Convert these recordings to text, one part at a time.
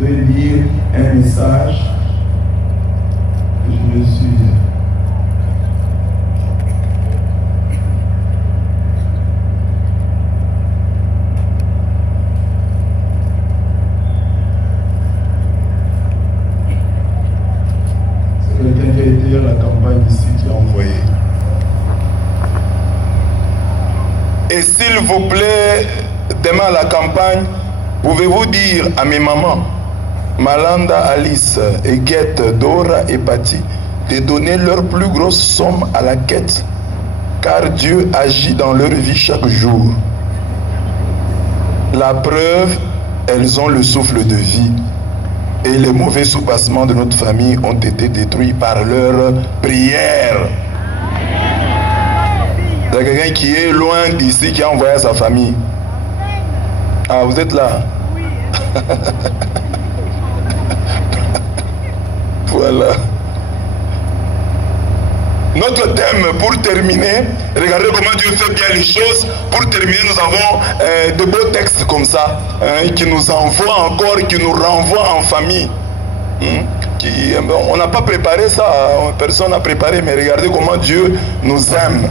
voudrais lire un message que je reçu. C'est quelqu'un qui a été à la campagne ici qui a envoyé. Et s'il vous plaît, demain à la campagne, pouvez-vous dire à mes mamans, Malanda, Alice, Eguette, Dora et Patty, de donner leur plus grosse somme à la quête, car Dieu agit dans leur vie chaque jour. La preuve, elles ont le souffle de vie. Et les mauvais soupassements de notre famille ont été détruits par leur prière. Il y a quelqu'un qui est loin d'ici qui a envoyé à sa famille. Ah, vous êtes là? Oui. Voilà. Notre thème, pour terminer, regardez comment Dieu fait bien les choses. Pour terminer, nous avons de beaux textes comme ça, qui nous envoient encore, qui nous renvoient en famille. On n'a pas préparé ça, personne n'a préparé, mais regardez comment Dieu nous aime.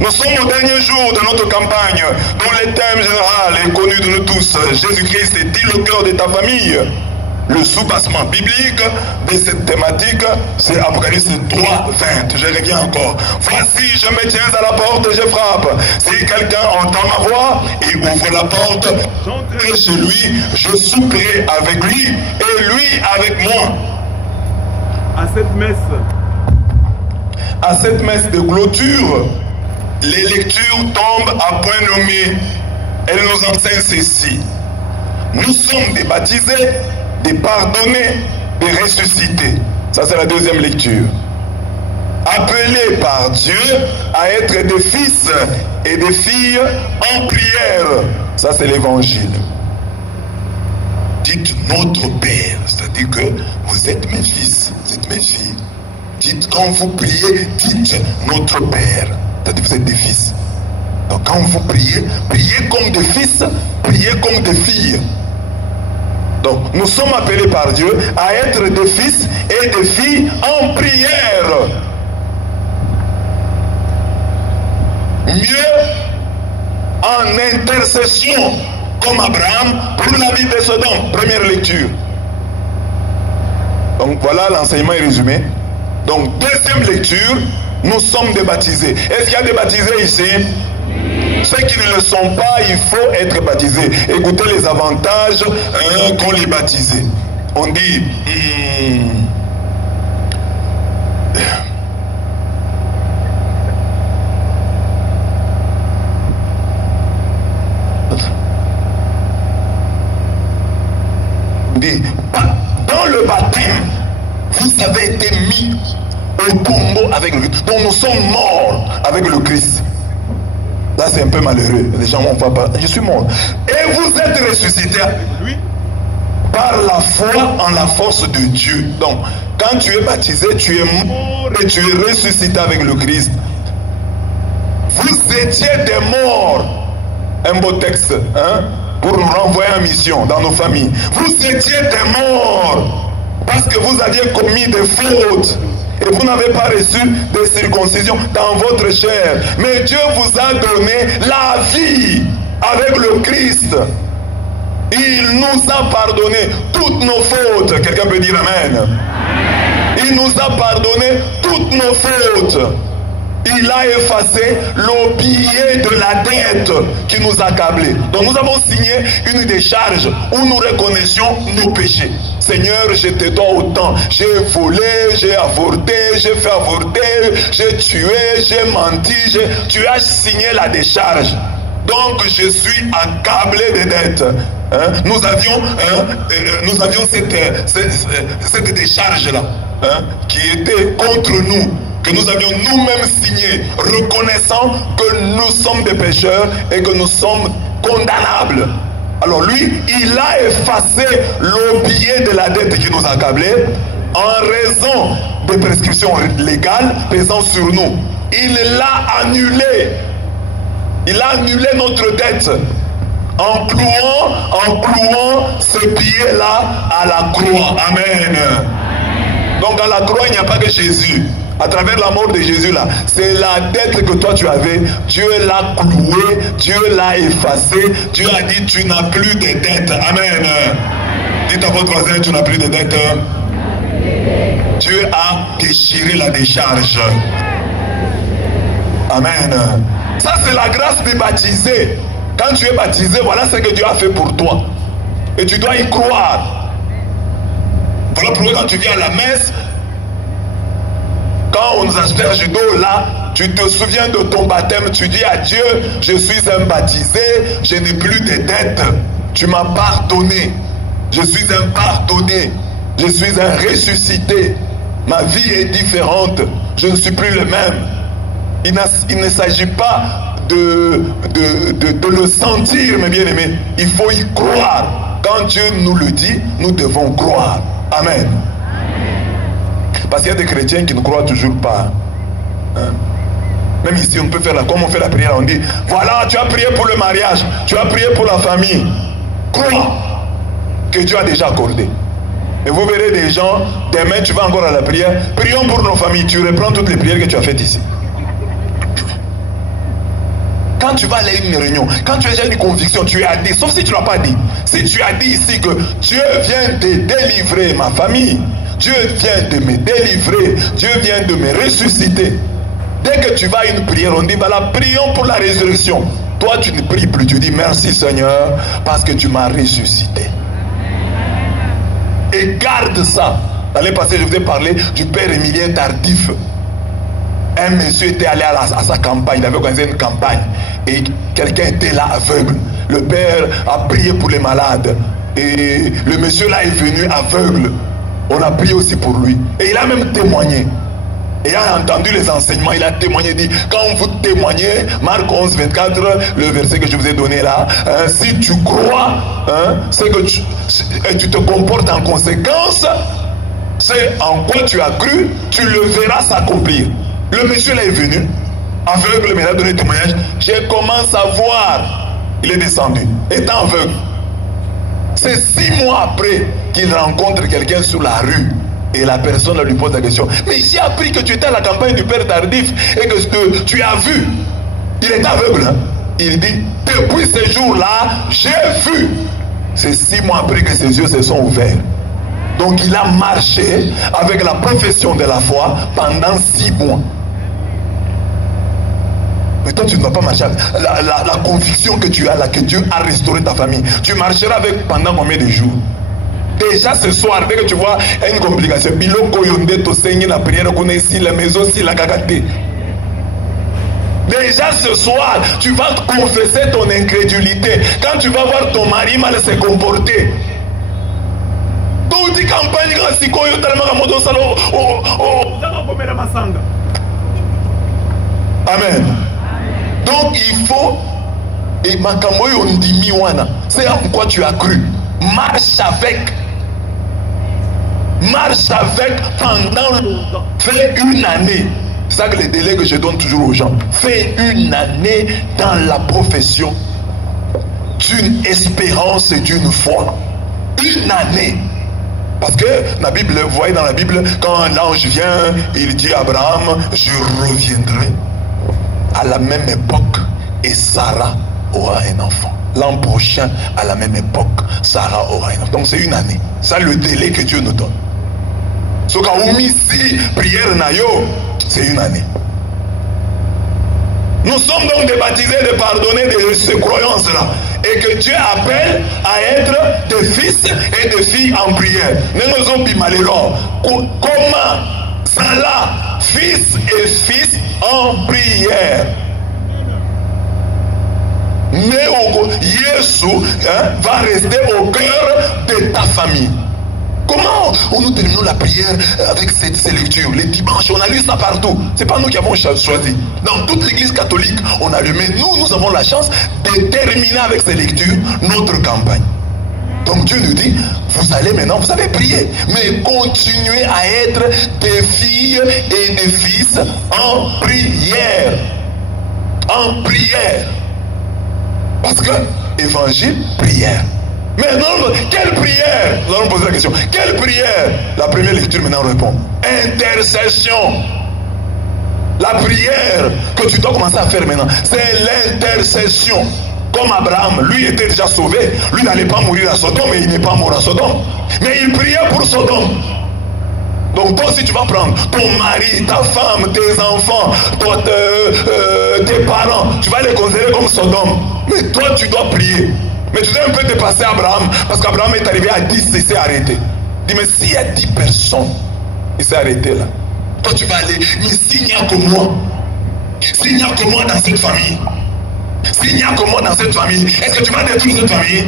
Nous sommes au dernier jour de notre campagne, dont le thème général est connu de nous tous. Jésus-Christ est-il au cœur de ta famille? Le soubassement biblique de cette thématique, c'est Apocalypse 3, 20. Je reviens encore. Voici, je me tiens à la porte et je frappe. Si quelqu'un entend ma voix et ouvre la porte, j'entrerai chez lui, je souperai avec lui et lui avec moi. À cette messe de clôture, les lectures tombent à point nommé. Elles nous enseignent ceci. Nous sommes des baptisés, des pardonnés, des ressuscités. Ça, c'est la deuxième lecture. Appelés par Dieu à être des fils et des filles en prière. Ça, c'est l'évangile. Dites notre Père, c'est-à-dire que vous êtes mes fils, vous êtes mes filles. Dites, quand vous priez, dites notre Père. C'est-à-dire que vous êtes des fils. Donc quand vous priez, priez comme des fils, priez comme des filles. Donc nous sommes appelés par Dieu à être des fils et des filles en prière. Mieux en intercession, comme Abraham pour la vie de Sodome. Première lecture. Donc voilà, l'enseignement est résumé. Donc deuxième lecture, nous sommes des baptisés. Est-ce qu'il y a des baptisés ici? Ceux qui ne le sont pas, il faut être baptisés. Écoutez les avantages qu'ont les baptisés. On dit... On dit, dans le baptême, vous avez été mis au tombeau avec le Christ. Donc nous sommes morts avec le Christ. Là, c'est un peu malheureux. Les gens vont pas. Je suis mort. Et vous êtes ressuscité par la foi en la force de Dieu. Donc, quand tu es baptisé, tu es mort et tu es ressuscité avec le Christ. Vous étiez des morts. Un beau texte, pour nous renvoyer en mission dans nos familles. Vous étiez des morts parce que vous aviez commis des fautes. Et vous n'avez pas reçu de circoncision dans votre chair. Mais Dieu vous a donné la vie avec le Christ. Il nous a pardonné toutes nos fautes. Quelqu'un peut dire Amen. Il nous a pardonné toutes nos fautes. Il a effacé l'oblié de la dette qui nous accablait. Donc nous avons signé une décharge où nous reconnaissions nos péchés. Seigneur, je te dois autant. J'ai volé, j'ai avorté, j'ai fait avorter, j'ai tué, j'ai menti. Tu as signé la décharge. Donc je suis accablé de dettes. Nous avions cette décharge-là qui était contre nous, que nous avions nous-mêmes signé, reconnaissant que nous sommes des pécheurs et que nous sommes condamnables. Alors lui, il a effacé l'oblié de la dette qui nous accablait en raison des prescriptions légales pesant sur nous. Il l'a annulé. Il a annulé notre dette En clouant ce pied-là à la croix. Amen. Donc à la croix, il n'y a pas que Jésus. À travers la mort de Jésus là, c'est la dette que toi tu avais. Dieu l'a cloué, Dieu l'a effacé. Dieu a dit tu n'as plus de dette. Amen. Dites à votre voisin, tu n'as plus de dette. Dieu a déchiré la décharge. Amen. Ça c'est la grâce des baptisés. Quand tu es baptisé, voilà ce que Dieu a fait pour toi. Et tu dois y croire. Voilà pourquoi quand tu viens à la messe, quand on nous asperge d'eau là, tu te souviens de ton baptême, tu dis à Dieu, je suis un baptisé, je n'ai plus de dettes. Tu m'as pardonné. Je suis un pardonné. Je suis un ressuscité. Ma vie est différente. Je ne suis plus le même. Il ne s'agit pas de le sentir, mes bien-aimés. Il faut y croire. Quand Dieu nous le dit, nous devons croire. Amen. Parce qu'il y a des chrétiens qui ne croient toujours pas. Hein? Même ici, on peut faire comme on fait la prière, on dit, voilà, tu as prié pour le mariage, tu as prié pour la famille. Crois que Dieu a déjà accordé. Et vous verrez des gens, demain tu vas encore à la prière, prions pour nos familles, tu reprends toutes les prières que tu as faites ici. Quand tu vas aller à une réunion, quand tu as déjà une conviction, tu as dit, sauf si tu ne l'as pas dit. Si tu as dit ici que Dieu vient de délivrer ma famille, Dieu vient de me délivrer, Dieu vient de me ressusciter. Dès que tu vas à une prière, on dit, voilà, prions pour la résurrection. Toi, tu ne pries plus, tu dis, merci Seigneur, parce que tu m'as ressuscité. Et garde ça. L'année passée, je vous ai parlé du père Émilien Tardif. Un monsieur était allé à sa campagne, il avait organisé une campagne. Et quelqu'un était là aveugle. Le père a prié pour les malades. Et le monsieur là est venu aveugle. On a prié aussi pour lui. Et il a même témoigné. Ayant entendu les enseignements, il a témoigné, dit, quand vous témoignez, Marc 11, 24, le verset que je vous ai donné là, si tu crois, c'est que tu te comportes en conséquence, c'est en quoi tu as cru, tu le verras s'accomplir. Le monsieur là est venu, aveugle, mais il a donné témoignage, j'ai commencé à voir, il est descendu, étant aveugle. C'est 6 mois après qu'il rencontre quelqu'un sur la rue. Et la personne lui pose la question. Mais j'ai appris que tu étais à la campagne du père Tardif et que tu as vu. Il est aveugle. Hein? Il dit, depuis ce jour-là, j'ai vu. C'est 6 mois après que ses yeux se sont ouverts. Donc il a marché avec la profession de la foi pendant 6 mois. Mais toi, tu ne vas pas marcher avec la conviction que tu as là, que Dieu a restauré ta famille. Tu marcheras avec pendant combien de jours? Déjà ce soir, dès que tu vois une complication, la prière qu'on est ici, la maison, si la cagaté. Déjà ce soir, tu vas confesser ton incrédulité. Quand tu vas voir ton mari mal se comporter. Amen. Donc il faut, et c'est en quoi tu as cru. Marche avec pendant longtemps. Fais une année. C'est ça que les délais que je donne toujours aux gens. Fais une année dans la profession d'une espérance et d'une foi. Une année. Parce que la Bible, vous voyez dans la Bible, quand l'ange vient, il dit à Abraham, je reviendrai à la même époque et Sarah aura un enfant. L'an prochain, à la même époque, Sarah aura un enfant. Donc c'est une année. C'est le délai que Dieu nous donne. Ce qu'on a mis ici, prière nayo, c'est une année. Nous sommes donc des baptisés, de pardonner de ces croyances-là. Et que Dieu appelle à être des fils et des filles en prière. Nous sommes bimalérons. Comment ça là, fils et fils en prière. Mais Jésus va rester au cœur de ta famille. Comment nous terminons la prière avec ces lectures? Les dimanches, on a lu ça partout. C'est pas nous qui avons choisi. Dans toute l'église catholique, on a lu. Mais nous avons la chance de terminer avec ces lectures notre campagne. Donc Dieu nous dit, vous allez maintenant, vous avez prié, mais continuez à être des filles et des fils en prière. En prière. Parce que évangile, prière. Mais non, quelle prière? Nous allons poser la question. Quelle prière? La première lecture maintenant répond. Intercession. La prière que tu dois commencer à faire maintenant, c'est l'intercession. Comme Abraham, lui était déjà sauvé. Lui n'allait pas mourir à Sodome et il n'est pas mort à Sodome. Mais il priait pour Sodome. Donc toi aussi tu vas prendre ton mari, ta femme, tes enfants, toi, tes parents, tu vas les considérer comme Sodome. Mais toi tu dois prier. Mais tu dois un peu dépasser Abraham, parce qu'Abraham est arrivé à 10, il s'est arrêté. Il dit mais s'il y a 10 personnes, il s'est arrêté là. Toi tu vas aller, mais s'il n'y a que moi, s'il n'y a que moi dans cette famille, s'il n'y a que moi dans cette famille, est-ce que tu vas détruire cette famille?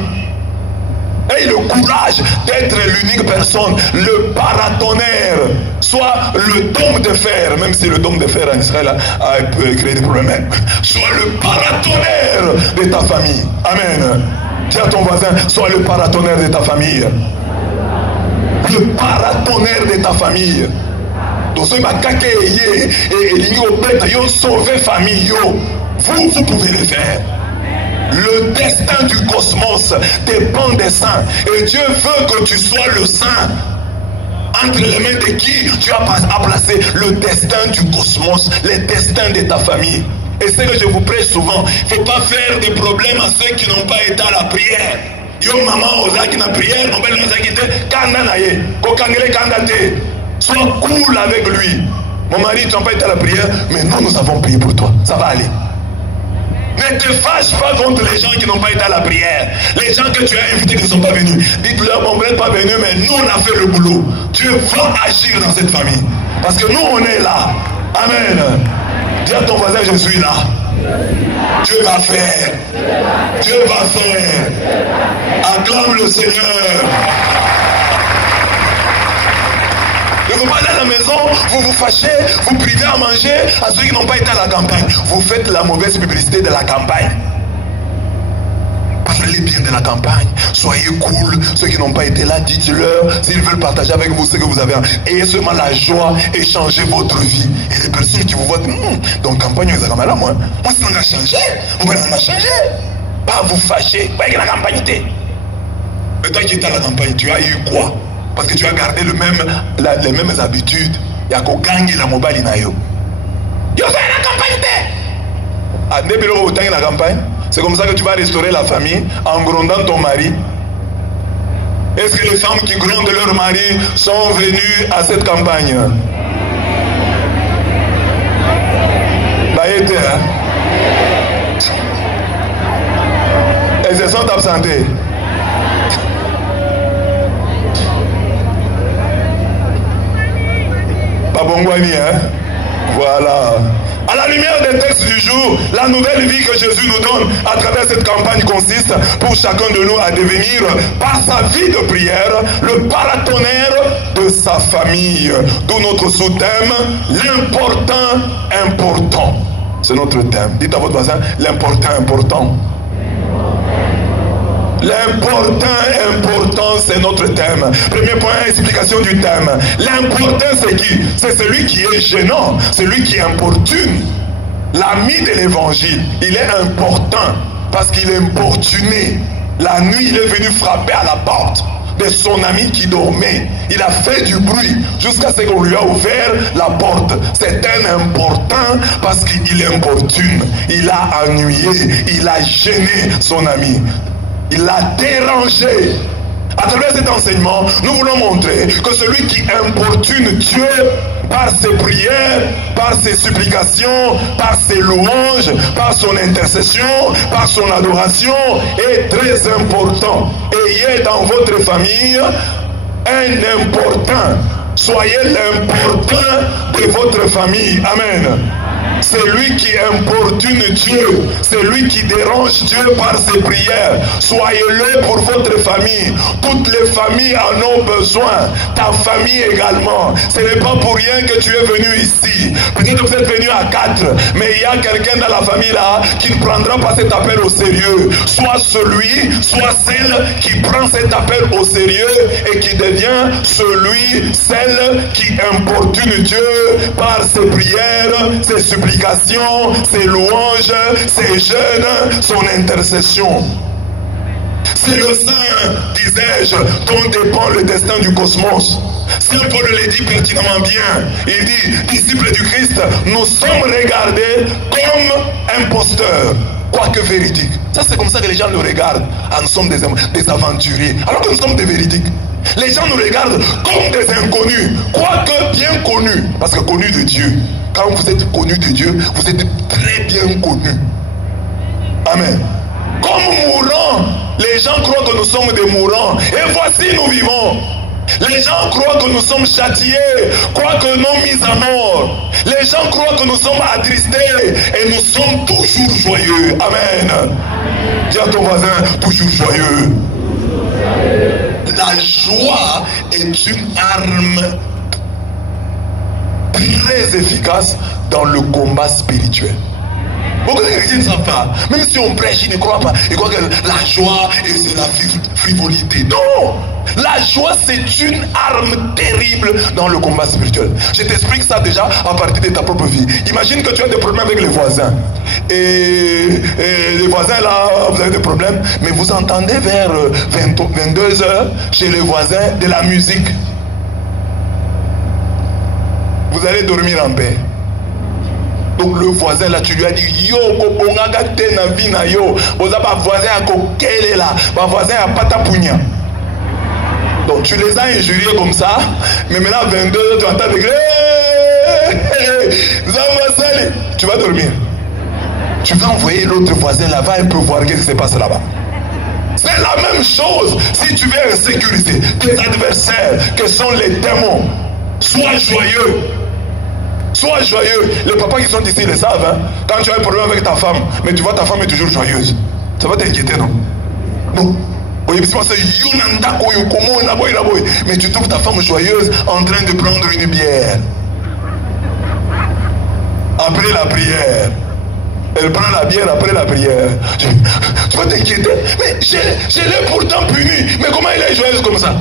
Et le courage d'être l'unique personne, le paratonnerre, soit le dôme de fer, même si le dôme de fer en Israël a créé des problèmes, soit le paratonnerre de ta famille. Amen. Dis à ton voisin, sois le paratonnerre de ta famille. Le paratonnerre de ta famille. Donc, ceux qui ont sauvé famille, vous pouvez le faire. Le destin du cosmos dépend des saints. Et Dieu veut que tu sois le saint. Entre les mains de qui tu as placé le destin du cosmos, le destin de ta famille. Et c'est que je vous prêche souvent. Il ne faut pas faire des problèmes à ceux qui n'ont pas été à la prière. Yo maman ozaki na prière, mon bel ozaki te kanda na ye, kokangele kanda te. Sois cool avec lui. Mon mari, tu n'as pas été à la prière, mais nous avons prié pour toi. Ça va aller. Ne te fâche pas contre les gens qui n'ont pas été à la prière. Les gens que tu as invités qui ne sont pas venus. Dites-leur, mon frère n'est pas venu, mais nous, on a fait le boulot. Dieu va agir dans cette famille. Parce que nous, on est là. Amen. Dis à ton voisin, je suis là. Dieu va faire. Dieu va faire. Acclame le Seigneur. Ne vous pas aller à la maison, vous vous fâchez, vous privez à manger à ceux qui n'ont pas été à la campagne. Vous faites la mauvaise publicité de la campagne. Parlez bien de la campagne, soyez cool. Ceux qui n'ont pas été là, dites-leur s'ils veulent partager avec vous ce que vous avez. Ayez seulement la joie et changez votre vie. Et les personnes qui vous voient, donc campagne, vous avez là, moi ça a changé. On a changé. Pas vous fâcher. Voyez que la campagne était. Mais toi qui étais à la campagne, tu as eu quoi? Parce que tu as gardé les mêmes habitudes. Il y a qu'au gang et la mobile inayo. Tu fais la campagne. À la campagne. C'est comme ça que tu vas restaurer la famille en grondant ton mari. Est-ce que les femmes qui grondent leur mari sont venues à cette campagne? Là, été, hein? Elles se sont absentées. Pas bon, hein? Voilà. À la lumière des textes du jour, la nouvelle vie que Jésus nous donne à travers cette campagne consiste pour chacun de nous à devenir, par sa vie de prière, le paratonnerre de sa famille. D'où notre sous-thème, l'important. C'est notre thème. Dites à votre voisin, l'important. L'important, c'est notre thème. Premier point, explication du thème. L'important, c'est qui? C'est celui qui est gênant, celui qui importune. L'ami de l'évangile, il est important parce qu'il est importuné. La nuit, il est venu frapper à la porte de son ami qui dormait. Il a fait du bruit jusqu'à ce qu'on lui a ouvert la porte. C'est un important parce qu'il est importune. Il a ennuyé, il a gêné son ami. Il l'a dérangé. À travers cet enseignement, nous voulons montrer que celui qui importune Dieu par ses prières, par ses supplications, par ses louanges, par son intercession, par son adoration est très important. Ayez dans votre famille un important. Soyez l'important de votre famille. Amen. C'est lui qui importune Dieu, c'est lui qui dérange Dieu par ses prières. Soyez-le pour votre famille. Toutes les familles en ont besoin. Ta famille également. Ce n'est pas pour rien que tu es venu ici. Peut-être que vous êtes venu à 4, mais il y a quelqu'un dans la famille là qui ne prendra pas cet appel au sérieux. Soit celui, soit celle qui prend cet appel au sérieux et qui devient celui, celle qui importune Dieu par ses prières, ses supplications, ses louanges, ses jeûnes, son intercession. C'est le sein, disais-je, dont dépend le destin du cosmos. Saint Paul le dit pertinemment bien. Il dit, disciples du Christ, nous sommes regardés comme imposteurs, quoique véridiques. Ça, c'est comme ça que les gens nous regardent. Ah, nous sommes des aventuriers, alors que nous sommes des véridiques. Les gens nous regardent comme des inconnus, quoique bien connus. Parce que connus de Dieu, quand vous êtes connus de Dieu, vous êtes très bien connus. Amen. Comme mourants, les gens croient que nous sommes des mourants. Et voici, nous vivons. Les gens croient que nous sommes châtiés, croient que non mis à mort. Les gens croient que nous sommes attristés et nous sommes toujours joyeux. Amen. Dis à ton voisin, toujours joyeux. La joie est une arme très efficace dans le combat spirituel. Beaucoup de chrétiens ne savent pas. Même si on prêche, ils ne croient pas. Ils croient que la joie, c'est la frivolité. Non! La joie, c'est une arme terrible dans le combat spirituel. Je t'explique ça déjà à partir de ta propre vie. Imagine que tu as des problèmes avec les voisins. Et les voisins, là, vous avez des problèmes. Mais vous entendez vers 22 heures chez les voisins de la musique. Vous allez dormir en paix. Donc le voisin là, tu lui as dit yo, kobongaga te na vie na yo. Boza ba voisin a kokele là, ba voisin a patapunya. Donc tu les as injuriés comme ça, mais maintenant 22, tu entends des tu vas dormir. Tu vas envoyer l'autre voisin là, va un peu voir qu'est-ce qui se passe là-bas. C'est la même chose si tu veux sécuriser tes adversaires que sont les démons. Sois joyeux. Sois joyeux. Les papas qui sont ici le savent. Hein? Quand tu as un problème avec ta femme, mais tu vois ta femme est toujours joyeuse. Ça va t'inquiéter, non? Non. Mais tu trouves ta femme joyeuse en train de prendre une bière. Après la prière. Elle prend la bière après la prière. Tu vas t'inquiéter. Mais je l'ai pourtant puni. Mais comment elle est joyeuse comme ça?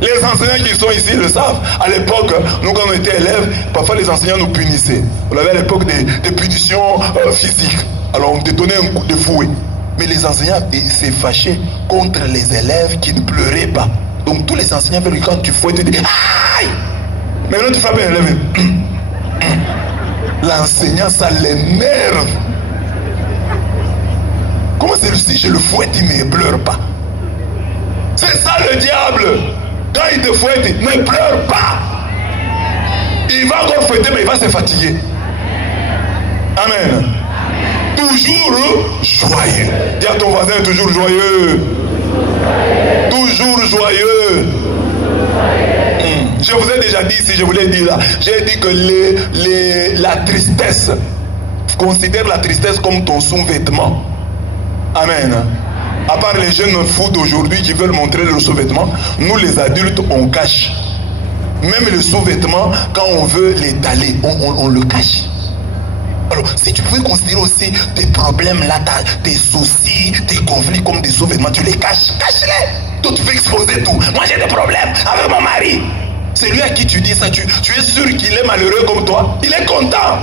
Les enseignants qui sont ici le savent. À l'époque, nous quand on était élèves, parfois les enseignants nous punissaient. On avait à l'époque des punitions physiques. Alors on te donnait un coup de fouet. Mais les enseignants s'est fâché contre les élèves qui ne pleuraient pas. Donc tous les enseignants veulent que quand tu fouettes, tu dis aïe. Maintenant tu frappes un élève. L'enseignant, ça l'énerve. Comment celui-ci, je le fouette, il ne pleure pas? C'est ça le diable. Quand il te fouette, ne pleure pas. Il va encore fouetter, mais il va se fatiguer. Amen. Toujours joyeux. Dis à ton voisin, toujours joyeux. Toujours joyeux. Je vous ai déjà dit, si je vous l'ai dit là, j'ai dit que la tristesse, considère la tristesse comme ton sous-vêtement. Amen. À part les jeunes fous d'aujourd'hui qui veulent montrer leur sous-vêtement, nous les adultes, on cache. Même le sous-vêtement, quand on veut l'étaler, on le cache. Alors, si tu pouvais considérer aussi tes problèmes là, tes soucis, tes conflits comme des sous-vêtements, tu les caches, cache-les. Toi, tu veux exposer tout. Moi, j'ai des problèmes avec mon mari. C'est lui à qui tu dis ça, tu es sûr qu'il est malheureux comme toi? Il est content.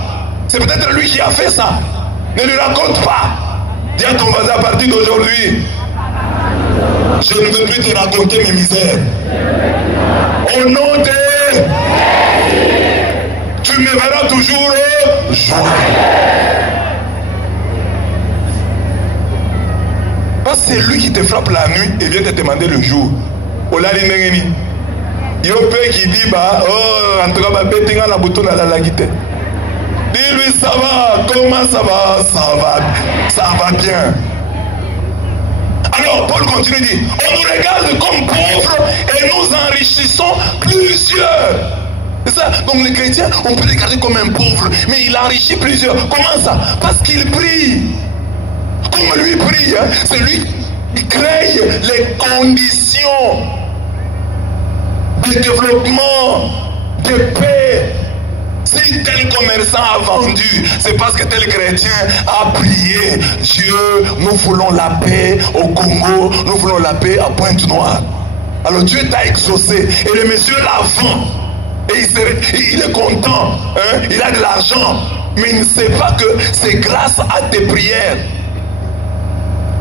C'est peut-être lui qui a fait ça. Ne lui raconte pas. Dis à ton voisin, à partir d'aujourd'hui, je ne veux plus te raconter mes misères. Au nom de... Tu me verras toujours joyeux. Parce que c'est lui qui te frappe la nuit et vient te demander le jour. Il y a un père qui dit, bah, oh, en tout cas, bah, bétinga la bouton à la laguité. Dis-lui, ça va, comment ça va? Ça va bien. Alors, Paul continue de dire, on nous regarde comme pauvres et nous enrichissons plusieurs. C'est ça. Donc les chrétiens, on peut les regarder comme un pauvre, mais il enrichit plusieurs. Comment ça? Parce qu'il prie. Comme lui prie, hein, c'est lui qui crée les conditions de développement, de paix. Si tel commerçant a vendu, c'est parce que tel chrétien a prié. Dieu, nous voulons la paix au Congo, nous voulons la paix à Pointe-Noire. Alors Dieu t'a exaucé et le monsieur la vend. Et il est content, hein? Il a de l'argent, mais il ne sait pas que c'est grâce à tes prières.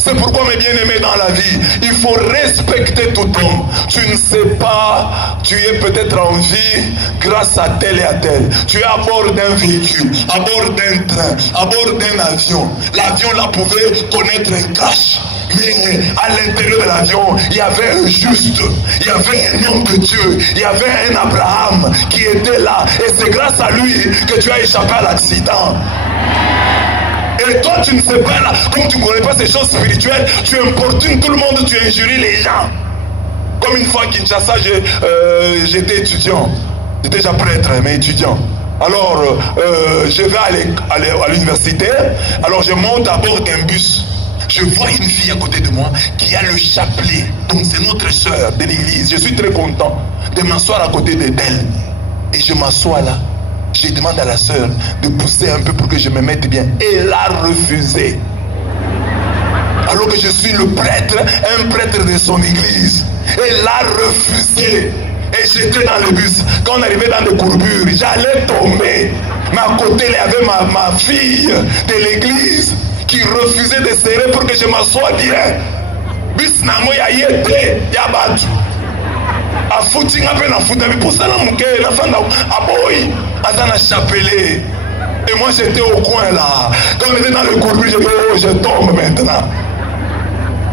C'est pourquoi, mes bien-aimés, dans la vie, il faut respecter tout homme. Tu ne sais pas, tu es peut-être en vie grâce à tel et à tel. Tu es à bord d'un véhicule, à bord d'un train, à bord d'un avion. L'avion là pouvait connaître un crash. Mais à l'intérieur de l'avion, il y avait un juste, il y avait un homme de Dieu, il y avait un Abraham qui était là. Et c'est grâce à lui que tu as échappé à l'accident. Et toi, tu ne sais pas là, comme tu ne connais pas ces choses spirituelles, tu importunes tout le monde, tu injuries les gens. Comme une fois à Kinshasa, j'étais étudiant. J'étais déjà prêtre, mais étudiant. Alors, je vais aller à l'université. Alors, je monte à bord d'un bus. Je vois une fille à côté de moi qui a le chapelet. Donc, c'est notre soeur de l'église. Je suis très content de m'asseoir à côté d'elle. Et je m'assois là. Je demande à la soeur de pousser un peu pour que je me mette bien. Et elle a refusé. Alors que je suis le prêtre, un prêtre de son église. Elle a refusé. Et j'étais dans le bus. Quand on arrivait dans les courbures, j'allais tomber. Mais à côté, il y avait ma fille de l'église qui refusait de serrer pour que je m'assoie bien. Bus namo ya yete ya batu. A footing à peine à foutre. Mais pour ça, la femme a boy. Azana chapelet. Et moi j'étais au coin là. Quand on était dans le courbure, je disais, oh, je tombe maintenant.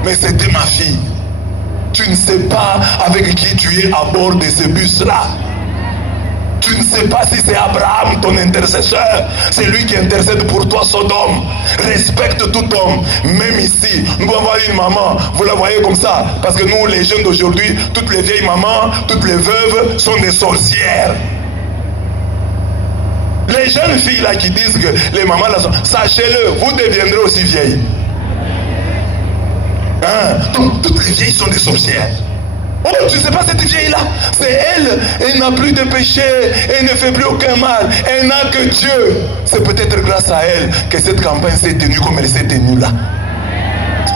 Mais c'était ma fille. Tu ne sais pas avec qui tu es à bord de ce bus-là. Tu ne sais pas si c'est Abraham, ton intercesseur. C'est lui qui intercède pour toi, Sodome. Respecte tout homme. Même ici, nous pouvons avoir une maman. Vous la voyez comme ça. Parce que nous, les jeunes d'aujourd'hui, toutes les vieilles mamans, toutes les veuves sont des sorcières. Les jeunes filles là qui disent que les mamans là sont... Sachez-le, vous deviendrez aussi vieilles. Hein? Donc, toutes les vieilles sont des sorcières. Oh, tu ne sais pas cette vieille-là? C'est elle. Elle n'a plus de péché. Elle ne fait plus aucun mal. Elle n'a que Dieu. C'est peut-être grâce à elle que cette campagne s'est tenue comme elle s'est tenue là.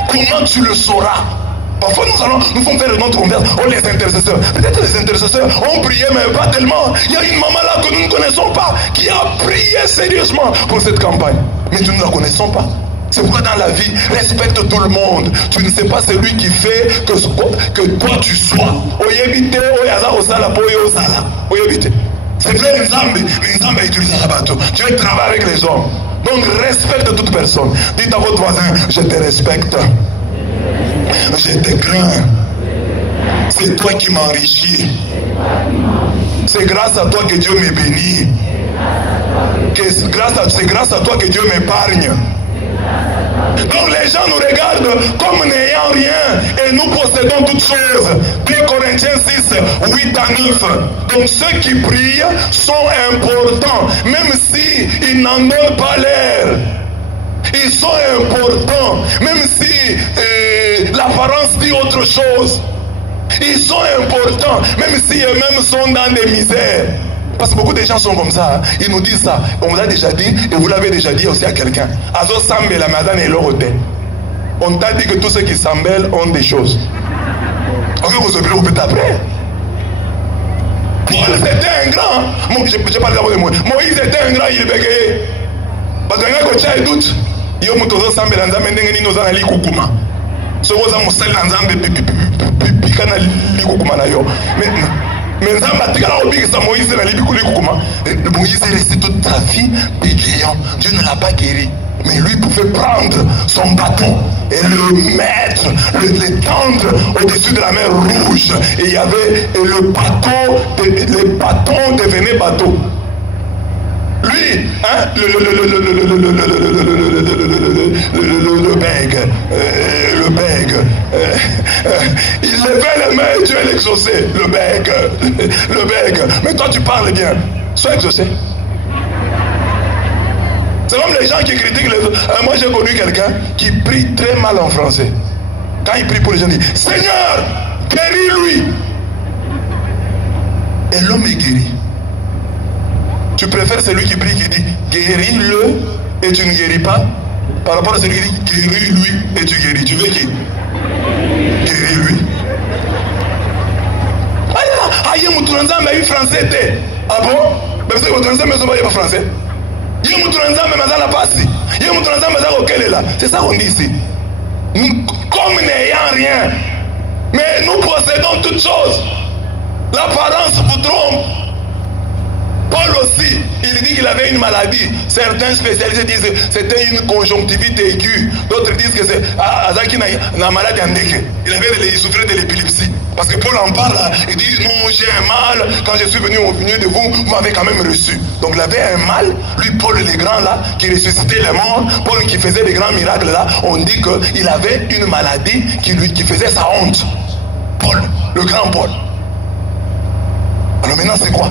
Comment tu le sauras? Parfois nous font faire notre converse. Oh, les intercesseurs. Peut-être les intercesseurs ont prié, mais pas tellement. Il y a une maman là que nous ne connaissons pas qui a prié sérieusement pour cette campagne. Mais nous ne la connaissons pas. C'est pourquoi dans la vie, respecte tout le monde. Tu ne sais pas celui qui fait que toi tu sois. C'est vrai, les hommes utilisent la bateau. Tu travailles avec les hommes. Donc respecte toute personne. Dites à votre voisin, je te respecte. Je te crains. C'est toi qui m'enrichis. C'est grâce à toi que Dieu me bénit. C'est grâce à toi que Dieu m'épargne. Donc les gens nous regardent comme n'ayant rien et nous possédons toutes choses. 2 Corinthiens 6, 8 à 9. Donc ceux qui prient sont importants, même si ils n'en donnent pas l'air. Ils sont importants, même si l'apparence dit autre chose. Ils sont importants, même si eux-mêmes sont dans des misères. Parce que beaucoup de gens sont comme ça, hein. Ils nous disent ça. On vous l'a déjà dit, et vous l'avez déjà dit aussi à quelqu'un. Azo sambe la madame et l'oroté. On t'a dit que tous ceux qui s'embellent ont des choses. Ok, vous oubliez, vous peut après. Paul c'était un grand. Je parle d'abord de moi. Moïse était un grand, il bégayait. Parce que quand tu as un doute, il y a un peu de sambe dans un mendeng ni nos anali kukuma. Ce que vous avez moussel dans un pipikana li kukuma na yo. Maintenant. Mais Moïse est resté toute sa vie bégayant. Dieu ne l'a pas guéri. Mais lui pouvait prendre son bâton et le mettre, le tendre au-dessus de la mer Rouge. Et il y avait le bâton devenait bateau. Lui, hein, le bègue, il levait les mains et Dieu l'exauçait. Le bègue. Mais toi tu parles bien, sois exaucé. C'est comme les gens qui critiquent les autres. Moi j'ai connu quelqu'un qui prie très mal en français. Quand il prie pour les gens, il dit Seigneur, guéris-lui. Et l'homme est guéri. Tu préfères celui qui prie qui dit guéris-le et tu ne guéris pas, par rapport à celui qui dit guéris-lui et tu guéris. Tu veux qui? Guéris-lui. Aïe, mon transit m'a eu français. Ah bon? Mais vous savez, votre transit m'a pas français. Il y a mon transit m'a la passe. Il y a mon transit m'a là. C'est ça qu'on dit ici. comme n'ayant rien. Mais nous possédons toutes choses. L'apparence vous trompe. Paul aussi, il dit qu'il avait une maladie. Certains spécialistes disent que c'était une conjonctivite aiguë. D'autres disent que c'est Azaki n'a maladie en dégueu. Il souffrait de l'épilepsie. Parce que Paul en parle, il dit non, j'ai un mal. Quand je suis venu au milieu de vous, vous m'avez quand même reçu. Donc il avait un mal. Lui, Paul le grand là, qui ressuscitait les morts, Paul qui faisait des grands miracles là, on dit qu'il avait une maladie qui faisait sa honte. Paul, le grand Paul. Alors maintenant c'est quoi?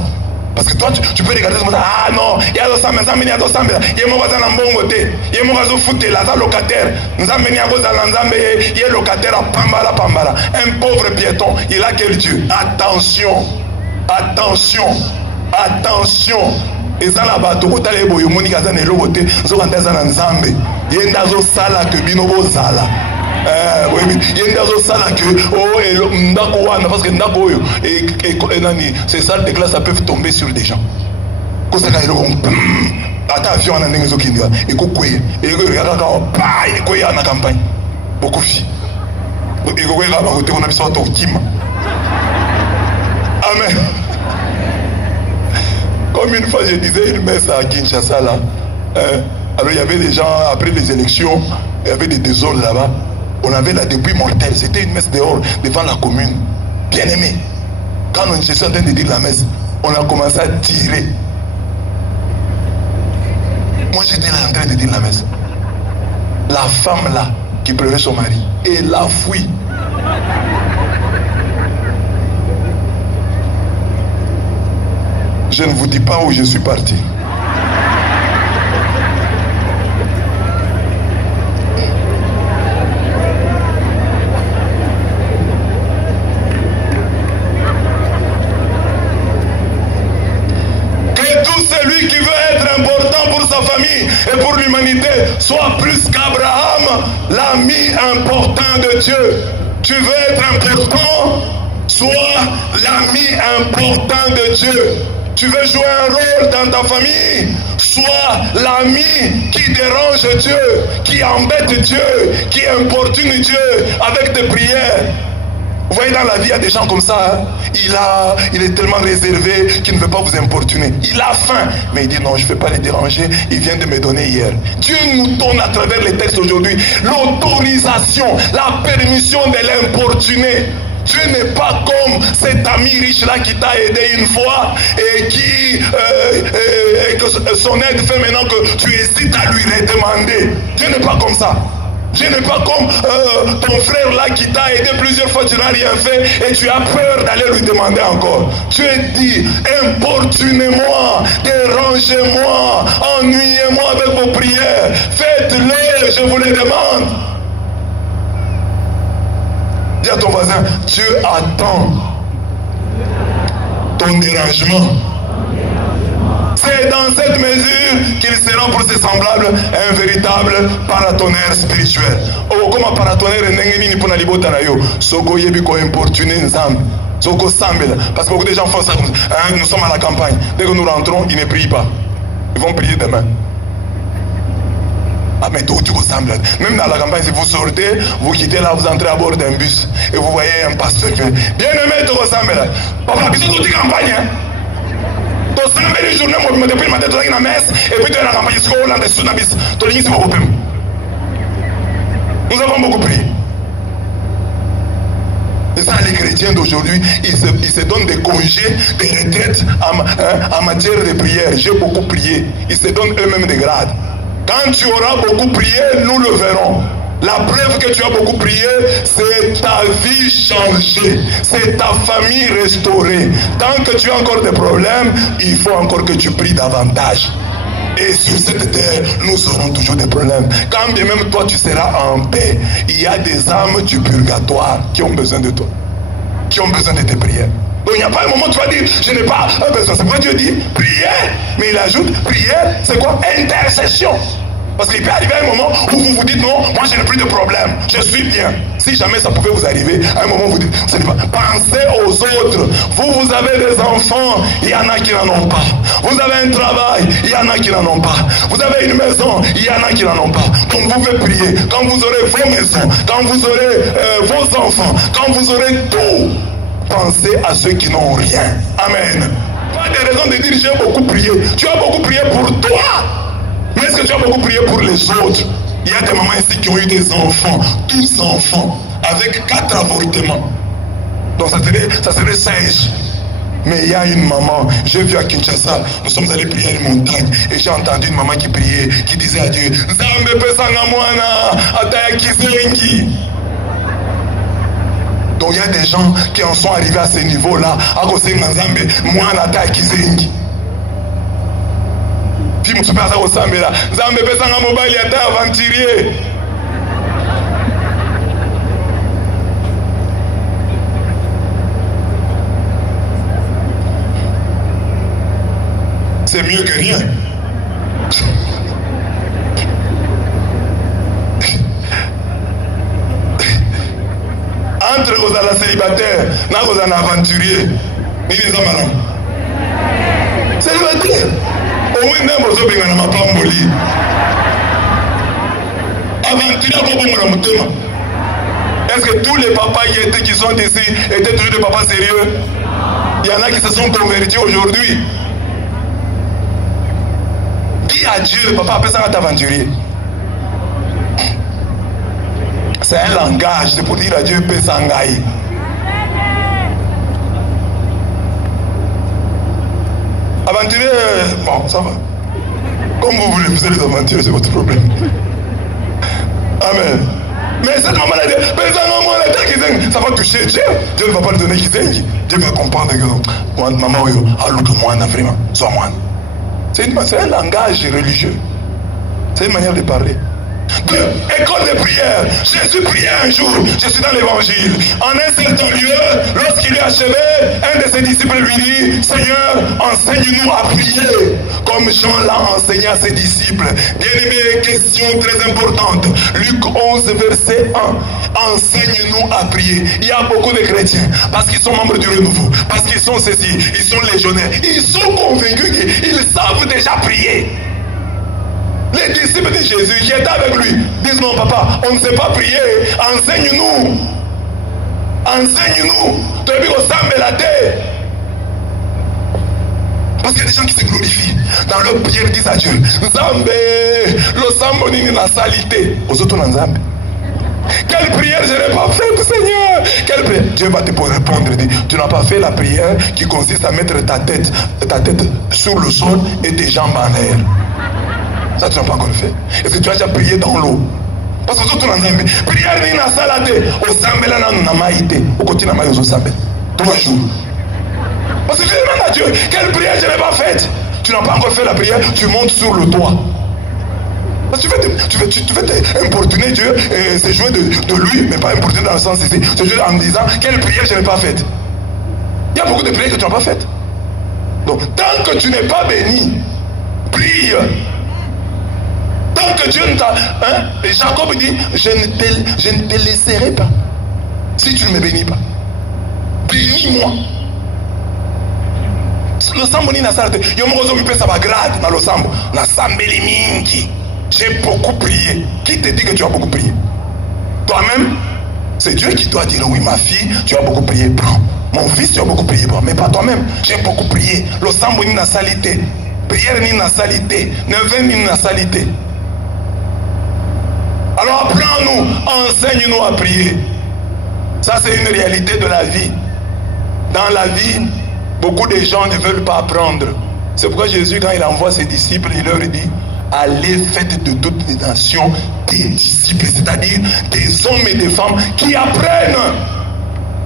Parce que toi tu peux regarder ce moment, ah non, il y a d'autres il y a d'autres il y a mon voisin en bon côté, il y a mon voisin fouté là, ça locataire, nous avons venu à cause de l'ensemble, il y a locataire à Pambala, un pauvre piéton, il a quel Dieu? Attention, attention, attention. Et ça là-bas, tout le monde est boyo, moni kaza ne lobote, zo kanda za nzambe, yenda zo sala ke bino bo sala. Oui, yenda zo sala que oh ndako wana parce que ndako oyo et nani ces salles de classe ça peuvent tomber sur des gens. Ko ça ka ilo ata avion na ndenge zo kinga et ko kwe et ko regarda ka pa et ko ya na campagne. Beaucoup fi. Et ko ka ba ko te on a biso to kima. Amen. Comme une fois je disais une messe à Kinshasa là, alors il y avait des gens après les élections, il y avait des désordres là-bas. On avait la débris mortelle, c'était une messe dehors, devant la commune. Bien aimé. Quand on était en train de dire la messe, on a commencé à tirer. Moi j'étais là en train de dire la messe. La femme là, qui pleurait son mari, elle a fui. Je ne vous dis pas où je suis parti. Et pour l'humanité, sois plus qu'Abraham, l'ami important de Dieu. Tu veux être important, sois l'ami important de Dieu. Tu veux jouer un rôle dans ta famille, sois l'ami qui dérange Dieu, qui embête Dieu, qui importune Dieu avec tes prières. Vous voyez, dans la vie, il y a des gens comme ça. Hein? Il est tellement réservé qu'il ne veut pas vous importuner. Il a faim, mais il dit non, je ne vais pas les déranger. Il vient de me donner hier. Dieu nous donne à travers les textes aujourd'hui l'autorisation, la permission de l'importuner. Dieu n'est pas comme cet ami riche-là qui t'a aidé une fois et que son aide fait maintenant que tu hésites à lui redemander. Dieu n'est pas comme ça. Dieu n'est pas comme ton frère là qui t'a aidé plusieurs fois, tu n'as rien fait et tu as peur d'aller lui demander encore. Dieu dit, importunez-moi, dérangez-moi, ennuyez-moi avec vos prières, faites-le, je vous les demande. Dis à ton voisin, Dieu attend ton dérangement. C'est dans cette mesure qu'il sera pour ses semblables un véritable paratonnerre spirituel. Oh, comme un paratonnerre, Soko yebi ko importuner nzambe. Soko sambela. Parce que beaucoup de gens font ça. Nous sommes à la campagne. Dès que nous rentrons, ils ne prient pas. Ils vont prier demain. Ah mais tout tu ressembles. Même dans la campagne, si vous sortez, vous quittez là, vous entrez à bord d'un bus et vous voyez un pasteur qui fait bien aimé tout ressemble. Papa, qui sont toutes les campagnes. Tu as une journée, depuis le matin, tu as une messe, et puis tu es dans la campagne, tu as des tsunamis, tu as dit beaucoup. Nous avons beaucoup prié. Et ça, les chrétiens d'aujourd'hui, ils se donnent des congés, des retraites en matière de prière. J'ai beaucoup prié. Ils se donnent eux-mêmes des grades. Quand tu auras beaucoup prié, nous le verrons. La preuve que tu as beaucoup prié, c'est ta vie changée, c'est ta famille restaurée. Tant que tu as encore des problèmes, il faut encore que tu pries davantage. Et sur cette terre, nous aurons toujours des problèmes. Quand bien même toi tu seras en paix, il y a des âmes du purgatoire qui ont besoin de toi, qui ont besoin de tes prières. Donc il n'y a pas un moment où tu vas dire, je n'ai pas besoin. C'est pourquoi Dieu dit, prière. Mais il ajoute, prière, c'est quoi? Intercession. Parce qu'il peut arriver un moment où vous vous dites non, moi je n'ai plus de problème, je suis bien. Si jamais ça pouvait vous arriver, à un moment vous dites, ce n'est pas. Pensez aux autres. Vous avez des enfants, il y en a qui n'en ont pas. Vous avez un travail, il y en a qui n'en ont pas. Vous avez une maison, il y en a qui n'en ont pas. Donc vous pouvez prier. Quand vous aurez vos maisons, quand vous aurez vos enfants, quand vous aurez tout, pensez à ceux qui n'ont rien. Amen. Pas de raison de dire j'ai beaucoup prié. Tu as beaucoup prié pour toi. Mais est-ce que tu as beaucoup prié pour les autres? Il y a des mamans ici qui ont eu des enfants, 12 enfants, avec 4 avortements. Donc ça serait sage. Mais il y a une maman, j'ai vu à Kinshasa, nous sommes allés prier à une montagne, et j'ai entendu une maman qui priait, qui disait à Dieu, Nzambe pesanga mwana, ataya kizengi. Donc il y a des gens qui en sont arrivés à ce niveau-là, à cause de Nzambe, mwana ataya kizengi. Puis je suis passé au Sambela. Nzambe pesanga mobile ata aventurier. C'est mieux que rien. Entre aux ala célibataires, n'a aux ala aventurier. Ni les hommes célibataire. Au moins, même aux hommes, il n'y a pas moli. Aventurier, est-ce que tous les papas qui sont ici étaient toujours des papas sérieux? Il y en a qui se sont convertis aujourd'hui. Dis à Dieu, papa, appelle ça aventurier. C'est un langage, c'est pour dire à Dieu, paix sangaï. Aventurier, bon, ça va. Comme vous voulez, vous êtes les aventuriers, c'est votre problème. Amen. Mais cette maman a dit, ça va toucher Dieu. Dieu ne va pas lui donner Kizengi. Dieu va comprendre que maman, vraiment, sois moi. C'est un langage religieux. C'est une manière de parler. École de prière. Jésus priait un jour. Je suis dans l'évangile. En un certain lieu, lorsqu'il eut achevé, un de ses disciples lui dit, Seigneur, enseigne-nous à prier, comme Jean l'a enseigné à ses disciples. Bien-aimé, question très importante. Luc 11, verset 1. Enseigne-nous à prier. Il y a beaucoup de chrétiens, parce qu'ils sont membres du renouveau, parce qu'ils sont ceci, ils sont légionnaires. Ils sont convaincus qu'ils savent déjà prier. Les disciples de Jésus qui étaient avec lui disent non papa, on ne sait pas prier, enseigne-nous. Enseigne-nous. Tu as vu au Sambé la terre. Parce qu'il y a des gens qui se glorifient. Dans leur prière, ils disent à Dieu, Nzambe, le Sambonini la salité. Aux autres, Nzambe. Quelle prière je n'ai pas faite, Seigneur? Quelle prière? Dieu va te répondre. Dit, tu n'as pas fait la prière qui consiste à mettre ta tête sur le sol et tes jambes en l'air. Ça, tu n'as pas encore fait. Est-ce que tu as déjà prié dans l'eau? Parce que tout le monde prière ni na salade au sambela na maïté au côté na maïté au sambela 3 jours. Parce que tu demandes à Dieu quelle prière je n'ai pas faite. Tu n'as pas encore fait la prière, tu montes sur le toit. Parce que tu veux importuner Dieu et c'est jouer de lui, mais pas importuner dans le sens ici. C'est jouer en disant quelle prière je n'ai pas faite. Il y a beaucoup de prières que tu n'as pas faites. Donc tant que tu n'es pas béni, prie. Tant que Dieu ne t'a... Jacob dit, je ne te laisserai pas. Si tu ne me bénis pas. Bénis-moi. Le sambo ni na sarate. Yomogozo mi pesa bagrade na lo sambo. Na sambeli mingi. J'ai beaucoup prié. Qui te dit que tu as beaucoup prié? Toi-même, c'est Dieu qui doit dire, oui ma fille, tu as beaucoup prié, prends. Mon fils, tu as beaucoup prié, prends. Mais pas toi-même. J'ai beaucoup prié. Le sambo ni na salité. Prière ni na salité. Neuvaine ni na salité. Alors apprends-nous, enseigne-nous à prier. Ça c'est une réalité de la vie. Dans la vie, beaucoup de gens ne veulent pas apprendre. C'est pourquoi Jésus, quand il envoie ses disciples, il leur dit, allez, faites de toutes les nations des disciples, c'est-à-dire des hommes et des femmes qui apprennent,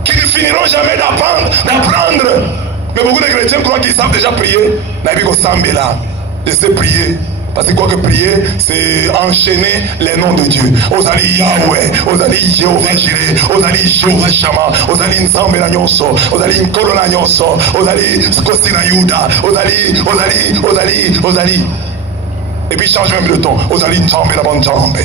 qui ne finiront jamais d'apprendre. Mais beaucoup de chrétiens croient qu'ils savent déjà prier. Je sais prier. Parce que quoi que prier, c'est enchaîner les noms de Dieu. Ozali Yahweh, Ozali Jéhovah Jireh, Ozali Jéhovah Shama, Ozali Nzambe na nyonso, Ozali Nkolo na nyonso, Ozali Skosi na Yuda, Ozali. Et puis change même le ton. Ozali Njambe, la bonne Njambe.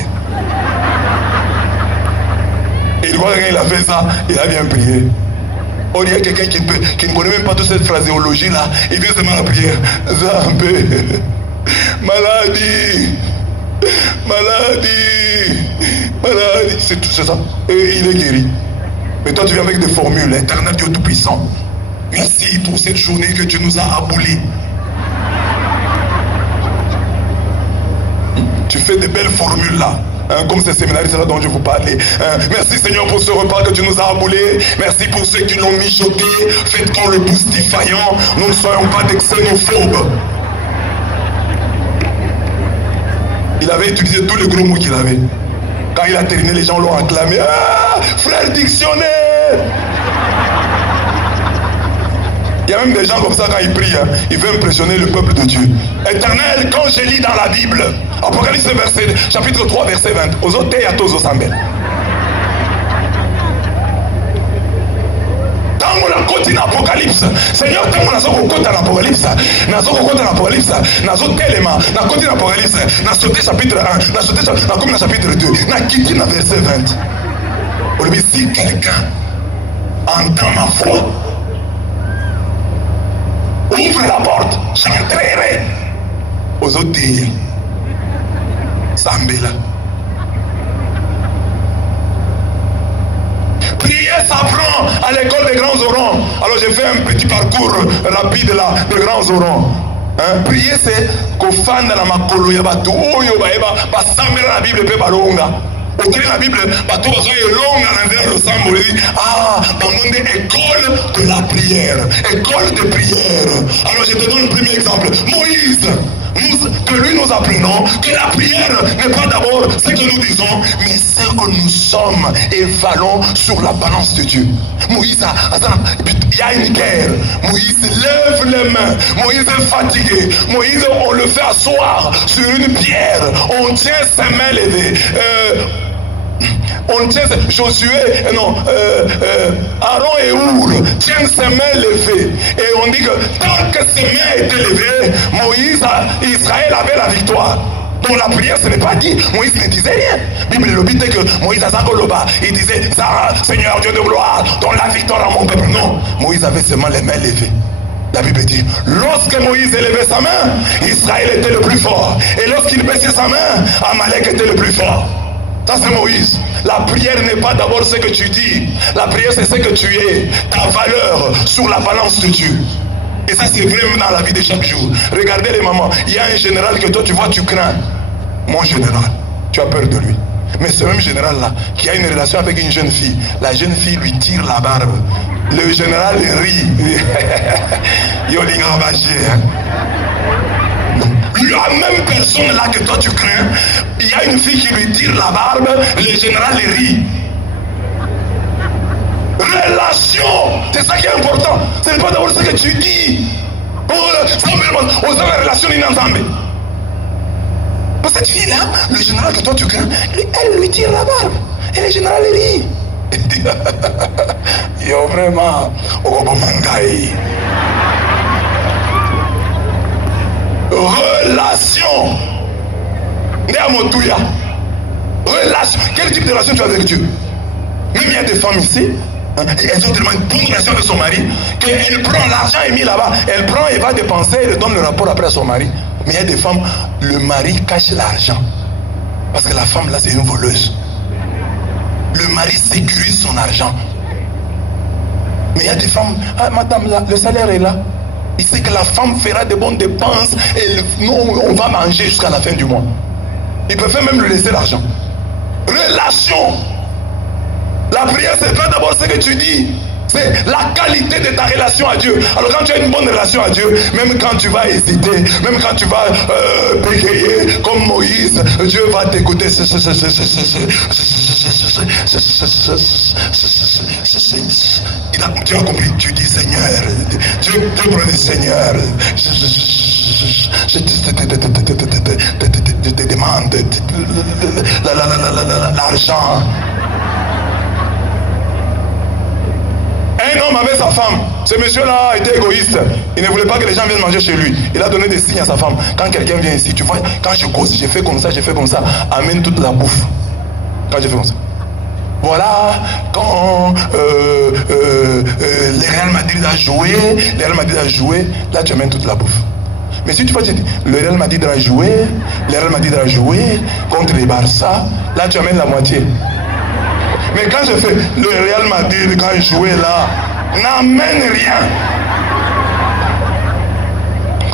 Et il voit quand il a fait ça, il a bien prié. Or, il y a quelqu'un qui ne connaît même pas toute cette phraséologie là. Il vient seulement à la prière. Zambé, maladie, maladie, maladie. C'est tout ça. Et il est guéri. Mais toi, tu viens avec des formules. Éternel Dieu Tout-Puissant, merci pour cette journée que tu nous as abolis. Tu fais des belles formules là. Comme ces séminaristes là dont je vous parlais. Merci Seigneur pour ce repas que tu nous as aboulé. Merci pour ceux qui l'ont mijoté. Faites qu'on le boustifayant. Nous ne soyons pas des xénophobes. Il avait utilisé tous les gros mots qu'il avait. Quand il a terminé, les gens l'ont acclamé. Ah, frère dictionnaire! Il y a même des gens comme ça quand ils prient, ils veulent impressionner le peuple de Dieu. Éternel, quand je lis dans la Bible, Apocalypse chapitre 3, verset 20, aux autres et à tous aux sambel. Tant qu'on continue l'Apocalypse, Seigneur, tant qu'on a sauté l'Apocalypse, n'a sauté l'Apocalypse, n'a sauté l'élément, n'a sauté l'Apocalypse, n'a sauté chapitre 1, n'a sauté chapitre 2, n'a quitté le verset 20. On lui dit, si quelqu'un entend ma voix, ouvre la porte, j'entrerai aux autres dire Sambela. Prier s'apprend à l'école des grands orants. Alors j'ai fait un petit parcours rapide là, des grands orants. Prier c'est qu'au fan de la makolo ya batu oyo baeba basambela la Bible pe balonga. Au la Bible, bateau est long à l'intérieur de Sambo. Il dit, ah, dans le monde école de la prière. École de prière. Alors je te donne le premier exemple. Moïse, que lui nous apprenons que la prière n'est pas d'abord ce que nous disons, mais ce que nous sommes et valons sur la balance de Dieu. Moïse, il y a une guerre. Moïse lève les mains. Moïse est fatigué. Moïse, on le fait asseoir sur une pierre. On tient ses mains levées. On tient Josué, Aaron et Our tiennent ses mains levées. Et on dit que tant que ses mains étaient levées, Moïse, Israël avait la victoire. Donc la prière, ce n'est pas dit. Moïse ne disait rien. Bible le dit que Moïse a Zagoloba. Il disait, Seigneur Dieu de gloire, donne la victoire à mon peuple. Non, Moïse avait seulement les mains levées. La Bible dit, lorsque Moïse élevait sa main, Israël était le plus fort. Et lorsqu'il baissait sa main, Amalek était le plus fort. Ça c'est Moïse. La prière n'est pas d'abord ce que tu dis. La prière c'est ce que tu es. Ta valeur sur la balance de Dieu. Et ça c'est vrai dans la vie de chaque jour. Regardez les mamans. Il y a un général que toi tu vois, tu crains. Mon général, tu as peur de lui. Mais ce même général là, qui a une relation avec une jeune fille. La jeune fille lui tire la barbe. Le général rit. Yolinga Baché, hein. La même personne là que toi tu crains, il y a une fille qui lui tire la barbe, le général rit. Relation, c'est ça qui est important. Ce n'est pas d'abord ce que tu dis. On a la relation ensemble. Cette fille là, le général que toi tu crains, elle lui tire la barbe. Et le général rit. Il dit, yo vraiment, Obomangaï. Relation. Relation. Quel type de relation tu as avec Dieu? Même il y a des femmes ici, elles ont tellement une bonne relation avec son mari qu'elle prend l'argent et mis là-bas. Elle prend et va dépenser, elle donne le rapport après à son mari. Mais il y a des femmes, le mari cache l'argent. Parce que la femme là c'est une voleuse. Le mari sécurise son argent. Mais il y a des femmes, ah madame là, le salaire est là. Il sait que la femme fera de bonnes dépenses et nous, on va manger jusqu'à la fin du mois. Il préfère même lui laisser l'argent. Relation. La prière, c'est pas d'abord ce que tu dis. C'est la qualité de ta relation à Dieu. Alors quand tu as une bonne relation à Dieu, même quand tu vas hésiter, même quand tu vas bégayer comme Moïse, Dieu va t'écouter. Tu as compris, tu dis Seigneur, Dieu prenait Seigneur, je te demande l'argent. Un homme avait sa femme. Ce monsieur-là était égoïste. Il ne voulait pas que les gens viennent manger chez lui. Il a donné des signes à sa femme. Quand quelqu'un vient ici, tu vois, quand je cause, j'ai fait comme ça, j'ai fait comme ça. Amène toute la bouffe. Quand j'ai fait comme ça. Voilà, quand le Real Madrid a joué, là tu amènes toute la bouffe. Mais si tu vois, tu dis, le Real Madrid a joué contre les Barça, là tu amènes la moitié. Mais quand je fais le Real Madrid, quand il jouait là, n'amène rien.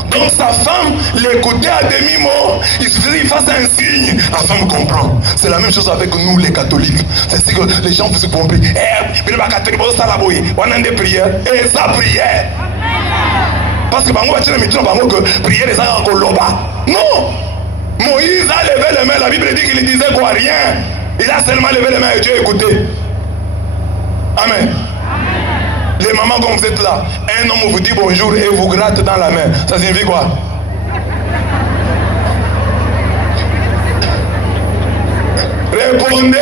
Donc sa femme l'écoutait à demi-mot, il suffisait qu'il fasse un signe, la femme comprend. C'est la même chose avec nous les catholiques. C'est que les gens vous comprennent. On a des prières, et sa prière. Parce que prière les gens non. Moïse a levé les mains, la Bible dit qu'il ne disait quoi, rien. Il a seulement levé les mains et Dieu a écouté. Amen. Les mamans comme vous êtes là, un homme vous dit bonjour et vous gratte dans la main. Ça signifie quoi? Répondez.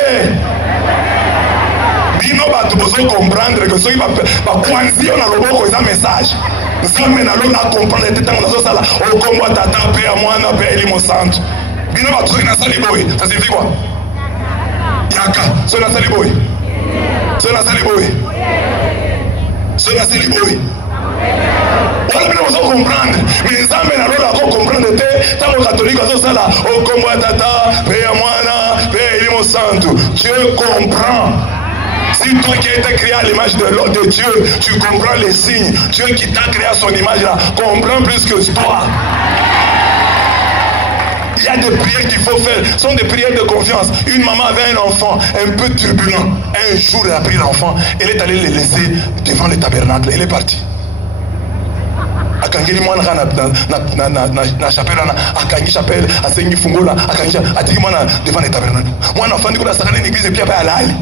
Bino batu besoin comprendre que ceux qui va kwanzi on a le bon message. Nous sommes maintenant à comprendre les temps dans ça là. Au combat tata paix à moi na paix limo centre. Bino batu qui na sali boy. Ça signifie quoi? Yaka, so na sali boy. So na sali boy. Cela c'est libéré. Voilà, mais on doit comprendre. Mais les hommes, on doit comprendre. Tant que catholique, on doit là. Au combat tata, paix à moi, paix à l'imo santo. Dieu comprend. Si toi qui as été créé à l'image de l'homme de Dieu, tu comprends les signes. Dieu qui t'a créé à son image là, comprend plus que toi. Il y a des prières qu'il faut faire. Ce sont des prières de confiance. Une maman avait un enfant un peu turbulent. Un jour, elle a pris l'enfant. Elle est allée le laisser devant le tabernacle. Elle est partie. Akangeli mwana na chapelle akangi chapelle asengi fungola akangi atiki mwana devant le tabernacle. Mwana enfant ndiko na sakana l'église et puis après elle.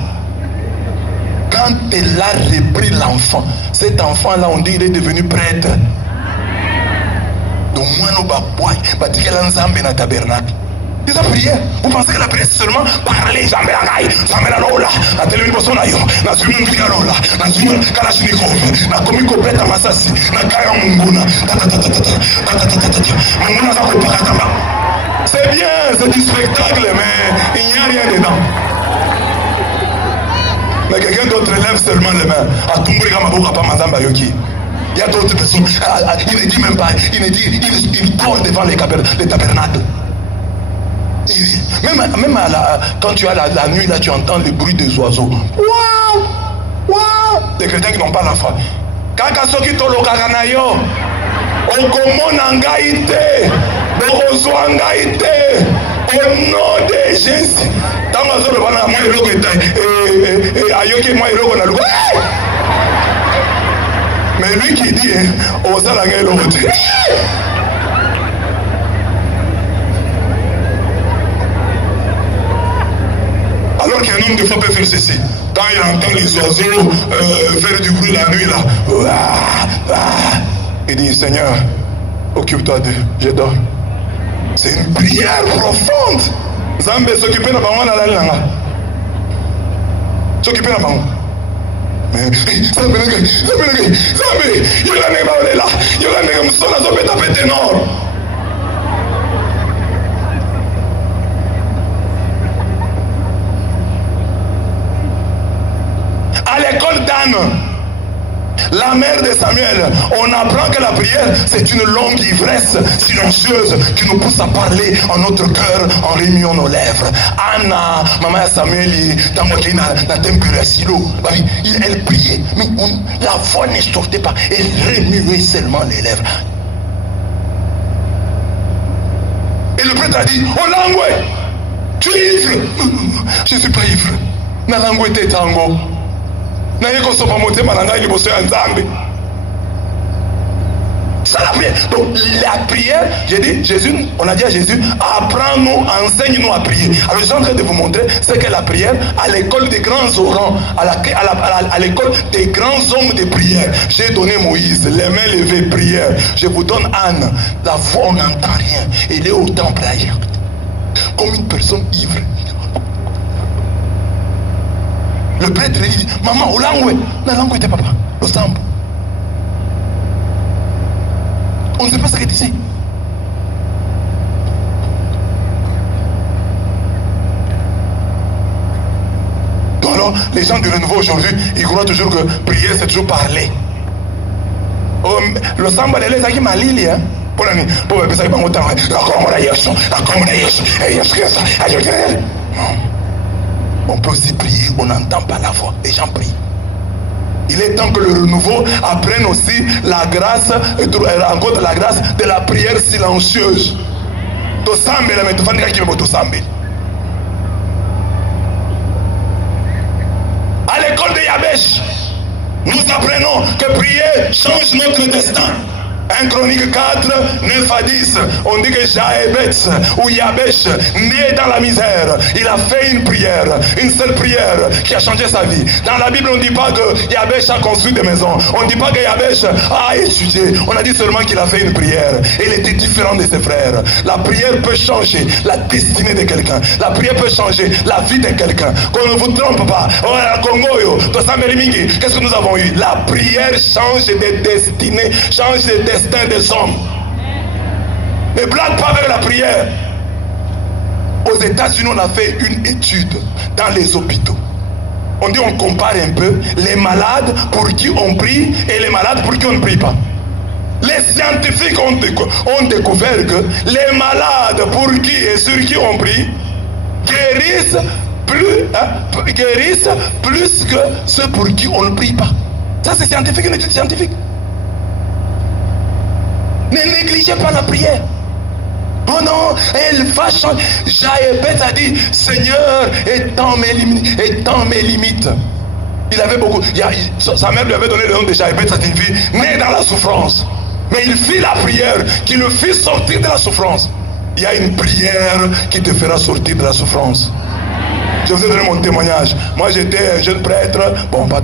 Quand elle a repris l'enfant, cet enfant là on dit il est devenu prêtre. Donc moi nous baboy batiki la nzambe na tabernacle. Des prières. Vous pensez que la prière c'est seulement parler jamais la gaille, jamais la lola, la télévision na yo, na zumi ndika lola, na zumi kalashnikov, na komiko beta masasi, na kaya munguna. Munguna za kopakatamba. C'est bien, c'est du spectacle mais il n'y a rien dedans. Mais quelqu'un d'autre lève seulement les mains. A tumburi kama boka pa mazamba yoki. Il y a d'autres personnes, il ne dit même pas, il dort devant les tabernacles. Même quand tu as la nuit, là, tu entends le bruit des oiseaux. Waouh! Waouh! Les chrétiens qui n'ont pas la foi. Kaka soki tolo kakanayo. Okomona ngaite. Bokozwa ngaite. Au nom de Jésus. Tango zo le bana moi eloko etai. Ayoki moi eloko na luka. Mais lui qui dit, on s'en a gagné l'autre. Alors qu'un homme de foi peut faire ceci. Quand il entend les oiseaux faire du bruit la nuit là. Il dit, Seigneur, occupe-toi d'eux, je dors. C'est une prière profonde. Zambé s'occuper de la banque dans la langue. S'occuper de la banque. Mais Zambé, il y a un élément là. Il y a un élément sur la zone de tapette nord. À l'école d'Anne, la mère de Samuel, on apprend que la prière, c'est une longue ivresse silencieuse qui nous pousse à parler en notre cœur en remuant nos lèvres. Anna, maman de Samuel, dans le temple de Silo, elle priait, mais la voix ne sortait pas, elle remuait seulement les lèvres. Et le prêtre a dit, oh langue, tu es ivre. Je ne suis pas ivre. Na langue était tango. Ça la prière. Donc la prière, j'ai dit, Jésus, on a dit à Jésus, apprends-nous, enseigne-nous à prier. Alors je suis en train de vous montrer ce qu'est la prière à l'école des grands orants, à l'école des grands hommes de prière. J'ai donné Moïse, les mains levées, prière. Je vous donne Anne, la voix on n'entend rien. Elle est au temple ailleurs. Comme une personne ivre. Le prêtre lui dit, maman, au langue, la langue était papa. Le sambo. On ne sait pas ce qu'il dit. Donc alors, les gens du renouveau aujourd'hui, ils croient toujours que prier, c'est toujours parler. Oh, le samba, les gens qui m'a lili, hein. On peut aussi prier, on n'entend pas la voix. Les gens prient. Il est temps que le renouveau apprenne aussi la grâce, rencontre la grâce de la prière silencieuse. À l'école de Yabesh, nous apprenons que prier change notre destin. 1 Chronique 4, 9 à 10. On dit que Jaébetz ou Yabesh, né dans la misère, il a fait une prière, une seule prière qui a changé sa vie. Dans la Bible, on ne dit pas que Yabesh a construit des maisons. On ne dit pas que Yabesh a étudié. On a dit seulement qu'il a fait une prière. Il était différent de ses frères. La prière peut changer la destinée de quelqu'un. La prière peut changer la vie de quelqu'un. Qu'on ne vous trompe pas. Qu'est-ce que nous avons eu? La prière change des destinées, change des destins des hommes. Ne blague pas avec la prière. Aux États-Unis, on a fait une étude dans les hôpitaux. On dit, on compare un peu les malades pour qui on prie et les malades pour qui on ne prie pas. Les scientifiques ont découvert que les malades pour qui et sur qui on prie guérissent plus que ceux pour qui on ne prie pas. Ça, c'est scientifique, une étude scientifique. Ne négligez pas la prière. Oh non, elle va changer. Jaébetz a dit, Seigneur, étends mes limites. Il avait beaucoup. Sa mère lui avait donné le nom de Jaébetz, c'est une fille née dans la souffrance. Mais il fit la prière qui le fit sortir de la souffrance. Il y a une prière qui te fera sortir de la souffrance. Je vous ai donné mon témoignage. Moi, j'étais un jeune prêtre. Bon, pas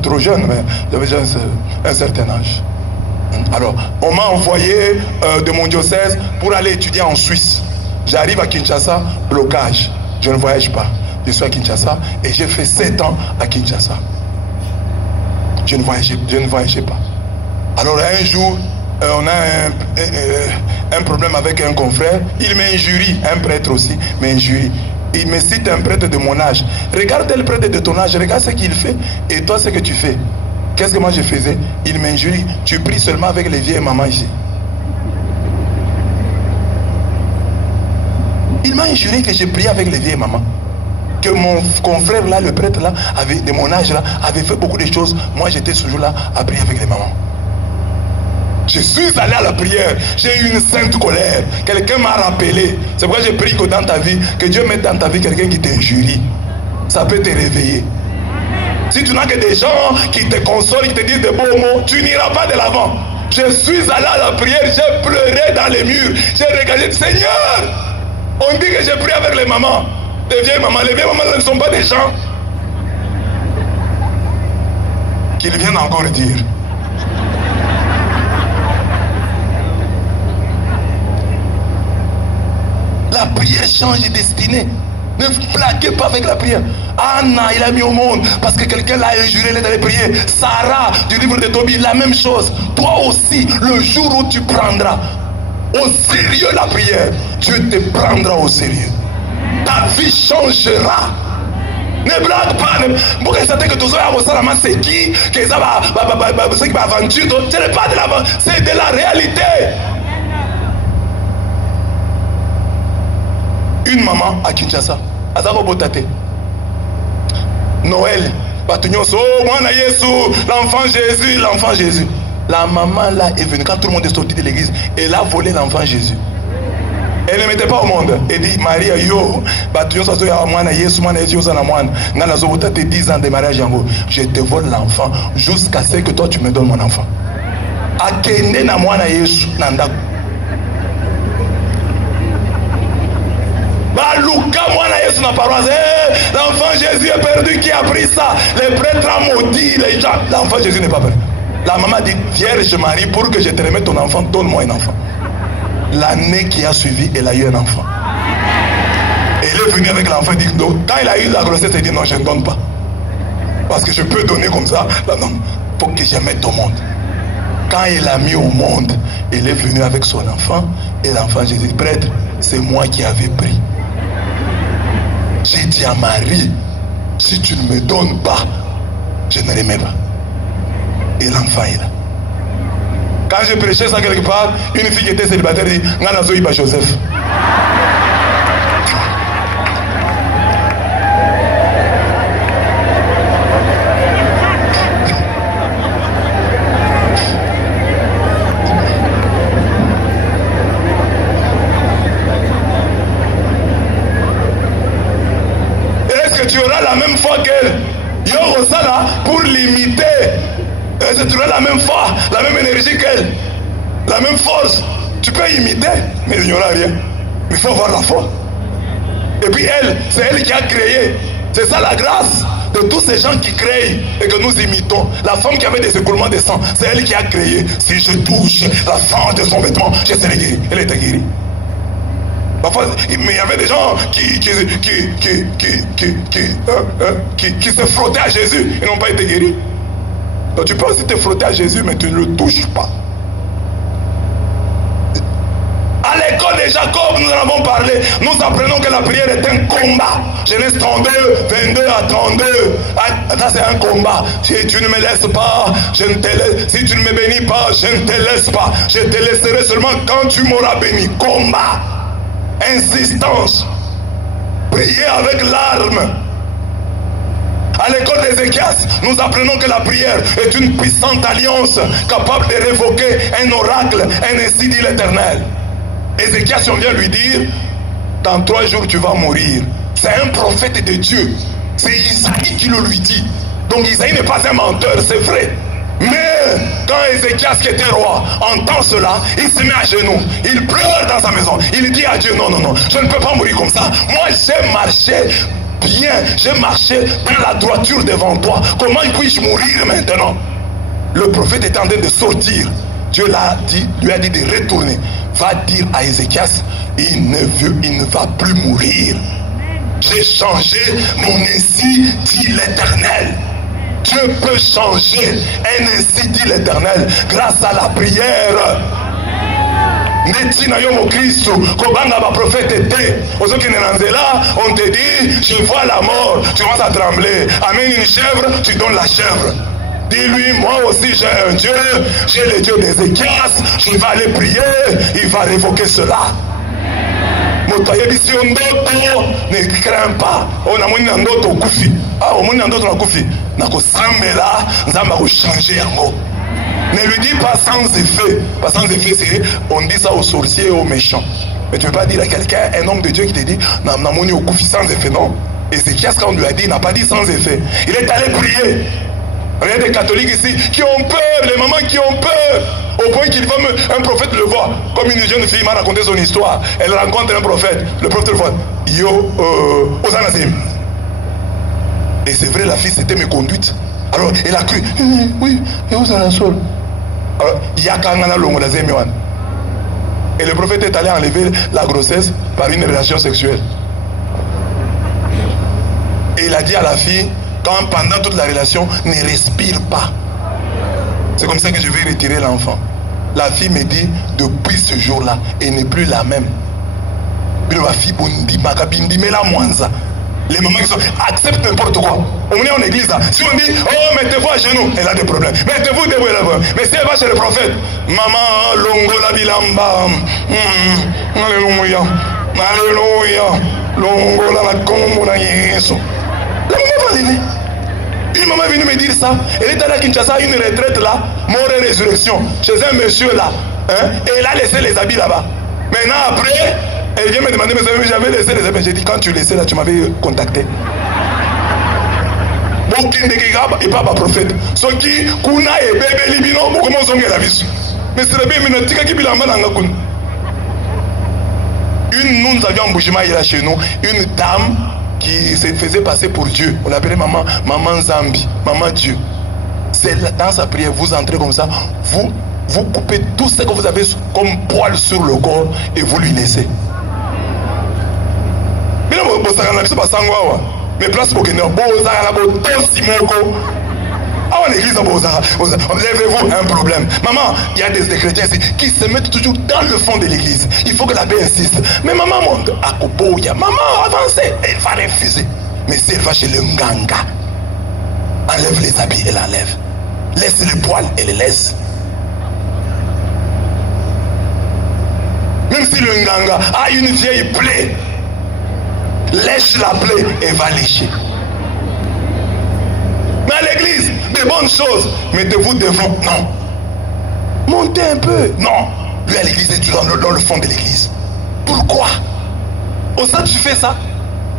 trop jeune, mais j'avais déjà un certain âge. Alors, on m'a envoyé de mon diocèse pour aller étudier en Suisse. J'arrive à Kinshasa, blocage. Je ne voyage pas. Je suis à Kinshasa et j'ai fait 7 ans à Kinshasa. Je ne voyageais pas. Alors, un jour, on a un problème avec un confrère. Il m'injurie, un prêtre aussi, m'injurie. Il me cite un prêtre de mon âge. Regarde le prêtre de ton âge, regarde ce qu'il fait et toi ce que tu fais. Qu'est-ce que moi je faisais? Il m'injurie. Tu pries seulement avec les vieilles mamans ici. Il m'a injurié que j'ai prié avec les vieilles mamans. Que mon confrère là, le prêtre là, de mon âge là, avait fait beaucoup de choses. Moi j'étais toujours là à prier avec les mamans. Je suis allé à la prière. J'ai eu une sainte colère. Quelqu'un m'a rappelé. C'est pourquoi j'ai prié que dans ta vie, que Dieu mette dans ta vie quelqu'un qui t'injurie. Ça peut te réveiller. Si tu n'as que des gens qui te consolent, qui te disent de beaux mots, tu n'iras pas de l'avant. Je suis allé à la prière, j'ai pleuré dans les murs. J'ai regardé, Seigneur, on dit que j'ai prié avec les mamans. Les vieilles mamans ne sont pas des gens qu'ils viennent encore dire. La prière change de destinée. Ne plaquez pas avec la prière. Anna, il a mis au monde parce que quelqu'un l'a injuré, il est allé prier. Sarah, du livre de Tobie, la même chose. Toi aussi, le jour où tu prendras au sérieux la prière, Dieu te prendra au sérieux. Ta vie changera. Ne blague pas. Pour que que tout ça, c'est qui que ça va aventure. Ce n'est pas de l'aventure, c'est de la réalité. Une maman à Kinshasa, Noël, l'enfant Jésus, l'enfant Jésus. La maman là est venue, quand tout le monde est sorti de l'église, elle a volé l'enfant Jésus. Elle ne mettait pas au monde. Elle dit, Maria, de mariage, je te vole l'enfant jusqu'à ce que toi tu me donnes mon enfant. L'enfant Jésus est perdu, qui a pris ça? Les prêtres ont maudit les gens. L'enfant Jésus n'est pas perdu. La maman dit, Vierge Marie, pour que je te remette ton enfant, donne-moi un enfant. L'année qui a suivi, elle a eu un enfant. Et elle est venue avec l'enfant. Quand il a eu la grossesse, elle dit non, je ne donne pas. Parce que je peux donner comme ça. Non. faut que je mette au monde. Quand il l'a mis au monde, il est venu avec son enfant. Et l'enfant, j'ai dit, prêtre, c'est moi qui avais pris. J'ai dit à Marie, si tu ne me donnes pas, je ne l'aimais pas. Et l'enfant est là. Quand je prêchais ça quelque part, une fille qui était célibataire dit, Nganazo Iba Joseph. Tu auras la même foi qu'elle. Yo, ça là, pour l'imiter. Tu auras la même foi, la même énergie qu'elle, la même force. Tu peux imiter, mais il n'y aura rien. Il faut avoir la foi. Et puis elle, c'est elle qui a créé. C'est ça la grâce de tous ces gens qui créent et que nous imitons. La femme qui avait des écoulements de sang, c'est elle qui a créé. Si je touche la fange de son vêtement, je serai guéri. Elle était guérie. Parfois, mais il y avait des gens qui se frottaient à Jésus et n'ont pas été guéris. Donc tu peux aussi te frotter à Jésus, mais tu ne le touches pas. À l'école de Jacob, nous en avons parlé. Nous apprenons que la prière est un combat. Genèse 32, 22 à 32. Ça c'est un combat. Si tu ne me laisses pas, je ne te laisse. Si tu ne me bénis pas, je ne te laisse pas. Je te laisserai seulement quand tu m'auras béni. Combat. Insistance. Prier avec larmes. À l'école d'Ézéchias, nous apprenons que la prière est une puissante alliance capable de révoquer un oracle, ainsi dit l'Éternel. Ézéchias, on vient lui dire, dans 3 jours tu vas mourir. C'est un prophète de Dieu. C'est Isaïe qui le lui dit. Donc Isaïe n'est pas un menteur, c'est vrai. Mais quand Ézéchias qui était roi entend cela, il se met à genoux, il pleure dans sa maison, il dit à Dieu, non, non, non, je ne peux pas mourir comme ça. Moi j'ai marché bien, j'ai marché dans la droiture devant toi. Comment puis-je mourir maintenant? Le prophète est en train de sortir. Dieu lui a dit de retourner. Va dire à Ézéchias, il ne va plus mourir. J'ai changé mon ainsi dit l'Éternel. Dieu peut changer un ainsi dit l'Éternel grâce à la prière. Christ, prophète on te dit, je vois la mort, tu commences à trembler. Amène une chèvre, tu donnes la chèvre. Dis-lui, moi aussi j'ai un Dieu, j'ai le Dieu d'Ézéchias, je vais aller prier, il va révoquer cela. Ne crains pas. On a mon ndoto kufi. Ah, on a ndoto kufi. Nako sambela, nzamba ko changer yango. Ne lui dis pas sans effet. Pas sans effet, c'est on dit ça aux sorciers et aux méchants. Mais tu ne peux pas dire à quelqu'un, un homme de Dieu qui te dit, n'a moni au kufi sans effet, non. Ézéchias, quand on lui a dit, il n'a pas dit sans effet. Il est allé prier. Il y a des catholiques ici qui ont peur, les mamans qui ont peur. Au point qu'il voit un prophète le voit. Comme une jeune fille m'a raconté son histoire. Elle rencontre un prophète. Le prophète le voit. Yo, Osanazim. Et c'est vrai, la fille s'était méconduite. Alors, elle a cru. Oui, Osanasol. Alors, Yakangana Longolazemiwan. Et le prophète est allé enlever la grossesse par une relation sexuelle. Et il a dit à la fille, quand pendant toute la relation, ne respire pas. C'est comme ça que je vais retirer l'enfant. La fille me dit, depuis ce jour-là, elle n'est plus la même. Les mamans qui sont, acceptent n'importe quoi. On est en église là. Si on dit, oh, mettez-vous à genoux, elle a des problèmes. Mettez-vous debout, elle a des problèmes. Mais si elle va chez le prophète, maman, longo la bilamba, alléluia, alléluia, longo la combo la yeso. La maman va l'aimer. Une maman est venue me dire ça. Elle est allée à Kinshasa, une retraite là, mort et résurrection, chez un monsieur là. Hein, et elle a laissé les habits là-bas. Maintenant après, elle vient me demander, mais j'avais laissé les habits. J'ai dit, quand tu laissais là, tu m'avais contacté. Donc, il n'est pas prophète. Ce qui, kuna et bébé libino, comment on la vie. Mais c'est le bébé, mais tika qui bilamba n'angakun. Nous avions un bougement chez nous, une dame qui se faisait passer pour Dieu. On l'appelait maman Zambi, maman Dieu. C'est dans sa prière, vous entrez comme ça, vous coupez tout ce que vous avez comme poil sur le corps et vous lui laissez. Mais place pour que nous en église, lèvez-vous, un problème. Maman, il y a des chrétiens qui se mettent toujours dans le fond de l'église. Il faut que l'abbé insiste. Mais maman monte à Koboya. Maman, avancez. Elle va refuser. Mais si elle va chez le Nganga, enlève les habits, elle enlève. Laisse les poils, elle les laisse. Même si le Nganga a une vieille plaie, lèche la plaie et va lécher. Mais à l'église, des bonnes choses, mettez-vous devant. Non. Montez un peu. Non. Lui à l'église, tu es dans le fond de l'église. Pourquoi? Au stade, tu fais ça.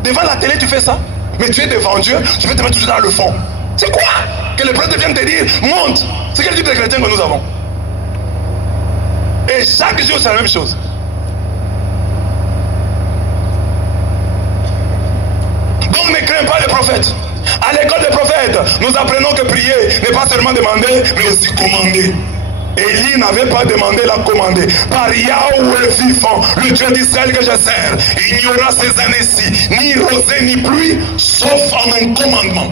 Devant la télé, tu fais ça. Mais tu es devant Dieu, tu veux te mettre toujours dans le fond. C'est quoi? Que le prêtre vienne te dire, monte. C'est quel type de chrétien que nous avons? Et chaque jour, c'est la même chose. Donc ne crains pas les prophètes. À l'école des prophètes, nous apprenons que prier n'est pas seulement demander, mais aussi commander. Élie n'avait pas demandé, il a commandé. Par Yahweh vivant, le Dieu d'Israël que je sers, il n'y aura ces années-ci ni rosée ni pluie, sauf en un commandement.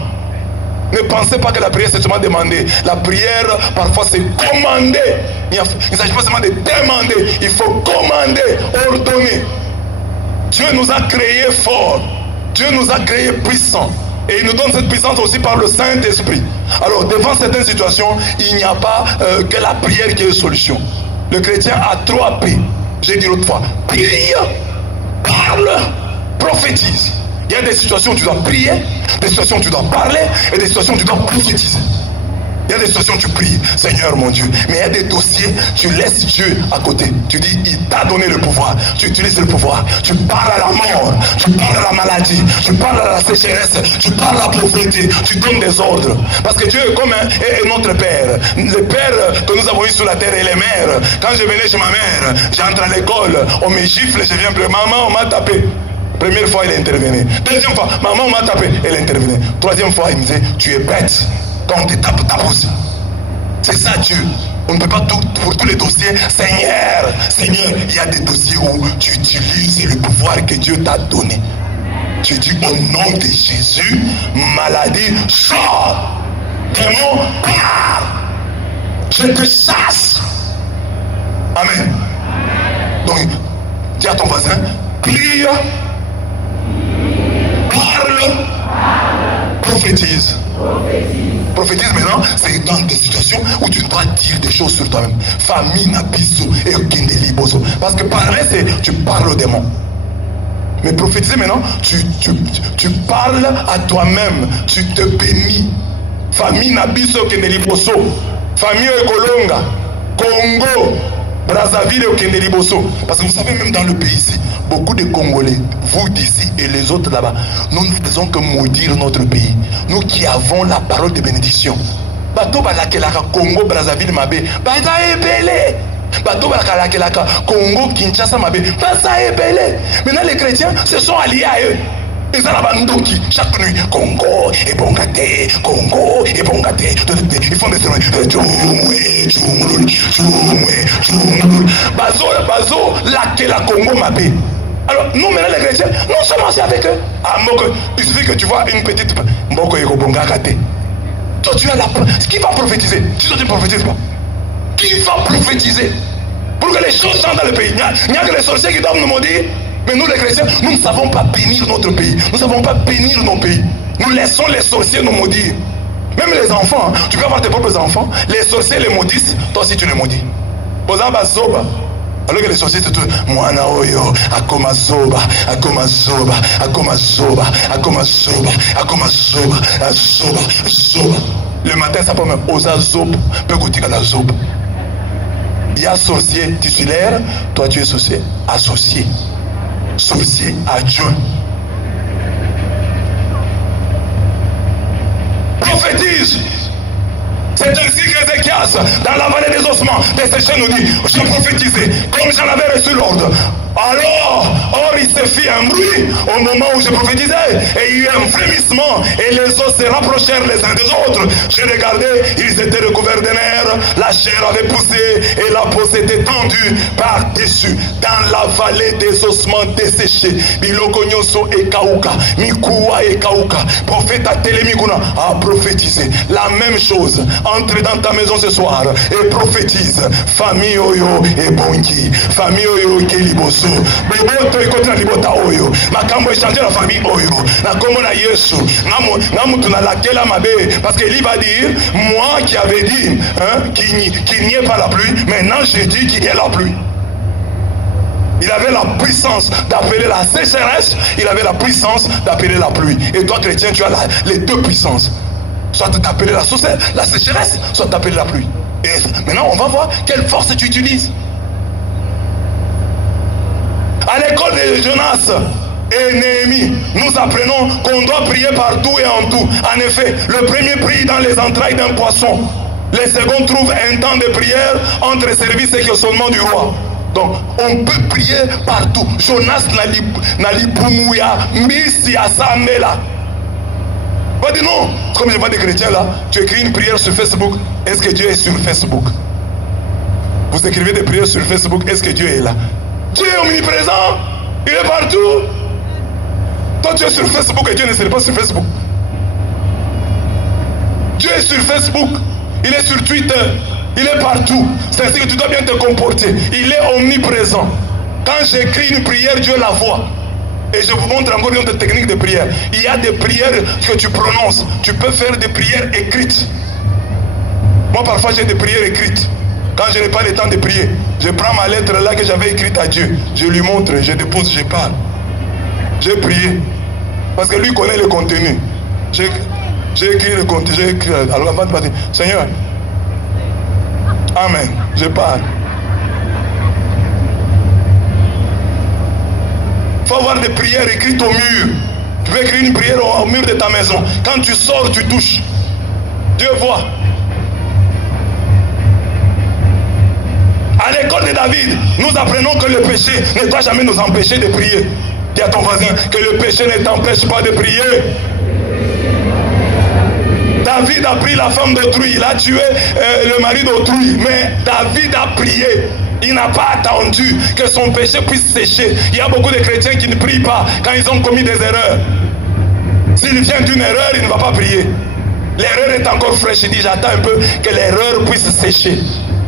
Ne pensez pas que la prière c'est seulement demander. La prière, parfois, c'est commander. Il ne s'agit pas seulement de demander. Il faut commander, ordonner. Dieu nous a créés forts. Dieu nous a créés puissants. Et il nous donne cette puissance aussi par le Saint-Esprit. Alors, devant certaines situations, il n'y a pas que la prière qui est une solution. Le chrétien a 3 P. J'ai dit l'autre fois. Prie, parle, prophétise. Il y a des situations où tu dois prier, des situations où tu dois parler, et des situations où tu dois prophétiser. Il y a des situations où tu pries, Seigneur mon Dieu. Mais il y a des dossiers, tu laisses Dieu à côté. Tu dis, il t'a donné le pouvoir. Tu utilises le pouvoir. Tu parles à la mort. Tu parles à la maladie. Tu parles à la sécheresse. Tu parles à la pauvreté. Tu donnes des ordres. Parce que Dieu est comme notre Père. Le Père que nous avons eu sur la terre et les mères. Quand je venais chez ma mère, j'entre à l'école, on me gifle, je viens pleurer. Maman, on m'a tapé. Première fois, il intervenait. Deuxième fois, maman, on m'a tapé. Elle intervenait. Troisième fois, il me disait, tu es bête. Quand on te tape, tape aussi. C'est ça Dieu. On ne peut pas tout pour tous les dossiers. Seigneur, il y a des dossiers où tu utilises le pouvoir que Dieu t'a donné. Tu dis au nom de Jésus, maladie, sors. Démon, pars. Je te chasse. Amen. Donc, dis à ton voisin, prie, parle, prophétise. Prophétise maintenant, c'est dans des situations où tu dois dire des choses sur toi-même. Famine, abisso et kindeli bozo. Parce que parler, c'est tu parles au démon. Mais prophétiser maintenant, tu parles à toi-même, tu te bénis. Famine, abisso, kindeli bozo. Famille Ekolonga, Congo, Brazzaville et Kendeli Bosso. Parce que vous savez, même dans le pays ici, beaucoup de Congolais, vous d'ici et les autres là-bas, nous ne faisons que maudire notre pays. Nous qui avons la parole de bénédiction. Bato balakelaka Congo, Brazzaville, Mabé, Baza ebele. Bato balakelaka Congo, Kinshasa, Mabé, Baza ebele. Maintenant les chrétiens se sont alliés à eux. Ils ont la bandoki chaque nuit. Congo et Bongate, Congo et Bongate. Ils font des Bazo, la Congo Mabé. Alors, nous, maintenant, les chrétiens, nous sommes assis avec eux. Ah, il suffit que tu vois une petite Mboko et Bongate. Toi, tu as la. Qui va prophétiser? Tu ne prophétises pas. Qui va prophétiser? Pour que les choses changent dans le pays. Il n'y a que les sorciers qui doivent nous maudire. Mais nous les chrétiens, nous ne savons pas bénir notre pays. Nous ne savons pas bénir nos pays. Nous laissons les sorciers nous maudire. Même les enfants, tu peux avoir tes propres enfants. Les sorciers les maudissent, toi aussi tu les maudis. Alors que les sorciers c'est tout. Moana oyo, akoma zoba, akoma zoba, akoma zoba, akoma zoba, akoma zoba, zoba, zoba. Le matin ça peut même osa zob, peut goûter à la zob. Il y a sorcier titulaire, toi tu es sorcier associé. Sorcier adjoint. Prophétise. C'est ainsi qu'Ézéchias Jonas, dans la vallée des ossements desséchés, nous dit, je prophétisais, comme j'en avais reçu l'ordre. Alors, or il s'est fait un bruit au moment où je prophétisais, et il y eut un frémissement, et les os se rapprochèrent les uns des autres. Je regardais, ils étaient recouverts de nerfs, la chair avait poussé, et la peau s'était tendue par-dessus, dans la vallée des ossements desséchés. Biloko nyoso et kauka, mikua et kauka. Prophète Atelemikuna a prophétisé la même chose. Entre dans ta maison ce soir et prophétise. Famille oyo et bonki, famille oyo keliboso. Boboto ekoti na libota oyo. Makambo échanger la famille oyo. Na kombo na Yesu. Namu tunalakela mabe. Parce que lui va dire, moi qui avais dit qu'il n'y ait pas la pluie, maintenant je dis qu'il y ait la pluie. Il avait la puissance d'appeler la sécheresse, il avait la puissance d'appeler la pluie. Et toi chrétien, tu as les deux puissances. Soit t'appeler la sécheresse, soit t'appeler la pluie. Et maintenant on va voir quelle force tu utilises. À l'école de Jonas et Néhémie, nous apprenons qu'on doit prier partout et en tout. En effet, le premier prie dans les entrailles d'un poisson. Les seconds trouvent un temps de prière entre service et questionnement du roi. Donc, on peut prier partout. Jonas n'ali pumouya, misi asamela. On va dire non. Comme je vois des chrétiens là, tu écris une prière sur Facebook. Est-ce que Dieu est sur Facebook? Vous écrivez des prières sur Facebook. Est-ce que Dieu est là? Dieu est omniprésent. Il est partout. Toi, tu es sur Facebook et Dieu ne serait pas sur Facebook. Dieu est sur Facebook. Il est sur Twitter. Il est partout. C'est ainsi que tu dois bien te comporter. Il est omniprésent. Quand j'écris une prière, Dieu la voit. Et je vous montre encore une autre technique de prière. Il y a des prières que tu prononces. Tu peux faire des prières écrites. Moi, parfois, j'ai des prières écrites. Quand je n'ai pas le temps de prier, je prends ma lettre là que j'avais écrite à Dieu. Je lui montre, je dépose, je parle. J'ai prié. Parce que lui connaît le contenu. J'ai écrit le contenu. J'ai écrit. Alors avant de partir, Seigneur, Amen, je parle. Il faut avoir des prières écrites au mur. Tu peux écrire une prière au mur de ta maison. Quand tu sors, tu touches. Dieu voit. À l'école de David, nous apprenons que le péché ne doit jamais nous empêcher de prier. Dis à ton voisin que le péché ne t'empêche pas de prier. David a pris la femme d'autrui, il a tué le mari d'autrui, mais David a prié. Il n'a pas attendu que son péché puisse sécher. Il y a beaucoup de chrétiens qui ne prient pas quand ils ont commis des erreurs. S'il vient d'une erreur, il ne va pas prier. L'erreur est encore fraîche. Il dit, j'attends un peu que l'erreur puisse sécher.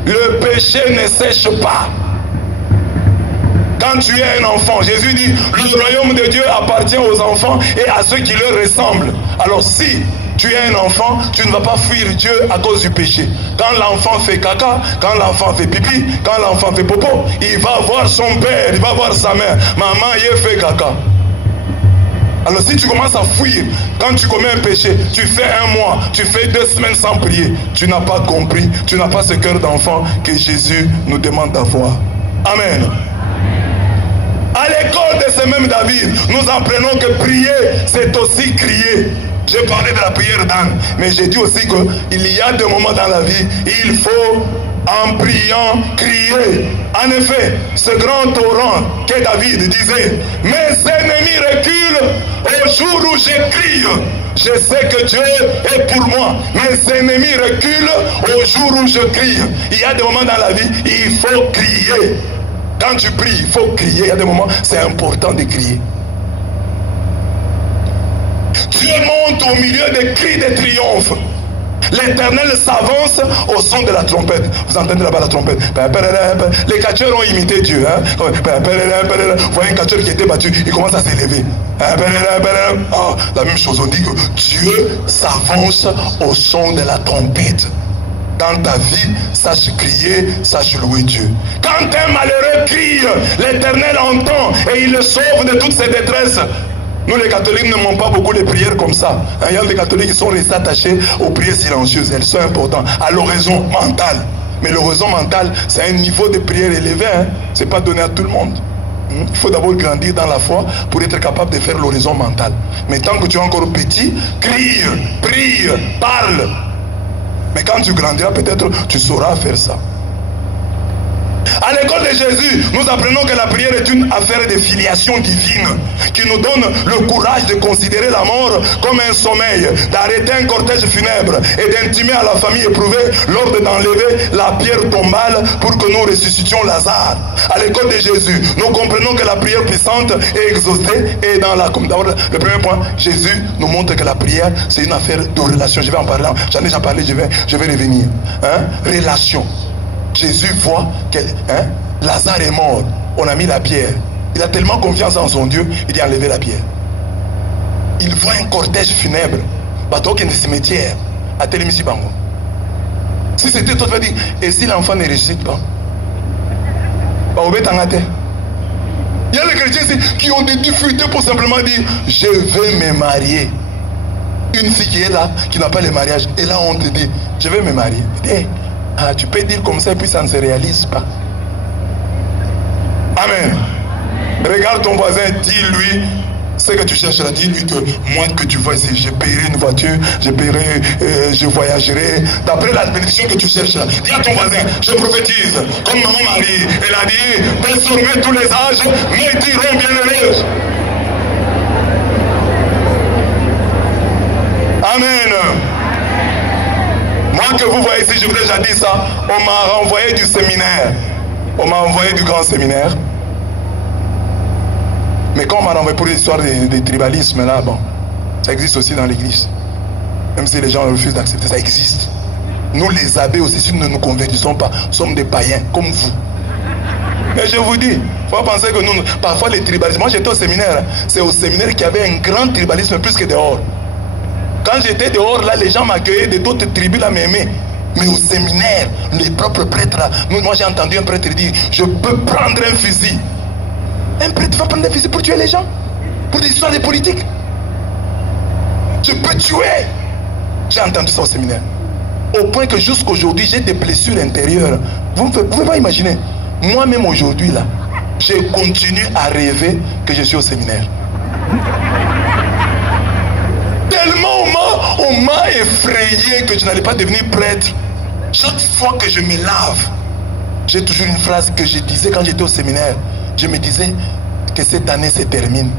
Le péché ne sèche pas. Quand tu es un enfant, Jésus dit, le royaume de Dieu appartient aux enfants et à ceux qui leur ressemblent. Alors si tu es un enfant, tu ne vas pas fuir Dieu à cause du péché. Quand l'enfant fait caca, quand l'enfant fait pipi, quand l'enfant fait popo, il va voir son père, il va voir sa mère. Maman, il fait caca. Alors si tu commences à fuir, quand tu commets un péché, tu fais un mois, tu fais 2 semaines sans prier, tu n'as pas compris, tu n'as pas ce cœur d'enfant que Jésus nous demande d'avoir. Amen. À l'école de ce même David, nous apprenons que prier, c'est aussi crier. J'ai parlé de la prière d'Anne, mais j'ai dit aussi qu'il y a des moments dans la vie, il faut en priant crier. En effet, ce grand torrent que David disait, mes ennemis reculent au jour où je crie. Je sais que Dieu est pour moi. Mes ennemis reculent au jour où je crie. Il y a des moments dans la vie, il faut crier. Quand tu pries, il faut crier. Il y a des moments, c'est important de crier. Dieu monte au milieu des cris de triomphe. L'Éternel s'avance au son de la trompette. Vous entendez là-bas la trompette? Les catcheurs ont imité Dieu. Vous voyez un catcheur qui était battu, il commence à s'élever. La même chose, on dit que Dieu s'avance au son de la trompette. Dans ta vie, sache crier, sache louer Dieu. Quand un malheureux crie, l'Éternel entend et il le sauve de toutes ses détresses. Nous les catholiques n'aimons pas beaucoup les prières comme ça. Il y a des catholiques qui sont restés attachés aux prières silencieuses. Elles sont importantes. À l'oraison mentale. Mais l'oraison mentale, c'est un niveau de prière élevé. Ce n'est pas donné à tout le monde. Il faut d'abord grandir dans la foi pour être capable de faire l'oraison mentale. Mais tant que tu es encore petit, crie, prie, parle. Mais quand tu grandiras, peut-être tu sauras faire ça. À l'école de Jésus, nous apprenons que la prière est une affaire de filiation divine qui nous donne le courage de considérer la mort comme un sommeil, d'arrêter un cortège funèbre et d'intimer à la famille éprouvée l'ordre d'enlever la pierre tombale pour que nous ressuscitions Lazare. À l'école de Jésus, nous comprenons que la prière puissante est exaucée et dans la... Le premier point, Jésus nous montre que la prière, c'est une affaire de relation. Je vais en parler, j'en ai déjà parlé, je vais revenir. Relation. Jésus voit que Lazare est mort. On a mis la pierre. Il a tellement confiance en son Dieu, il a enlevé la pierre. Il voit un cortège funèbre. Bateau qui est dans le cimetière. À Télémissi Bango. Si c'était toi, tu vas dire, et si l'enfant ne ressuscite pas? Il y a les chrétiens ici qui ont des difficultés pour simplement dire, je vais me marier. Une fille qui est là, qui n'a pas le mariage, et là on te dit, je vais me marier. Ah, tu peux dire comme ça et puis ça ne se réalise pas. Amen. Regarde ton voisin, dis-lui ce que tu cherches là. Dis-lui que moi que tu vois ici, je paierai une voiture, je voyagerai. D'après la bénédiction que tu cherches là. Dis à ton voisin, je prophétise. Comme maman Marie, elle a dit, désormais tous les âges me diront bienheureux. Amen. Moi que vous voyez ici, je vous ai déjà dit ça, on m'a renvoyé du séminaire. On m'a envoyé du grand séminaire. Mais quand on m'a renvoyé pour l'histoire des tribalismes, là, bon, ça existe aussi dans l'église. Même si les gens refusent d'accepter, ça existe. Nous les abbés aussi, si nous ne nous convertissons pas, sommes des païens, comme vous. Mais je vous dis, il faut penser que nous, parfois les tribalismes, moi j'étais au séminaire, c'est au séminaire qu'il y avait un grand tribalisme plus que dehors. Quand j'étais dehors, là, les gens m'accueillaient, d'autres tribus là m'aimaient. Mais au séminaire, les propres prêtres là, moi j'ai entendu un prêtre dire, je peux prendre un fusil. Un prêtre va prendre un fusil pour tuer les gens? Pour des histoires de politique? Je peux tuer. J'ai entendu ça au séminaire. Au point que jusqu'aujourd'hui, j'ai des blessures intérieures. Vous ne pouvez pas imaginer. Moi-même aujourd'hui là, je continue à rêver que je suis au séminaire. Tellement on m'a effrayé que je n'allais pas devenir prêtre. Chaque fois que je me lave, j'ai toujours une phrase que je disais quand j'étais au séminaire. Je me disais que cette année se termine.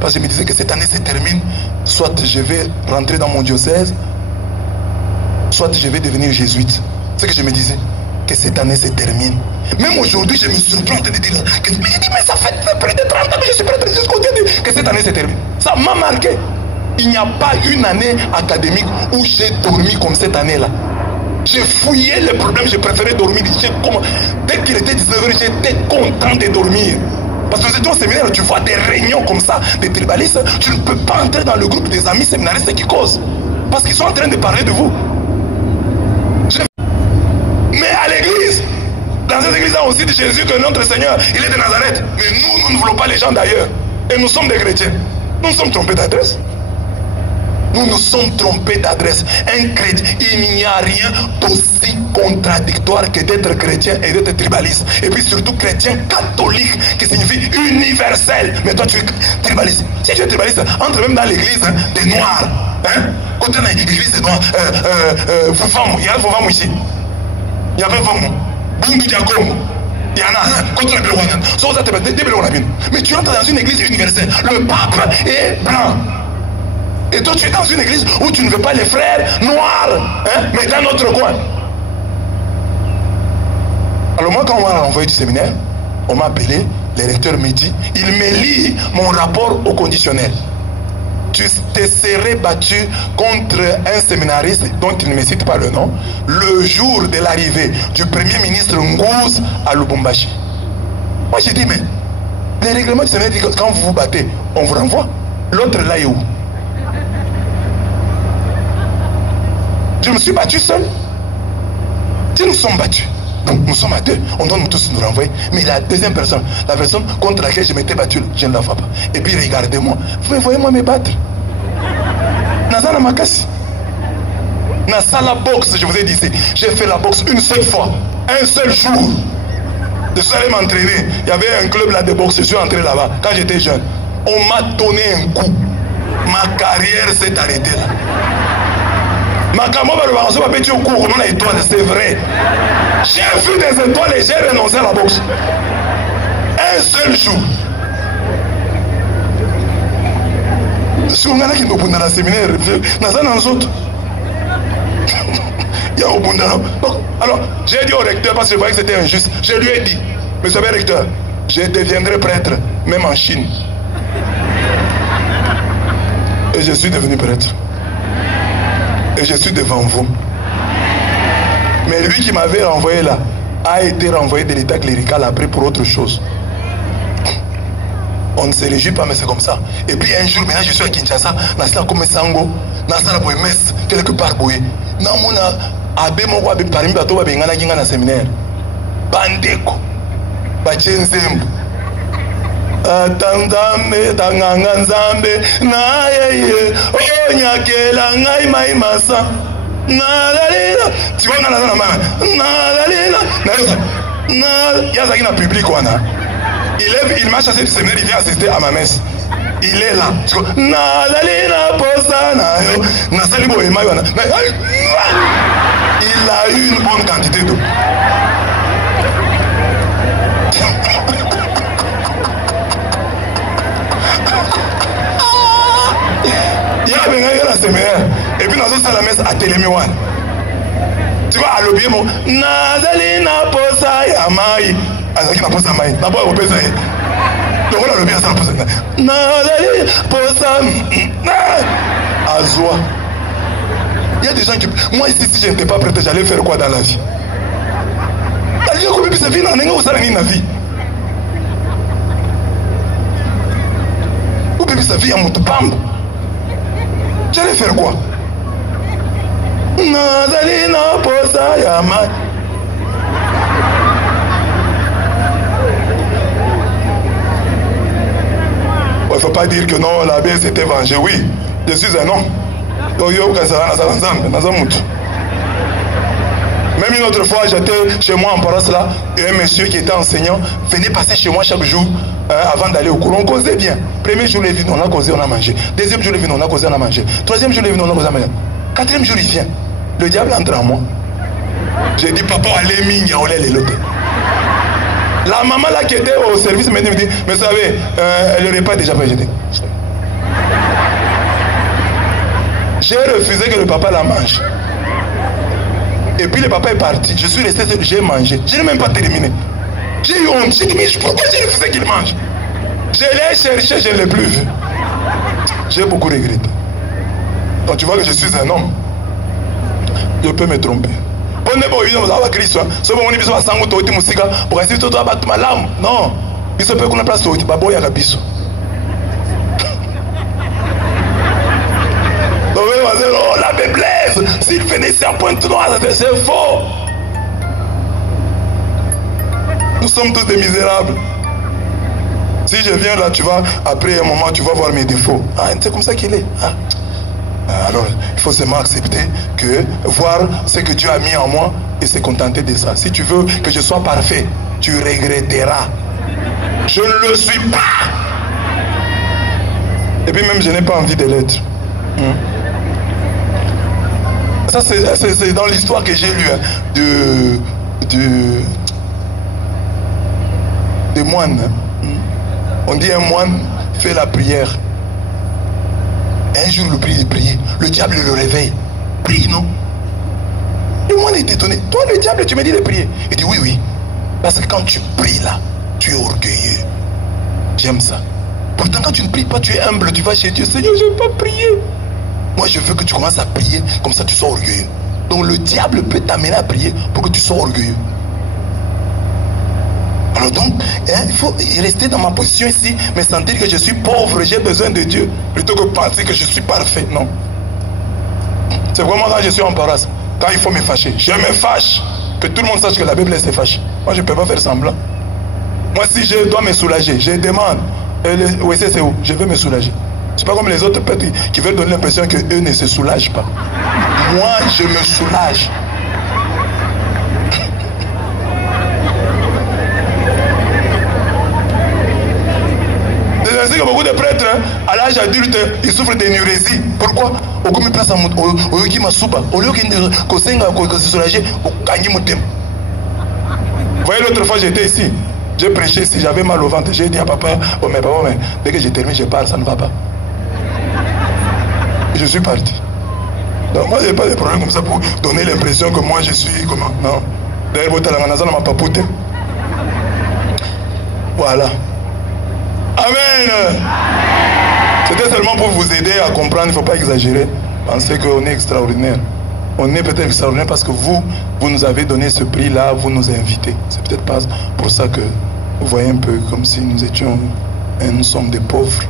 Parce que je me disais que cette année se termine, soit je vais rentrer dans mon diocèse, soit je vais devenir jésuite. C'est ce que je me disais, que cette année se termine. Même aujourd'hui, je me surprends de dire que mais ça fait près de 30 ans que je suis prêtre jusqu'au Dieu que cette année se termine. Ça m'a marqué. Il n'y a pas une année académique où j'ai dormi comme cette année-là. J'ai fouillé les problèmes, j'ai préféré dormir. Dès qu'il était 19h, j'étais content de dormir. Parce que nous étions au séminaire, tu vois des réunions comme ça, des tribalistes, tu ne peux pas entrer dans le groupe des amis séminaristes qui causent. Parce qu'ils sont en train de parler de vous. Mais à l'église, dans cette église-là aussi de Jésus, que notre Seigneur, il est de Nazareth. Mais nous ne voulons pas les gens d'ailleurs. Et nous sommes des chrétiens. Nous nous sommes trompés d'adresse. Nous nous sommes trompés d'adresse. Un chrétien, il n'y a rien d'aussi contradictoire que d'être chrétien et d'être tribaliste. Et puis surtout chrétien catholique, qui signifie universel. Mais toi tu es tribaliste. Si tu es tribaliste, entre même dans l'église des noirs. Quand on a l'église des noirs, il y a un femme ici. Il y a un femme. Bundu Diakomo. Il y en a un. Contre les mais tu entres dans une église universelle. Le pape est blanc. Et toi tu es dans une église où tu ne veux pas les frères noirs, mais dans notre coin. Alors moi quand on m'a envoyé du séminaire, on m'a appelé, le recteur me dit, il me lit mon rapport au conditionnel. Tu te serais battu contre un séminariste dont il ne me cite pas le nom, le jour de l'arrivée du premier ministre Ngouz à Lubumbashi. Moi j'ai dit, mais les règlements du séminaire disent que quand vous vous battez, on vous renvoie. L'autre là est où? Je me suis battu seul. Si nous sommes battus, donc nous sommes à deux, on doit nous tous nous renvoyer. Mais la deuxième personne, la personne contre laquelle je m'étais battu, je ne la vois pas. Et puis regardez-moi, vous voyez-moi me battre. Nazana Makasi. Dans la boxe, je vous ai dit, j'ai fait la boxe une seule fois, un seul jour. Je suis allé m'entraîner. Il y avait un club là de boxe, je suis entré là-bas quand j'étais jeune. On m'a donné un coup. Ma carrière s'est arrêtée là. Makamo va le voir, on va péter au cours, on a étoile, c'est vrai. J'ai vu des étoiles et j'ai renoncé à la boxe. Un seul jour. Si on a qui nous dans le séminaire, dans autres. Il y a au bout alors, j'ai dit au recteur parce que je voyais que c'était injuste. Je lui ai dit, monsieur le recteur, je deviendrai prêtre, même en Chine. Et je suis devenu prêtre. Et je suis devant vous. Mais lui qui m'avait renvoyé là, a été renvoyé de l'état clérical après pour autre chose. On ne se réjouit pas, mais c'est comme ça. Et puis un jour, maintenant je suis à Kinshasa, dans comme Sango, dans la messe, quelque part, boye. Dans mon abbé, mon roi, parmi bateau, bengana kinga na séminaire. Bandeko, bachenzembo. Tanzambe, tanganga nzambe, na yeye, onyakela ngai mai masa. Na lalila, tu vois na la main. Na lalila, na yazaki na public wana. Il m'a chassé du séminaire, il vient assister à ma messe. Il est là. Il a eu une bonne quantité d'eau. Il y a un séminaire. Et puis dans la messe à Télémiwan. Tu vois, à l'objet, mon Nazalina Posa Yamai. Azaki na posa mai na boy opesa ye donc on a le bien ça posa na dali posa azwa. Il y a des gens qui moi ici si je n'étais pas prêt j'allais faire quoi dans la vie allez ko bibi sa vie na nenga usala nini na vie ou bibi sa vie à mutupambo j'allais faire quoi na dali na posa ya mai. Il ne faut pas dire que non, l'abbé s'était vengé. Oui, je suis un homme. Même une autre fois, j'étais chez moi en paroisse là, et un monsieur qui était enseignant venait passer chez moi chaque jour avant d'aller au cours. On causait bien. Premier jour, il est venu, on a causé, on a mangé. Deuxième jour, il est venu, on a causé, on a mangé. Troisième jour, il est venu, on a causé, on a mangé. Quatrième jour, il vient. Le diable entre en moi. J'ai dit, papa, allez, migne, on les lotés. La maman là qui était au service me dit, mais vous savez, le repas est déjà prêt. J'ai refusé que le papa la mange. Et puis le papa est parti. Je suis resté, j'ai mangé. Je n'ai même pas terminé. J'ai eu honte. J'ai dit, mais pourquoi j'ai refusé qu'il mange? Je l'ai cherché, je ne l'ai plus vu. J'ai beaucoup regretté. Donc tu vois que je suis un homme. Je peux me tromper. Non, il se peut qu'on a place au Babo Yagabiso. Oh, la faiblesse, s'il venait à pointe noire, c'est faux. Nous sommes tous des misérables. Si je viens là, tu vas, après un moment, tu vas voir mes défauts. Ah, c'est comme ça qu'il est. Ah. Alors, il faut seulement accepter que, voir ce que Dieu a mis en moi et se contenter de ça. Si tu veux que je sois parfait, tu regretteras. Je ne le suis pas. Et puis même, je n'ai pas envie de l'être. Ça, c'est dans l'histoire que j'ai lue de moines. On dit un moine fait la prière. Un jour, le prier. Le diable le réveille. Prie, non? Le moine est étonné. Toi, le diable, tu me dis de prier. Il dit oui. Parce que quand tu pries là, tu es orgueilleux. J'aime ça. Pourtant, quand tu ne pries pas, tu es humble. Tu vas chez Dieu. Seigneur, je ne vais pas prier. Moi, je veux que tu commences à prier. Comme ça, tu sois orgueilleux. Donc, le diable peut t'amener à prier pour que tu sois orgueilleux. Alors donc, il faut rester dans ma position ici, mais sentir que je suis pauvre, j'ai besoin de Dieu, plutôt que penser que je suis parfait. Non. C'est vraiment quand je suis en paroisse, quand il faut me fâcher. Je me fâche, que tout le monde sache que la Bible se fâche. Moi, je ne peux pas faire semblant. Moi, si je dois me soulager, je demande, oui, c'est où? Je veux me soulager. C'est pas comme les autres petits qui veulent donner l'impression qu'eux ne se soulagent pas. Moi, je me soulage. C'est ainsi que beaucoup de prêtres À l'âge adulte, il souffre d'énurésie. Pourquoi? Au comme place au yoki masuba, au lieu que senga que se soulager, au kanyi mutem. Vous voyez, l'autre fois j'étais ici, j'ai prêché ici, j'avais mal au ventre, j'ai dit à papa, oh mais papa, mais dès que j'ai terminé, je parle, ça ne va pas. Je suis parti. Donc moi, je n'ai pas de problème comme ça pour donner l'impression que moi je suis comment. Non. D'ailleurs, vous avez ma papoute. Voilà. Amen. C'était seulement pour vous aider à comprendre, il ne faut pas exagérer. Pensez qu'on est extraordinaire. On est peut-être extraordinaire parce que vous nous avez donné ce prix-là, vous nous invitez. C'est peut-être pas pour ça que vous voyez un peu comme si nous étions, nous sommes des pauvres.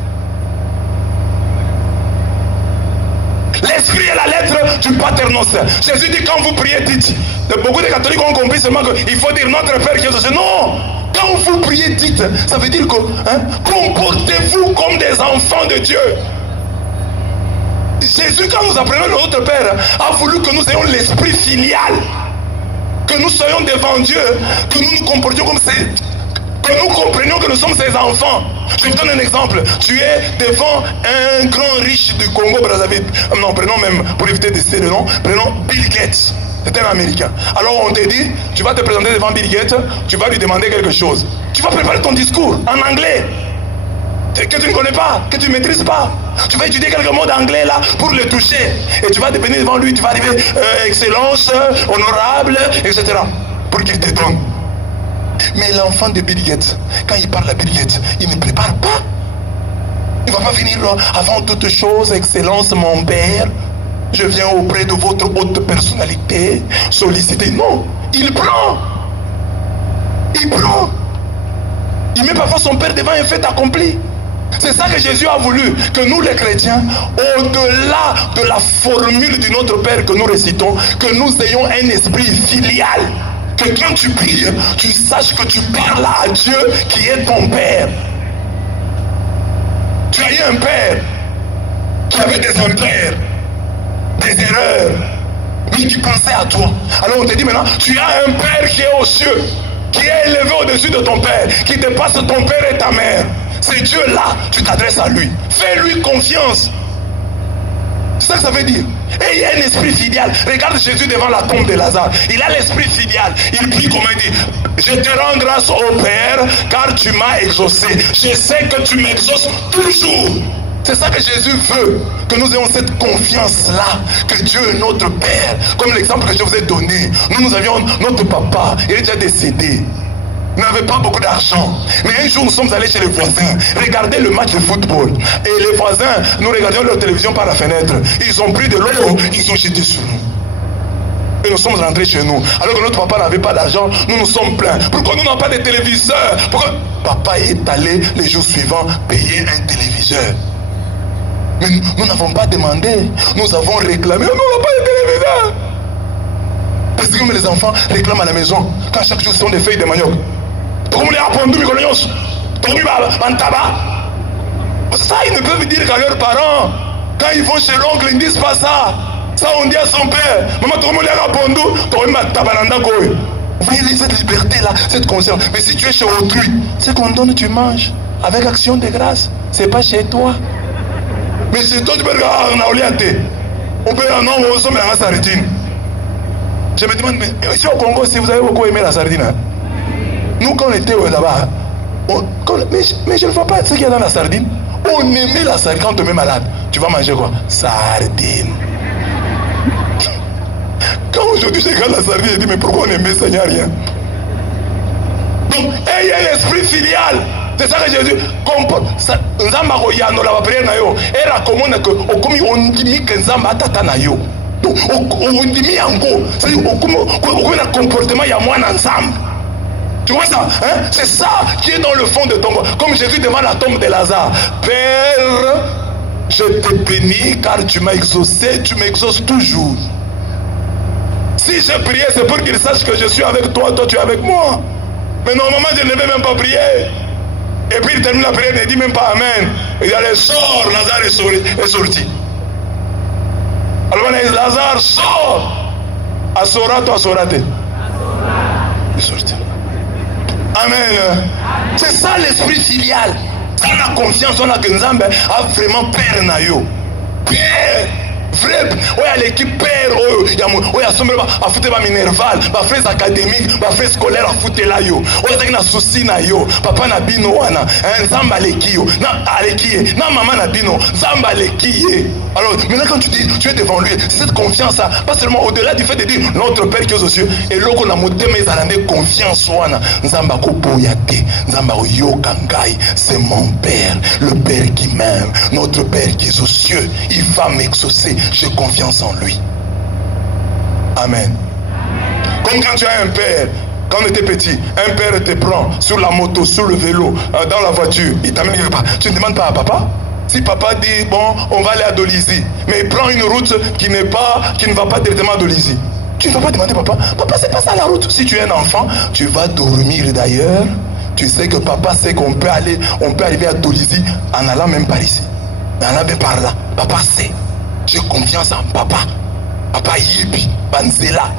L'esprit est la lettre du Paternos. Jésus dit quand vous priez, dites. Beaucoup de catholiques ont compris seulement qu'il faut dire notre Père qui est au ciel. Non! Quand vous priez, dites. Ça veut dire que comportez-vous comme des enfants de Dieu. Jésus, quand nous apprenons notre Père, a voulu que nous ayons l'esprit filial. Que nous soyons devant Dieu, que nous nous comportions comme ces... Que nous comprenions que nous sommes ses enfants. Je vous donne un exemple. Tu es devant un grand riche du Congo, Brazzaville. Non, prenons même, pour éviter de citer le nom, prenons Bill Gates. C'est un Américain. Alors on te dit, tu vas te présenter devant Bill Gates, tu vas lui demander quelque chose. Tu vas préparer ton discours en anglais. Que tu ne connais pas, que tu ne maîtrises pas. Tu vas étudier quelques mots d'anglais là pour le toucher. Et tu vas venir devant lui, tu vas arriver, excellence, honorable, etc. Pour qu'il te donne. Mais l'enfant de Bill Gates, quand il parle à Bill Gates, il ne prépare pas. Il ne va pas venir avant toute chose, excellence, mon père, je viens auprès de votre haute personnalité, solliciter. Non, il prend. Il prend. Il met parfois son père devant un fait accompli. C'est ça que Jésus a voulu, que nous les chrétiens, au-delà de la formule du Notre Père que nous récitons, que nous ayons un esprit filial. Que quand tu pries, tu saches que tu parles à Dieu qui est ton Père. Tu as eu un Père qui avait des impairs, des erreurs, mais qui pensait à toi. Alors on te dit maintenant, tu as un Père qui est aux cieux, qui est élevé au-dessus de ton Père, qui dépasse ton Père et ta mère. C'est Dieu là, tu t'adresses à lui. Fais-lui confiance. C'est ça que ça veut dire. Et il y a un esprit filial. Regarde Jésus devant la tombe de Lazare. Il a l'esprit filial. Il prie comme il dit. Je te rends grâce au Père car tu m'as exaucé. Je sais que tu m'exauces toujours. C'est ça que Jésus veut. Que nous ayons cette confiance-là. Que Dieu est notre Père. Comme l'exemple que je vous ai donné. Nous avions notre papa. Il est déjà décédé. Nous n'avions pas beaucoup d'argent. Mais un jour, nous sommes allés chez les voisins. Regarder le match de football. Et les voisins, nous regardions leur télévision par la fenêtre. Ils ont pris de l'eau, ils ont jeté sur nous. Et nous sommes rentrés chez nous. Alors que notre papa n'avait pas d'argent, nous nous sommes plaints. Pourquoi nous n'avons pas de téléviseur? Pourquoi papa est allé les jours suivants payer un téléviseur? Mais nous n'avons pas demandé. Nous avons réclamé. Nous n'avons pas de téléviseur. Parce que comme les enfants réclament à la maison, quand chaque jour ce sont des feuilles de manioc. Ça, ils ne peuvent dire qu'à leurs parents, quand ils vont chez l'oncle, ils ne disent pas ça. Ça, on dit à son père. Maman, tout le monde est à Bondo, vous voyez cette liberté-là, cette conscience. Mais si tu es chez autrui, ce qu'on donne, tu manges. Avec action de grâce. C'est pas chez toi. Mais chez toi, tu peux regarder, on a orienté. On peut dire, non, on se met à la sardine. Je me demande, mais ici au Congo, si vous avez beaucoup aimé la sardine, hein? Nous, quand on était là-bas, mais je ne vois pas ce qu'il y a dans la sardine. On aimait la sardine. Quand on te met malade, tu vas manger quoi? Sardine. Quand aujourd'hui je regarde la sardine, je dis, mais pourquoi on aimait ça? Il n'y a rien. Donc, il y a l'esprit filial. C'est ça que Jésus comporte. Nzamba koyano la prière na yo. Era komona que okomi ondimi que nzamba atata na yo. Donc ondimi yango, c'est okomi na comportement ya mwana nzamba. Tu vois ça, hein? C'est ça qui est dans le fond de ton corps. Comme Jésus devant la tombe de Lazare. Père, je te bénis car tu m'as exaucé, tu m'exauces toujours. Si j'ai prié, c'est pour qu'il sache que je suis avec toi, toi tu es avec moi. Mais normalement, je ne vais même pas prier. Et puis il termine la prière, il ne dit même pas Amen. Il dit allez, sors, Lazare est sorti. Alors on dit Lazare, sors. Asora, toi, Asorate. Il est sorti. Amen. C'est ça l'esprit filial. Ça a confiance, on a que Nzambe a vraiment peur na yo. Père. Vrai, ouais, l'équipe père, ouais, à sombre, à foutre ma minerval, ma fraise académique, ma fraise scolaire, à foutre là yo. Ouais, c'est un souci na yo. Papa na bino wana, Nzamba lekiyo, na alekiye, na maman na bino, Nzamba lekiye. Alors, maintenant quand tu dis, tu es devant lui, c'est cette confiance là, pas seulement au-delà du fait de dire notre Père qui est aux cieux, et l'autre na moté mais ça rend confiance wana. Nzamba ko boyate, Nzamba yo kangai, c'est mon Père, le Père qui m'aime, notre Père qui est aux cieux, il va m'exaucer. J'ai confiance en lui. Amen. Comme quand tu as un père, quand on était petit, un père te prend sur la moto, sur le vélo, dans la voiture, il t'amène quelque part. Tu ne demandes pas à papa. Si papa dit, bon, on va aller à Dolisie, mais il prend une route qui ne va pas directement à Dolisie. Tu ne vas pas demander papa. Papa, c'est pas ça la route. Si tu es un enfant, tu vas dormir d'ailleurs. Tu sais que papa sait qu'on peut arriver à Dolisie en allant même par ici. En allant même par là. Papa sait. J'ai confiance en papa. Papa Yibi, Banzela.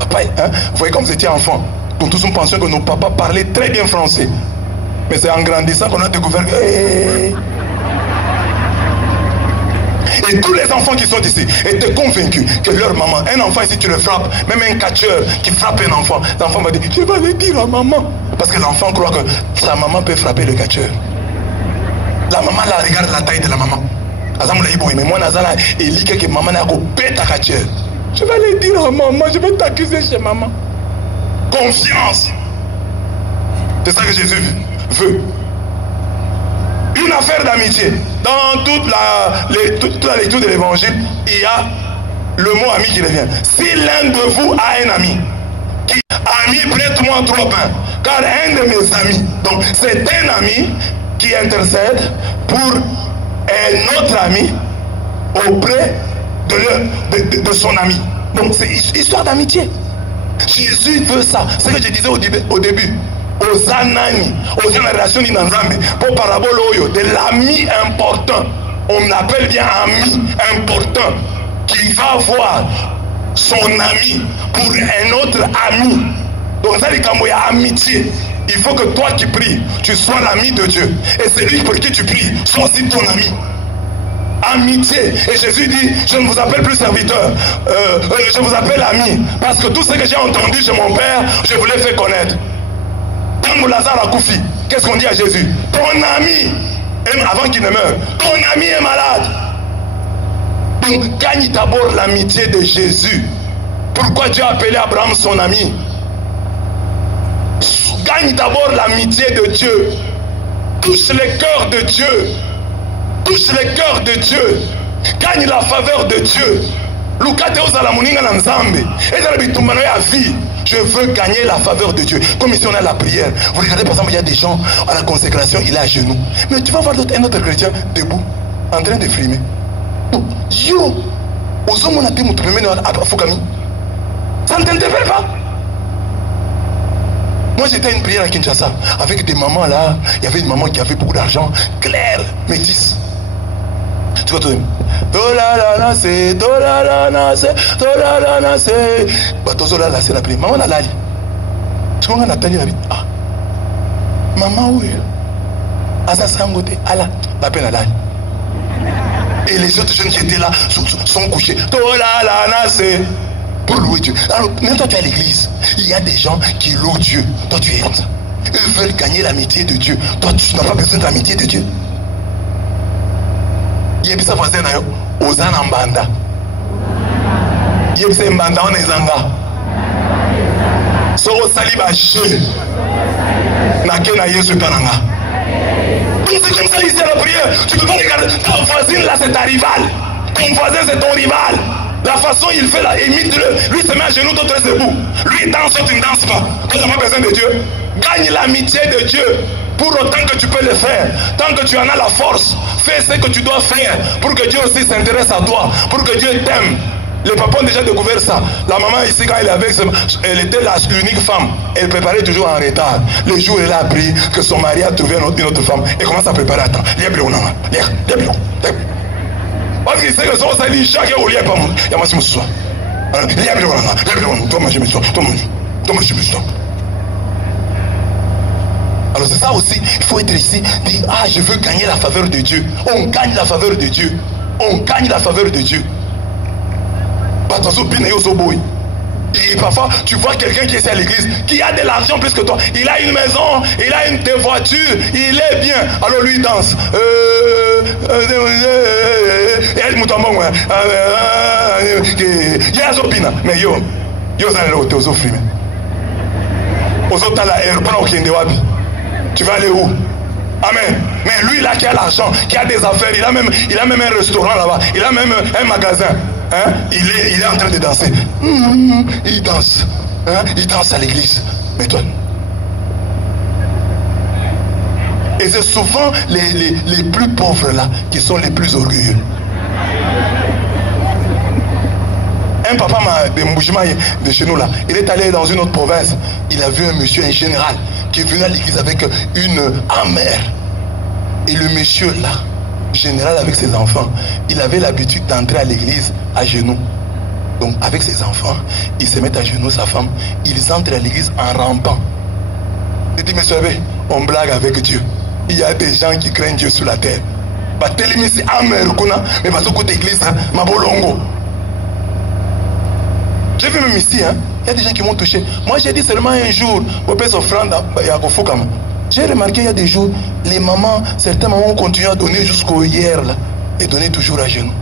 Papa, hein? Vous voyez comme vous étiez enfant. Donc tous nous pensions que nos papas parlaient très bien français. Mais c'est en grandissant qu'on a découvert que... Et tous les enfants qui sont ici étaient convaincus que leur maman, un enfant ici tu le frappes, même un catcheur qui frappe un enfant, l'enfant va dire, je vais le dire à maman. Parce que l'enfant croit que sa maman peut frapper le catcheur. La maman là regarde la taille de la maman. Mais moi, je vais le dire à maman, je vais t'accuser chez maman. Confiance. C'est ça que Jésus veut. Une affaire d'amitié. Dans toute la lecture de l'évangile, il y a le mot ami qui revient. Si l'un de vous a un ami, qui ami, prête-moi 3 pains. Car un de mes amis, donc c'est un ami qui intercède pour un autre ami auprès de son ami. Donc c'est histoire d'amitié. Jésus veut ça. C'est ce que je disais au début. Aux anani, aux générations d'Inanzambe, pour parabole de l'ami important. On appelle bien ami important qui va voir son ami pour un autre ami. Donc ça, il y a amitié. Il faut que toi qui pries, tu sois l'ami de Dieu. Et celui pour qui tu pries, soit aussi ton ami. Amitié. Et Jésus dit, je ne vous appelle plus serviteur, je vous appelle ami. Parce que tout ce que j'ai entendu chez mon Père, je vous l'ai fait connaître. Quand Lazare a Koufi, qu'est-ce qu'on dit à Jésus? Ton ami, avant qu'il ne meure, ton ami est malade. Donc gagne d'abord l'amitié de Jésus. Pourquoi Dieu a appelé Abraham son ami? Gagne d'abord l'amitié de Dieu. Touche le cœur de Dieu. Touche le cœur de Dieu. Gagne la faveur de Dieu. Je veux gagner la faveur de Dieu. Comme ici on a la prière. Vous regardez par exemple, il y a des gens à la consécration, il est à genoux. Mais tu vas voir un autre chrétien debout, en train de frimer. Yo, ça ne t'interpelle pas. Moi j'étais à une prière à Kinshasa avec des mamans là. Il y avait une maman qui avait beaucoup d'argent, claire, métisse. Tu vois tout. C'est la prière. Maman a l'ali. Tu vois, on a tenu la vie. Ah, maman, oui. Asa sangote, ala, la peine à l'ali. Et les autres jeunes qui étaient là sont couchés. Pour louer Dieu. Alors, même toi, tu es à l'église. Il y a des gens qui louent Dieu. Toi, tu es comme ça. Eux veulent gagner l'amitié de Dieu. Toi, tu n'as pas besoin de l'amitié de Dieu. Il y a des voisins aux Anambanda. Il y a des Mbanda en Ezanga. Soro Saliba Ché. Nakena Yesu Tananga. C'est comme ça ici à la prière. Tu ne peux pas regarder. Ton voisin là, c'est ta rivale. Ton voisin, c'est ton rival. La façon il fait là, imite-le. Lui se met à genoux, toi tu es debout. Lui il danse, toi tu ne danses pas. Tu n'as pas besoin de Dieu. Gagne l'amitié de Dieu. Pour autant que tu peux le faire. Tant que tu en as la force, fais ce que tu dois faire. Pour que Dieu aussi s'intéresse à toi. Pour que Dieu t'aime. Les papas ont déjà découvert ça. La maman ici, quand elle est avec, elle était l'unique femme. Elle préparait toujours en retard. Le jour où elle a appris que son mari a trouvé une autre femme, elle commence à préparer à temps. Parce qu'il sait que son salut, chaque jour, il n'y a pas mon. Il y a ma ce soir. Il y a bien, toi manger mes soirs. Toi manger mes soirs. Alors c'est ça aussi, il faut être ici, dire, ah, je veux gagner la faveur de Dieu. On gagne la faveur de Dieu. On gagne la faveur de Dieu. Et parfois, tu vois quelqu'un qui est à l'église, qui a de l'argent plus que toi. Il a une maison, il a une voiture, il est bien. Alors lui, il danse. Mais yo, tu vas aller où? Amen. Mais lui là qui a l'argent, qui a des affaires, il a même un restaurant là-bas, il a même un magasin. Hein? Il est en train de danser. Il danse. Hein? Il danse à l'église. Mais toi. Et c'est souvent les plus pauvres là qui sont les plus orgueilleux. Un papa de chez nous là, il est allé dans une autre province. Il a vu un monsieur, un général, qui est venu à l'église avec une amère. Et le monsieur là, général avec ses enfants, il avait l'habitude d'entrer à l'église à genoux. Donc avec ses enfants, ils se mettent à genoux, sa femme, ils entrent à l'église en rampant. Il dit, monsieur, on blague avec Dieu. Il y a des gens qui craignent Dieu sur la terre. Mais j'ai vu même ici, hein, il y a des gens qui m'ont touché. Moi j'ai dit seulement un jour, j'ai remarqué il y a des jours, les mamans, certaines mamans ont continué à donner jusqu'au hier là, et donner toujours à genoux.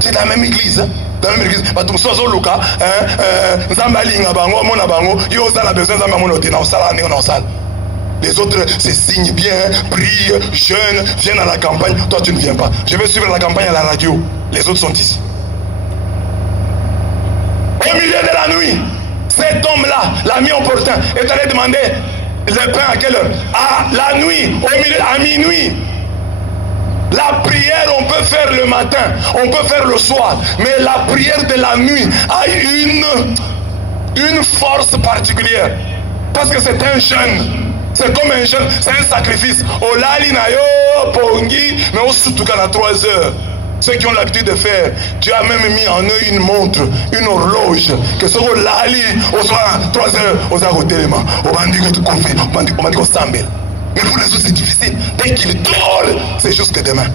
C'est dans la même église, hein? Dans la même église. Les autres se signent bien, prient, jeûnent, viennent à la campagne. Toi tu ne viens pas. Je vais suivre la campagne à la radio. Les autres sont ici. Au milieu de la nuit, cet homme-là, l'ami opportun, est allé demander le pain à quelle heure? À la nuit, au milieu, à minuit. La prière, on peut faire le matin, on peut faire le soir, mais la prière de la nuit a une force particulière. Parce que c'est un jeûne. C'est comme un jeûne, c'est un sacrifice. Olali na yo, pongi, mais on se touche à 3 heures. Ceux qui ont l'habitude de faire, Dieu a même mis en eux une montre, une horloge, que ce soit lali, au soir 3 heures, aux agotéléments, au bandit que tu confais, au bandit qu'on s'embelle. Mais pour les autres, c'est difficile. Dès qu'ils dorment, c'est jusque demain.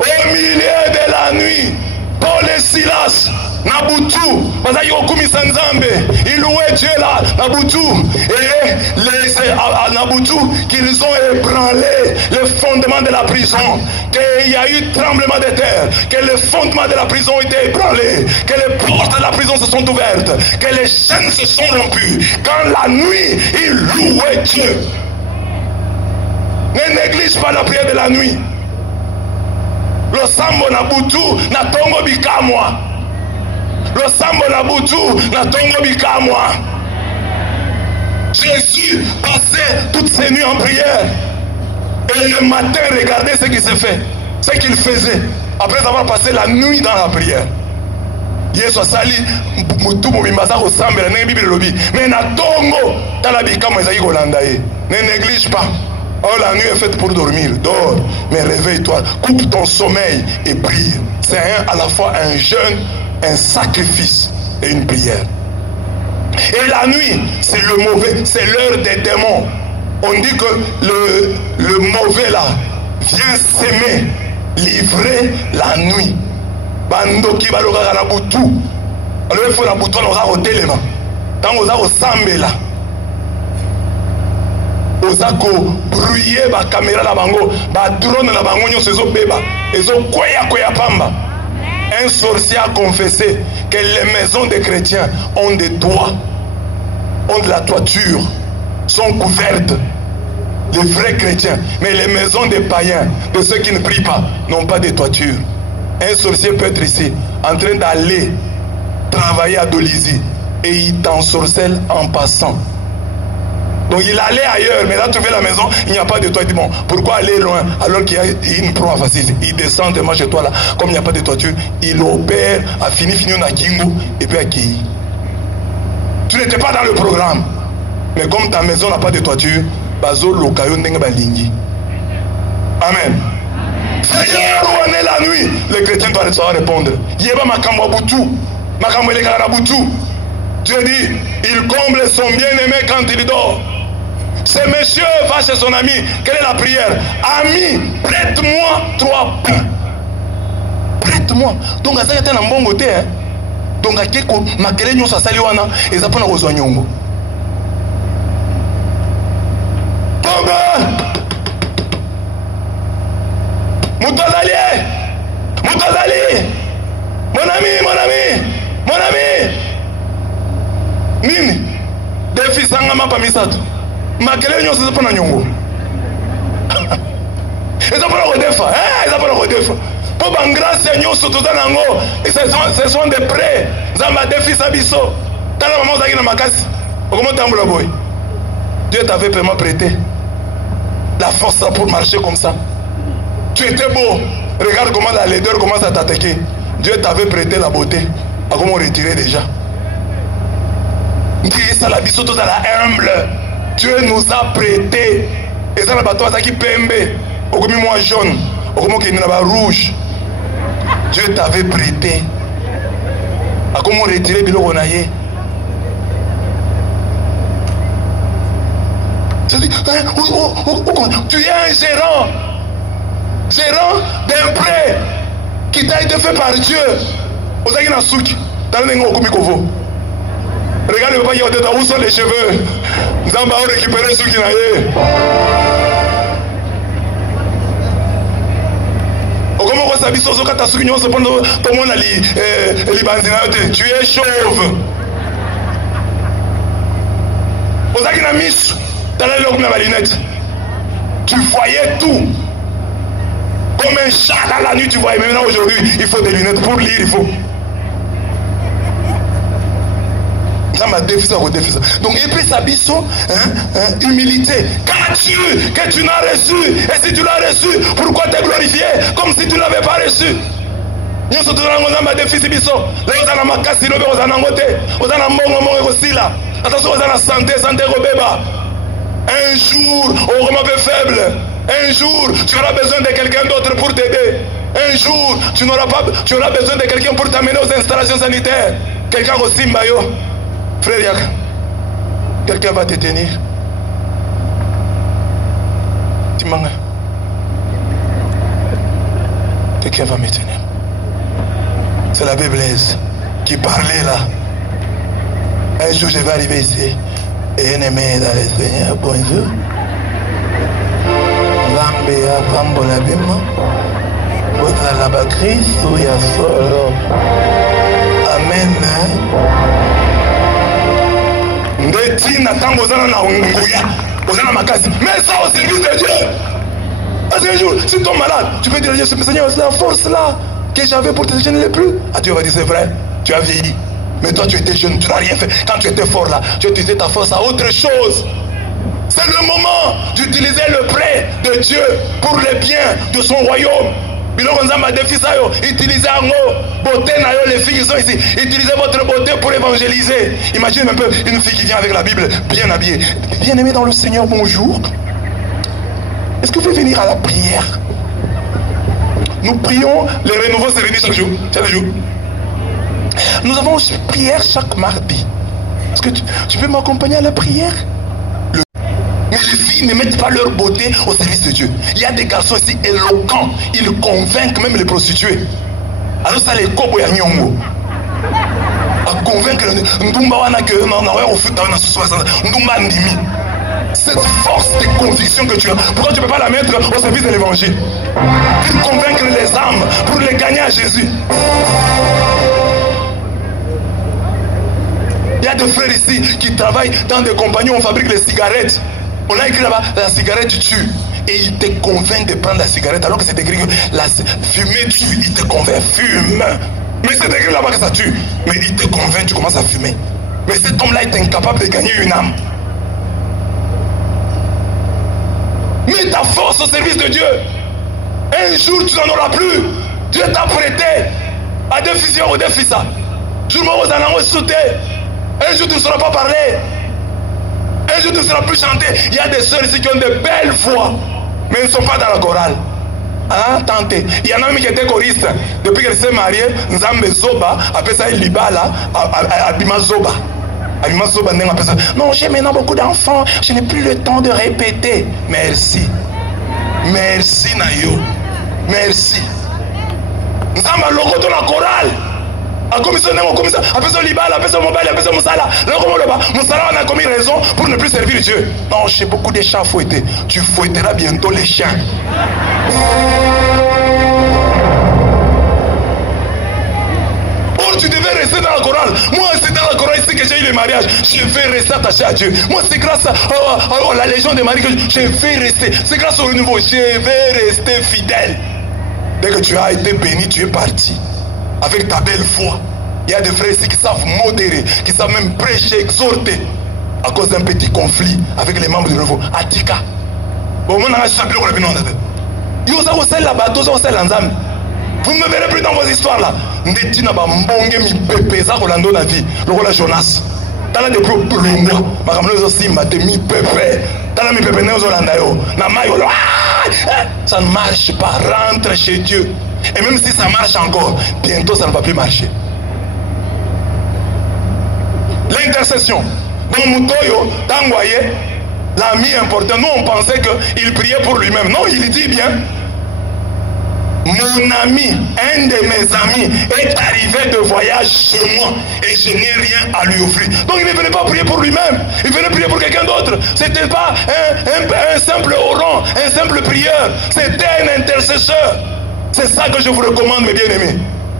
Au milieu de la nuit, Paul et Silas, Nabutu, ils louaient Dieu là, Nabutu, et Nabutu, qu'ils ont ébranlé le fondement de la prison, qu'il y a eu tremblement de terre, que le fondement de la prison a été ébranlé, que les portes de la prison se sont ouvertes, que les chaînes se sont rompues. Quand la nuit, ils louaient Dieu. Ne néglige pas la prière de la nuit. Le sambo Nabutu, na tongo bikamwa. Le sambo Nabutu, na tongo bikamwa. Jésus passait toutes ses nuits en prière. Et le matin, regardez ce qui se fait. Ce qu'il faisait après avoir passé la nuit dans la prière. Yesu asali mutu mobimbaza ko sambela ndenge Bible lobi. Mais na tongo tala bikamwa ezaki kolanda ye. Ne néglige pas. Oh, la nuit est faite pour dormir. Dors, mais réveille-toi. Coupe ton sommeil et prie. C'est à la fois un jeûne, un sacrifice et une prière. Et la nuit, c'est le mauvais, c'est l'heure des démons. On dit que le mauvais là vient s'aimer, livrer la nuit. Bandoki baloka na butu. Alors il faut la butu on au téléma. Tant on a au sambela. Ozako brouiller ba caméra la bango, ba drone la bango nyo sezo beba, ezo koya pamba. Un sorcier a confessé que les maisons des chrétiens ont des toits, ont de la toiture, sont couvertes. Les vrais chrétiens, mais les maisons des païens, de ceux qui ne prient pas, n'ont pas de toiture. Un sorcier peut être ici, en train d'aller travailler à Dolisie, et il t'ensorcelle en passant. Donc il allait ailleurs, mais là trouvé la maison, il n'y a pas de toit. Il dit bon, pourquoi aller loin alors qu'il y a une proie facile? Il descend tellement chez toi là, comme il n'y a pas de toiture, il opère, a fini na Kingo et puis à Kei. Tu n'étais pas dans le programme, mais comme ta maison n'a pas de toiture, bazo lokayo ndenge balingi. Amen. Seigneur, où en est la nuit? Le chrétien doit savoir répondre. Yeba makambo butu, makambo elekala butu. Dieu dit, il comble son bien-aimé quand il dort. Ce monsieur va chez son ami. Quelle est la prière? Ami, prête-moi 3 pains. Prête-moi. Donc, ça y est un bon côté. Donc, à quel coup, ma création, ça s'allie, et ça peut nous rejoindre. Moutazali, mon ami, Nini, défi sangama pa misato. Makele nyo se pona nyongo. Eza pona kodefa, eza pona kodefa. Po bangrase nyo so tozana ngo, ce sont des prêts. Zamba défi sabiso. Tala maman zaki na makasi. Comment tambola boy? Dieu t'avait vraiment prêté la force pour marcher comme ça. Tu étais beau. Regarde comment la laideur commence à t'attaquer. Dieu t'avait prêté la beauté. À comment retirer déjà? Ça la biso tout à la humble. Dieu nous a prêté. Et ça la bateau ça qui pembe. Au comme moi jaune. Au comme qui n'a pas rouge. Dieu t'avait prêté. À comment retirer bilo ronaye? Tu es un gérant. Gérant d'un prêt qui t'a été fait par Dieu. Regardez pas où sont les cheveux. Nous allons récupérer ceux qui n'aillent. Tu es chauve. Tu voyais tout. Comme un chat à la nuit, tu vois. Et maintenant aujourd'hui, il faut des lunettes pour lire, il faut. Ça m'a défisé. Donc, et puis ça biso, humilité. Qu'as-tu que tu n'as reçu? Et si tu l'as reçu, pourquoi t'es glorifié comme si tu ne l'avais pas reçu? Nous sommes tous dans ma déficit biso. Là, on a ma casse, on a un côté, on a un bon aussi là. Attention, on a la santé, robéba. Un jour, on remet un peu faible. Un jour, tu auras besoin de quelqu'un d'autre pour t'aider. Un jour, tu auras besoin de quelqu'un pour t'amener aux installations sanitaires. Quelqu'un aussi, Mayo. Frère Yak, quelqu'un va te tenir. Timanga. Quelqu'un va me tenir. C'est la Bible qui parlait là. Un jour, je vais arriver ici. Et un aimé dans le Seigneur, bonjour. Zambia Pambola Bima. Bozala Bakristo ya solo. Amen. Ndetina tango zana na nguya. Ozana makasi. Mais ça au service de Dieu. Un jour, si tu tombes malade, tu peux dire à Dieu, Seigneur, c'est la force là que j'avais pour te gêner plus. Ah, Dieu va dire, c'est vrai, tu as vieilli. Mais toi, tu étais jeune, tu n'as rien fait. Quand tu étais fort là, tu utilisais ta force à autre chose. C'est le moment d'utiliser le prêt de Dieu pour le bien de son royaume. Utilisez beauté, les filles qui sont ici. Utilisez votre beauté pour évangéliser. Imagine un peu une fille qui vient avec la Bible bien habillée. Bien aimée dans le Seigneur, bonjour. Est-ce que vous pouvez venir à la prière? Nous prions, les renouveaux se réunissent chaque jour. Chaque jour. Nous avons une prière chaque mardi. Est-ce que tu peux m'accompagner à la prière? Mais les filles ne mettent pas leur beauté au service de Dieu. Il y a des garçons ici éloquents. Ils convainquent même les prostituées. Alors ça les kobo ya nyongo. À convaincre Ndumba wana que Ndumba ndimi. Cette force de conviction que tu as, pourquoi tu ne peux pas la mettre au service de l'évangile? Pour convaincre les âmes, pour les gagner à Jésus. Il y a des frères ici qui travaillent dans des compagnies où on fabrique les cigarettes. On a écrit là-bas, la cigarette tue. Et il te convainc de prendre la cigarette alors que c'est écrit que la fumée tue. Il te convainc, fume. Mais c'est écrit là-bas que ça tue. Mais il te convainc, tu commences à fumer. Mais cet homme-là est incapable de gagner une âme. Mets ta force au service de Dieu. Un jour, tu n'en auras plus. Dieu t'a prêté à des fusions ou des fissas. Un jour, tu ne sauras pas parler. Un jour, tu ne sauras plus chanter. Il y a des sœurs ici qui ont de belles voix, mais elles ne sont pas dans la chorale. Hein, tante. Il y en a même qui étaient choristes. Depuis qu'elle s'est mariée, Nzambe Zoba, après ça, il libala, Abima Zoba. Non, j'ai maintenant beaucoup d'enfants, je n'ai plus le temps de répéter. Merci. Merci Nayo. Merci. Nous sommes dans la chorale. A commissionné, après son libal, après son mobile, après son moussala. Moussala, on a commis raison pour ne plus servir Dieu. Non, j'ai beaucoup de chats fouettés. Tu fouetteras bientôt les chiens. Oh, tu devais rester dans la chorale. Moi, c'est dans la chorale ici que j'ai eu le mariage. Je vais rester attaché à Dieu. Moi, c'est grâce à la Légion de Marie que je vais rester. C'est grâce au renouveau. Je vais rester fidèle. Dès que tu as été béni, tu es parti. Avec ta belle foi. Il y a des frères ici qui savent modérer, qui savent même prêcher, exhorter, à cause d'un petit conflit avec les membres du renouveau. Atika. Bon, moi, je suis vous ne me verrez plus dans vos histoires là. Ndetina ba mbonge mi pepe za kolando la vie. Lokola Jonas. Tala de pro plongwa. Makamlo zo simba te mi pepe. Tala mi pepe ne zo landa yo. Na mayo. Ça ne marche pas. Rentre chez Dieu. Et même si ça marche encore, bientôt ça ne va plus marcher. L'intercession. Dans Moutoyo, Tangoye, l'ami important, nous on pensait qu'il priait pour lui-même. Non, il dit bien. Mon ami, un de mes amis, est arrivé de voyage chez moi et je n'ai rien à lui offrir. Donc il ne venait pas prier pour lui-même, il venait prier pour quelqu'un d'autre. Ce n'était pas un simple oran, un simple prieur, c'était un intercesseur. C'est ça que je vous recommande, mes bien-aimés.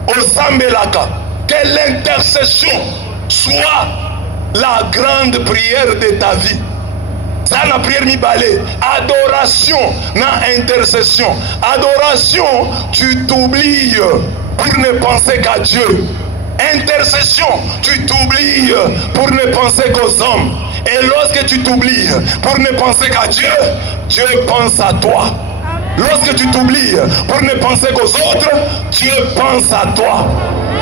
Au Sambelaka, que l'intercession soit la grande prière de ta vie. Ça, la prière mi balé. Adoration, na intercession. Adoration, tu t'oublies pour ne penser qu'à Dieu. Intercession, tu t'oublies pour ne penser qu'aux hommes. Et lorsque tu t'oublies pour ne penser qu'à Dieu, Dieu pense à toi. Lorsque tu t'oublies pour ne penser qu'aux autres, Dieu pense à toi.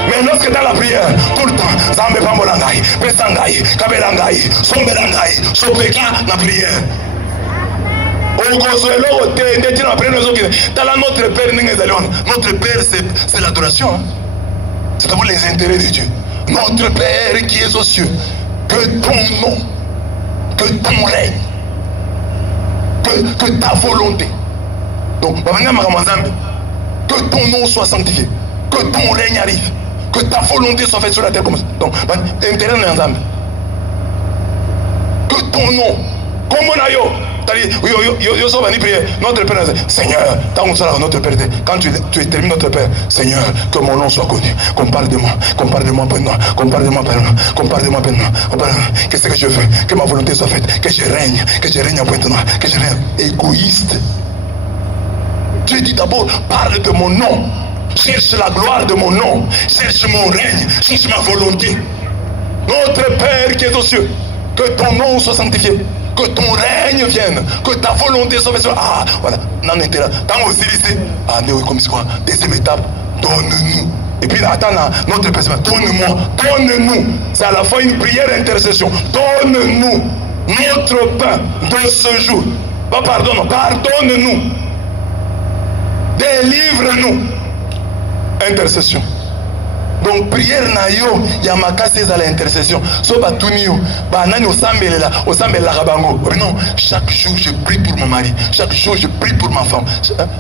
Mais lorsque dans la prière, tout le temps, Zambe Pambolangai, Pesangai, Kabelangai, Sombelangai, Sopeka, la prière. Notre Père, c'est l'adoration. C'est d'abord les intérêts de Dieu. Notre Père qui est aux cieux, que ton nom, que ton règne, que ta volonté. Donc, que ton nom soit sanctifié, que ton règne arrive, que ta volonté soit faite sur la terre comme ça. Donc, intérêt de l'ensemble. Que ton nom, comme on a yo, notre Père, Seigneur, notre Père, quand tu termines notre Père, Seigneur, que mon nom soit connu, qu'on parle de moi, qu'on parle de moi, qu'on parle de moi, qu'on parle de moi, qu'est-ce que je veux, que ma volonté soit faite, que je règne en Pointe Noire, que je règne égoïste. Dieu dit d'abord, parle de mon nom, cherche la gloire de mon nom, cherche mon règne, cherche ma volonté. Notre Père qui est aux cieux, que ton nom soit sanctifié, que ton règne vienne, que ta volonté soit faite. Ah, voilà, non, on était là. Tant aussi lycée, ah, mais oui, comme c'est quoi, deuxième étape, donne-nous. Et puis, attends, notre Père, donne-moi, donne-nous. C'est à la fois une prière d'intercession. Donne-nous notre pain de ce jour. Pardonne-nous. Délivre-nous. Intercession. Donc prière nayo yamakasi à l'intercession. So batunio banani osambela rabango. Non, chaque jour je prie pour mon mari, chaque jour je prie pour ma femme.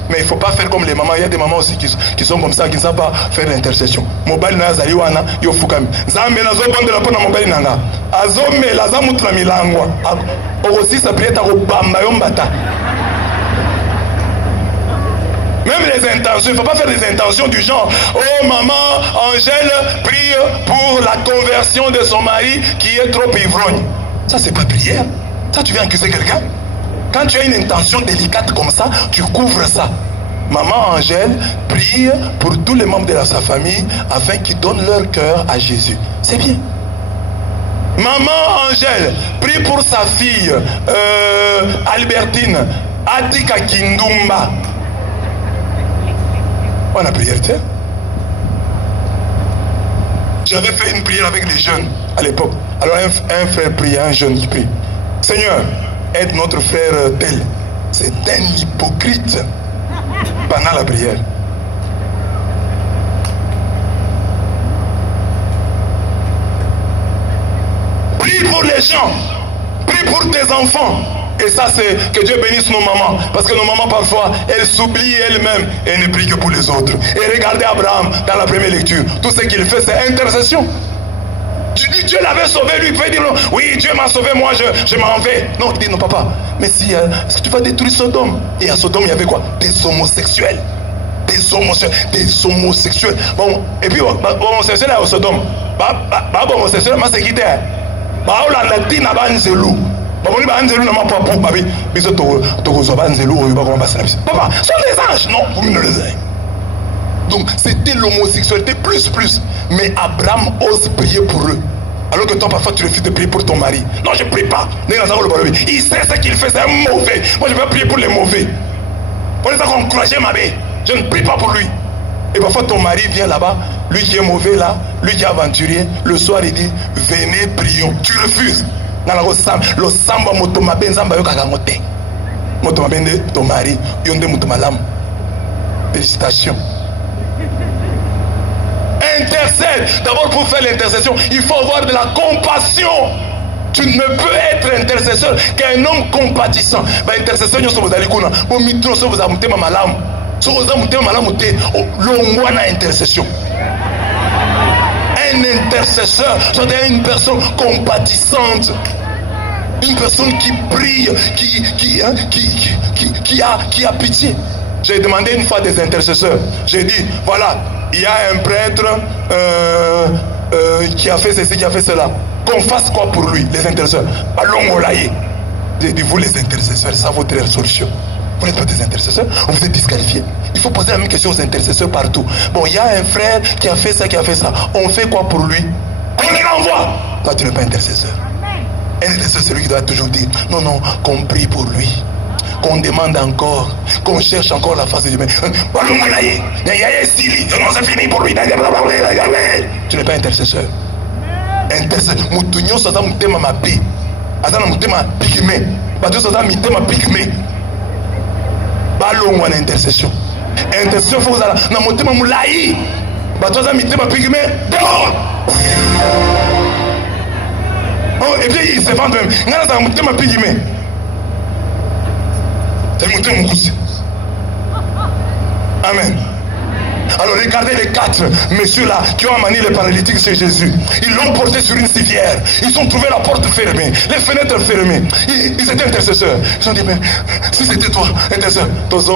Mais il faut pas faire comme les mamans, il y a des mamans aussi qui sont comme ça, qui ne savent pas faire l'intercession. Mobile na zali wana yo fukami. Zambe nazo bandela pona mobile nanga. Azome la zamutra milangwa. Aussi ça prière ta ko bamba yombata. Même les intentions, il ne faut pas faire des intentions du genre « Oh maman, Angèle prie pour la conversion de son mari qui est trop ivrogne. » Ça, c'est pas prière. Ça, tu viens accuser quelqu'un. Quand tu as une intention délicate comme ça, tu couvres ça. Maman Angèle prie pour tous les membres de sa famille afin qu'ils donnent leur cœur à Jésus. C'est bien. Maman Angèle prie pour sa fille Albertine Atika Kindumba. On a prié, tiens. J'avais fait une prière avec les jeunes à l'époque. Alors un frère prie, un jeune qui prie. Seigneur, aide notre frère tel. C'est un hypocrite pendant la prière. Prie gens. Prie pour tes enfants. Et ça, c'est que Dieu bénisse nos mamans. Parce que nos mamans, parfois, elles s'oublient elles-mêmes et ne prient que pour les autres. Et regardez Abraham dans la première lecture. Tout ce qu'il fait, c'est intercession. Tu dis, Dieu l'avait sauvé, lui, il pouvait dire, oui, Dieu m'a sauvé, moi, je m'en vais. Non, il dit, non, papa, mais si, est-ce que tu vas détruire Sodome? Et à Sodome, il y avait quoi? Des homosexuels. Des homosexuels. Bon, et puis, homosexuel à Sodome. Homosexuel, c'est quitté. La latine a banzelou. Papa, sont des anges. Non, vous ne les avez. Donc, c'était l'homosexualité plus. Mais Abraham ose prier pour eux. Alors que toi, parfois, tu refuses de prier pour ton mari. Non, je ne prie pas. Il sait ce qu'il fait, c'est un mauvais. Moi, je vais prier pour les mauvais. Pour les encourager ma vie. Je ne prie pas pour lui. Et parfois, ton mari vient là-bas, lui qui est mauvais là, lui qui est aventurier. Le soir, il dit, venez, prions. Tu refuses. Le samba motomabe nzamba yo kakamote. Motomabe ton mari, yonde motomalam. Félicitations. Intercède. D'abord, pour faire l'intercession, il faut avoir de la compassion. Tu ne peux être intercesseur qu'un homme compatissant. Intercession, vous allez kuna. Pour mitro, vous avez mutema malam. Si vous avez mutema malam, l'ongwana intercession. Un intercesseur, c'est une personne compatissante, une personne qui prie, qui a pitié. J'ai demandé une fois des intercesseurs. J'ai dit, voilà, il y a un prêtre qui a fait ceci, qui a fait cela. Qu'on fasse quoi pour lui, les intercesseurs? Allons au laïe. J'ai dit, vous les intercesseurs, ça votre solution. Vous n'êtes pas des intercesseurs, vous êtes disqualifiés. Il faut poser la même question aux intercesseurs partout. Bon, il y a un frère qui a fait ça, qui a fait ça. On fait quoi pour lui? On le renvoie. Toi, tu n'es pas intercesseur. Un intercesseur, c'est lui qui doit toujours dire, non, qu'on prie pour lui. Qu'on demande encore, qu'on cherche encore la face de Dieu. C'est fini pour lui. Tu n'es pas intercesseur. Intercesseur. Moutounion, ça va mouter ma paix. Azana mouter ma pigmé. Bateau, ça va mouter ma pigmé. Ballon ou en intercession. Intercession, il faut que vous ayez monté ma moulaï. Bateau, ça va mouter ma pigmé. Dehors. Et puis, il se vend même. Ça va mouter ma pigmé. Amen. Alors regardez les 4 messieurs là qui ont amené les paralytiques chez Jésus. Ils l'ont porté sur une civière. Ils ont trouvé la porte fermée, les fenêtres fermées. Ils étaient intercesseurs. Ils ont dit, mais si c'était toi, intercesseur, ils ont dit,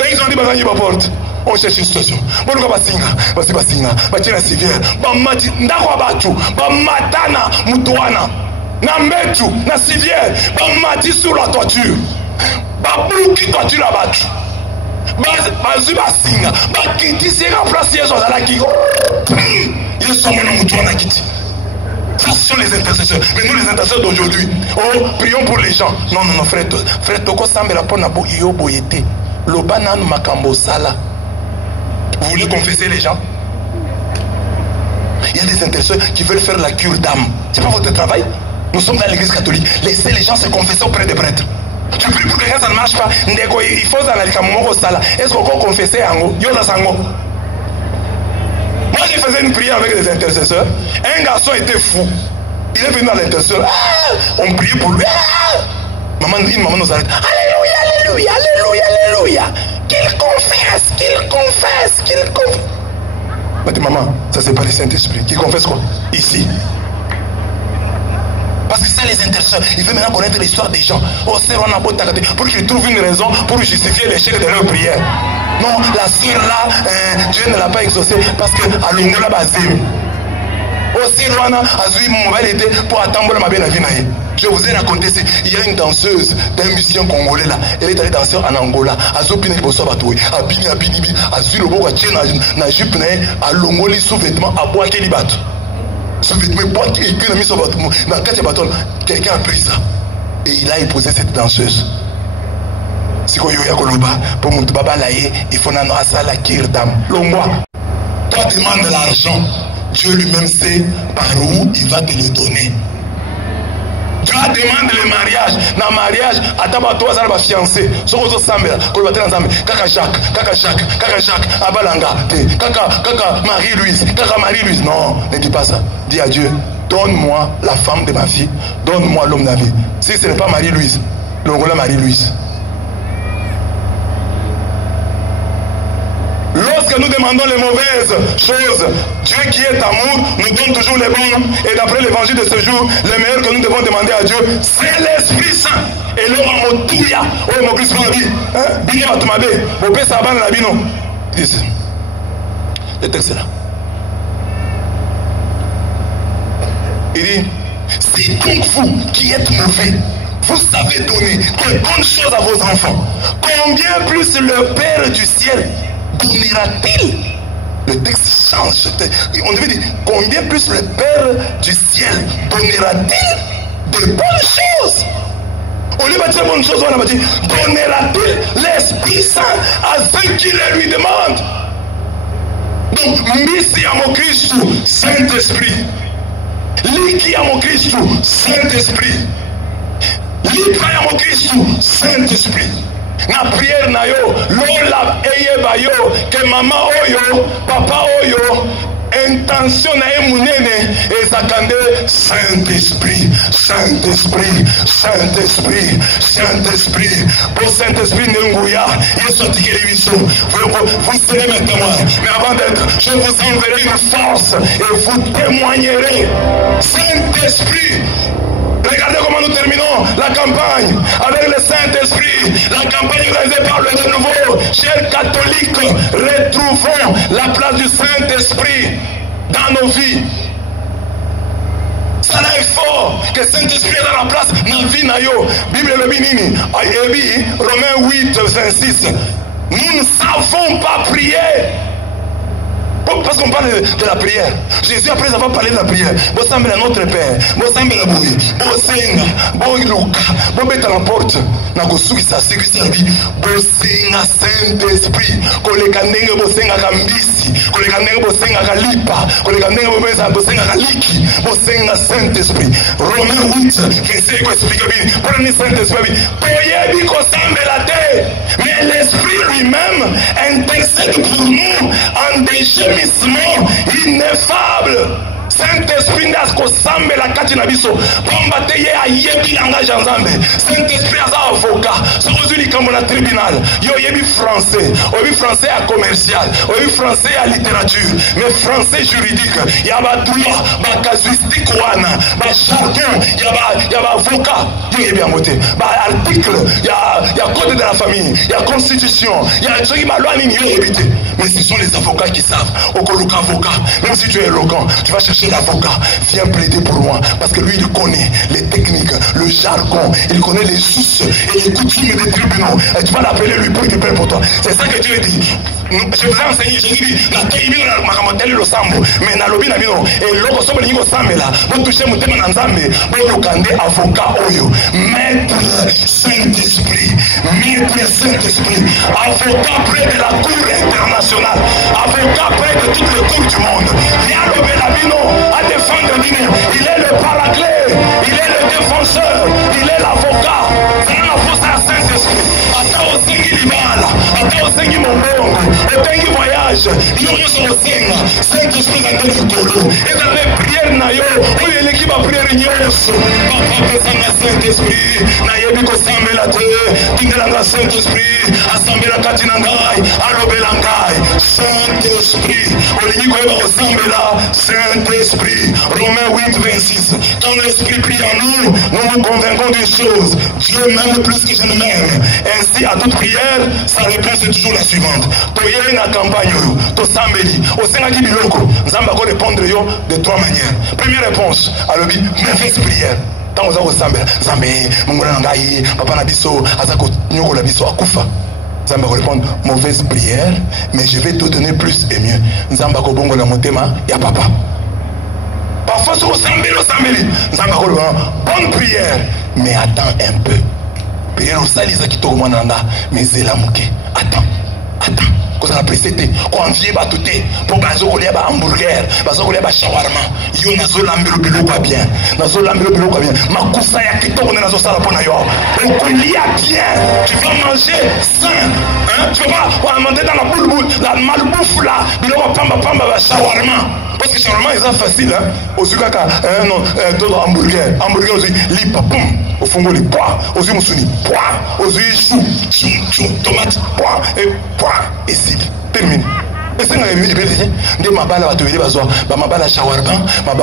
et ils ont dit, porte. On cherche une situation. Nambetu, na civière, bamati sur la toiture. Bablouki toiture la battu. Bazu basinga, bakiti c'est la place hier sur la qui. Ils sont mon moutouna kiti. Ce sont les intercesseurs. Mais nous les intercesseurs d'aujourd'hui, oh, prions pour les gens. Non, frère Toko Sambela pona bo iyo boyete. Lobana makambo sala. Vous voulez confesser les gens? Il y a des intercesseurs qui veulent faire la cure d'âme. C'est pas votre travail? Nous sommes dans l'église catholique. Laissez les gens se confesser auprès des prêtres. Tu pries pour que ça ne marche pas. Il faut est-ce qu'on peut confesser Moi, je faisais une prière avec des intercesseurs. Un garçon était fou. Il est venu dans l'intercesseur. On priait pour lui. Maman nous arrête. Alléluia. Qu'il confesse. Mais maman, ça c'est pas le Saint-Esprit. Qui confesse quoi? Ici. Parce que ça, les intercesseurs, il veut maintenant connaître l'histoire des gens. Pour qu'ils trouvent une raison pour justifier l'échec de leur prière. Non, la sœur là, Dieu ne l'a pas exaucé parce que à l'Ongola Bazim. Aussi, pour attendre ma belle vie. Je vous ai raconté, il y a une danseuse d'un musicien congolais là. Elle est allée danser en Angola. Azopine Bosobatoué, Abini, Azulobo, na jupe, à Longoli sous vêtements, à bois Kelibat. Ce vêtement, il a mis sur votre mot. Dans 4 bâtons, quelqu'un a pris ça. Et il a épousé cette danseuse. Si vous avez pour mon baba laïe, il faut n'en avoir la kirdam. L'omwa. Toi, demande de l'argent. Dieu lui-même sait par où il va te le donner. Dieu demande le mariage. Dans le mariage, attends, toi, ça va fiancé. Ce que vous savez, Kaka Jacques, Abalanga, Kaka Marie-Louise. Non, ne dis pas ça. Dis à Dieu, donne-moi la femme de ma vie, donne-moi l'homme de ma vie. Si ce n'est pas Marie-Louise, le Congolais Marie-Louise. Lorsque nous demandons les mauvaises choses, Dieu qui est amour nous donne toujours les bons. Et d'après l'évangile de ce jour, le meilleur que nous devons demander à Dieu, c'est l'Esprit Saint. Et l'homme a motouya, oh mon Christ m'a dit, bien va tomber, mon père s'abandonne la bino. Le texte est là. Il dit, si donc vous qui êtes mauvais, vous savez donner de bonnes choses à vos enfants, combien plus le Père du ciel donnera-t-il? Le texte change. On devait dire, combien plus le Père du ciel donnera-t-il de bonnes choses? Au lieu de dire bonnes choses, on a dit, donnera-t-il l'Esprit Saint à ceux qui le lui demandent? Donc, Missi à mon Christ, Saint-Esprit. Liki à mon Christ, Saint-Esprit. Liki à mon Christ, Saint-Esprit. Na prière na yo, lola eyeba yo, que maman oyo, papa oyo, intention na ye munene, ezakande Saint-Esprit, Saint-Esprit, Saint-Esprit, Saint-Esprit. Pour Saint-Esprit Nenguya, il sortit que les missions. Vous serez mes témoins. Mais avant d'être, je vous enverrai une force et vous témoignerez. Saint-Esprit. Regardez comment nous terminons la campagne avec le Saint-Esprit. La campagne organisée par le Renouveau. Chers catholiques, retrouvons la place du Saint-Esprit dans nos vies. Ça là est fort que Saint-Esprit est dans la place dans la vie na yo. Bible le binini. Romains 8, 26. Nous ne savons pas prier. Parce qu'on parle de la prière. Jésus, après avoir parlé de la prière, vous semblez à notre Père, vous semblez à Bouy, vous senga, vous Luka, vous mettez à la porte, Nagosuki sa sécurité la vie, vous senga Saint-Esprit, que les Kanenge vous senga Kambisi, que les Kanenge vous senga Kalipa, que les Kanenge vous senga Kaliki, vous senga Saint-Esprit. Romains 8, qui sait quoi expliquer bien, prenez Saint-Esprit, priez bien qu'on semble la terre, mais l'Esprit lui-même intercède pour nous en déchet ineffable. Saint-Esprit n'a qu'au sambe la katina biso. Bombateye a yebi langage ensemble. Saint-Esprit a avocat. Ça vous dit comme la tribunal. Yo yebi français. Obi français à commercial. Obi français à littérature. Mais français juridique. Il y a ba droit, ba casuistique wana, ba jargon, il y a ba avocat. Yo yebi en côté. Ba article, il y a code de la famille, il y a constitution, il y a truc ma loi ni yo yebi. Mais ce sont les avocats qui savent. Okoluka avocat. Même si tu es éloquent, tu vas chercher l'avocat. Viens plaider pour moi. Parce que lui, il connaît les techniques, le jargon. Il connaît les sources et les coutumes des tribunaux. Et tu vas l'appeler lui pour qu'il paie pour toi. C'est ça que Dieu dit. Je vous ai enseigné, je dis, la taïbi na makamoteli lo sambo. Mais na lobi na bino. Et loko sobo lingo sambe là. Vous touchez mon thème en nzambe. Vous lukande avocat oyo. Maître Saint-Esprit. Maître Saint-Esprit. Avocat près de la cour internationale. Avocat près de toutes les cours du monde. Viens lever la bino à défendre Guinée. Il est le paraclet. Il est le défenseur. Il est l'avocat. C'est un avocat Saint-Esprit. Ata osengi libala. Ata osengi mombongo. Otengi voyage. Yoyo sosenga. Saint-Esprit na tete kolo. Et dans les prières na yo. Où est l'équipe à prière nyoso. Papa pesanga Saint-Esprit. Na yebi ko sambela te. Tingelanga Saint-Esprit. Asambela katina ngai. Alobela ngai. Saint-Esprit. Olingi ko eba osambela. Saint-Esprit. Romains 8, 26. Quand l'Esprit prie en nous, nous nous convaincons d'une chose. Dieu m'aime plus que je ne m'aime. Ainsi, à toute prière, sa réponse est toujours la suivante. Toyeli na campagne yo, to sambeli, osenga ki biloko, nzamba ko répondre yo de trois manières. Première réponse, alobi, mauvaise prière. Tant oza ko sambela, nzambe, mongona ngai, papa na biso, azako nyoko la biso akufa. Nzamba ko répondre, mauvaise prière, mais je vais te donner plus et mieux. Nzamba ko bongo la motema ya papa. Parfois, c'est au sambeli. Bonne prière, mais attends un peu. Prière au salisa qui tourne mananda, mais c'est la mouké. Attends. Quand on a précédé, quand on vient batouté, pour bazo kolia ba hamburger, bazo kolia ba shawarma, yo nazo lambelo bilo kwa bien. Nazo lambelo bilo kwa bien. Makusa ya kitoko nazo sala pona yo. On kolia bien. Tu vas manger sain. Hein? Tu ne peux pas monter dans la boule, la malbouffe là, il va pamba, shawarma. Parce que shawarma, c'est facile. Hein? Aussi, non, hamburger, aussi, lipa, boum, au fond, les pois, aussi, moussouni, pois, aussi, chou, tomate, pois, et cible. Terminé. Et c'est que ma balle va te dire, ma balle shawarma, ma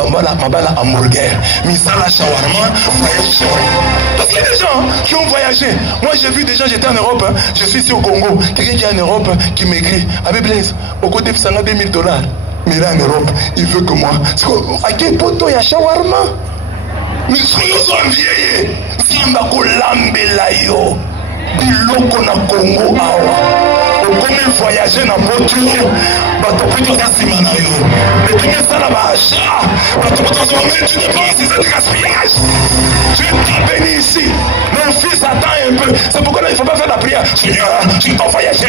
balle hamburger, misala shawarma, parce qu'il y a des gens qui ont voyagé. Moi j'ai vu des gens, j'étais en Europe, hein. Je suis ici au Congo, quelqu'un qui est en Europe qui m'écrit, avec Blaise, au côté de $2 000. Mais là en Europe, il veut que moi, à quel poteau il y a shawarma? Mais ce que nous sommes vieillis, Simba Kolambela yo, biloko na Congo awa. Comme voyager dans votre vie, tu as simana yo. Et tu mets ça là-bas, tu dépenses, c'est du gaspillage. Tu es béni ici. Mon fils attend un peu. C'est pourquoi il ne faut pas faire la prière. Seigneur, je dois voyager.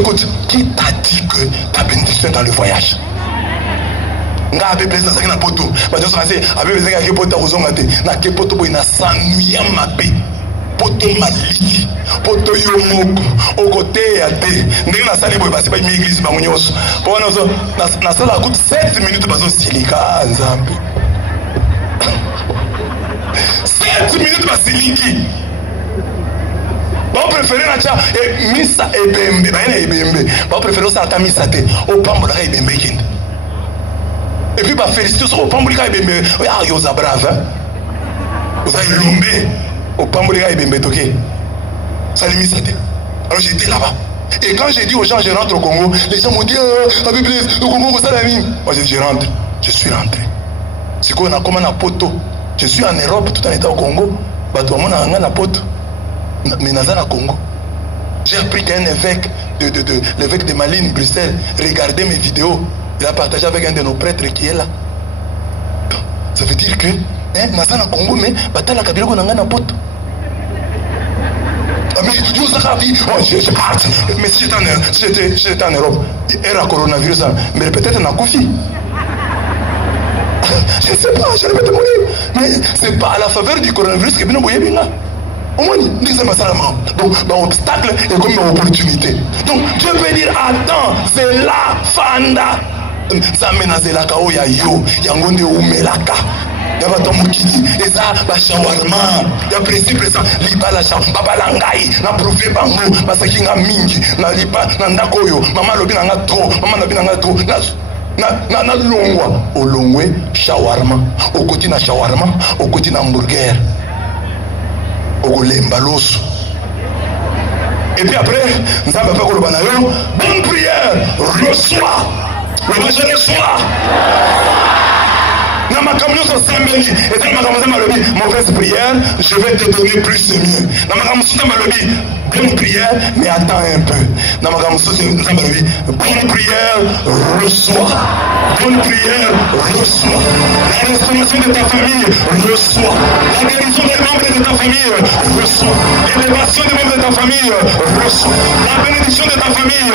Écoute. Qui t'a dit que ta bénédiction est dans le voyage? Nga abe plaisir ça na poto. Ba就说c'est abe plaisir ka poto ozonga te. Na ke poto boy na sanuya mabe. Poto maliki. Poto yo moko au côté ya te. Ndenge na sali boy ba c'est pas une église ba munyoso. Pour na sala coûte 7 minutes bazo silika nzambe. 7 minutes ba siliki. Ba préférer na cha misa ebembe, ba ina ebembe. Ba préférer ça ta misa te. O pambola ka ebembe kinde. Et puis, bah, féliciter au Pamboulika et Bembe. Ah, yo, ça brave, hein. Vous avez lombé au Pamboulika et Bembe, ok. Ça limite, c'était. Alors, j'étais là-bas. Et quand j'ai dit aux gens, je rentre au Congo, les gens m'ont dit, ah, Bible, au Congo, vous savez, moi, j'ai dit, je rentre. Je suis rentré. C'est quoi, on a comme un poto. Je suis en Europe, tout en étant au Congo. Bah, tout le monde a un poto. Mais dans le Congo. J'ai appris qu'un évêque, l'évêque de Malines, Bruxelles, regardait mes vidéos. Il a partagé avec un de nos prêtres qui est là. Ça veut dire que, dans le Congo, mais la Kabila qu'on a un pote. Mais je parte. Mais si j'étais en Europe, il y a un coronavirus, mais peut-être un Koufi. Je ne sais pas, je vais te mourir. Mais ce n'est pas à la faveur du coronavirus que nous voyons bien. Au moins, donc, l'obstacle est comme une opportunité. Donc, Dieu peut dire, attends, c'est la fanda. Ça menace la kao ya yo, yangonde umelaka. Yaba tomukini, eza ba shawarma. Ya principe ça, liba la shawarma, baba langai, na prouver bango, basakinga mingi, na liba na ndakoyo, mama lobi na tro, mama lobi na tro. Na longwa, olongwe shawarma, okoti na shawarma, okoti na hamburger. Ogolemba loso. Et puis après, nous avons fait le bonne prière, reçois. Le machin reçoit. Dans ma communion, et dans ma mauvaise prière, je vais te donner plus et mieux. Dans ma communion, bonne prière, mais attends un peu. Dans ma communion, bonne prière, reçois. Bonne prière, reçois. La restauration de ta famille, reçois. La guérison des membres de ta famille, reçois. L'élévation des membres de ta famille, reçois. La bénédiction de ta famille,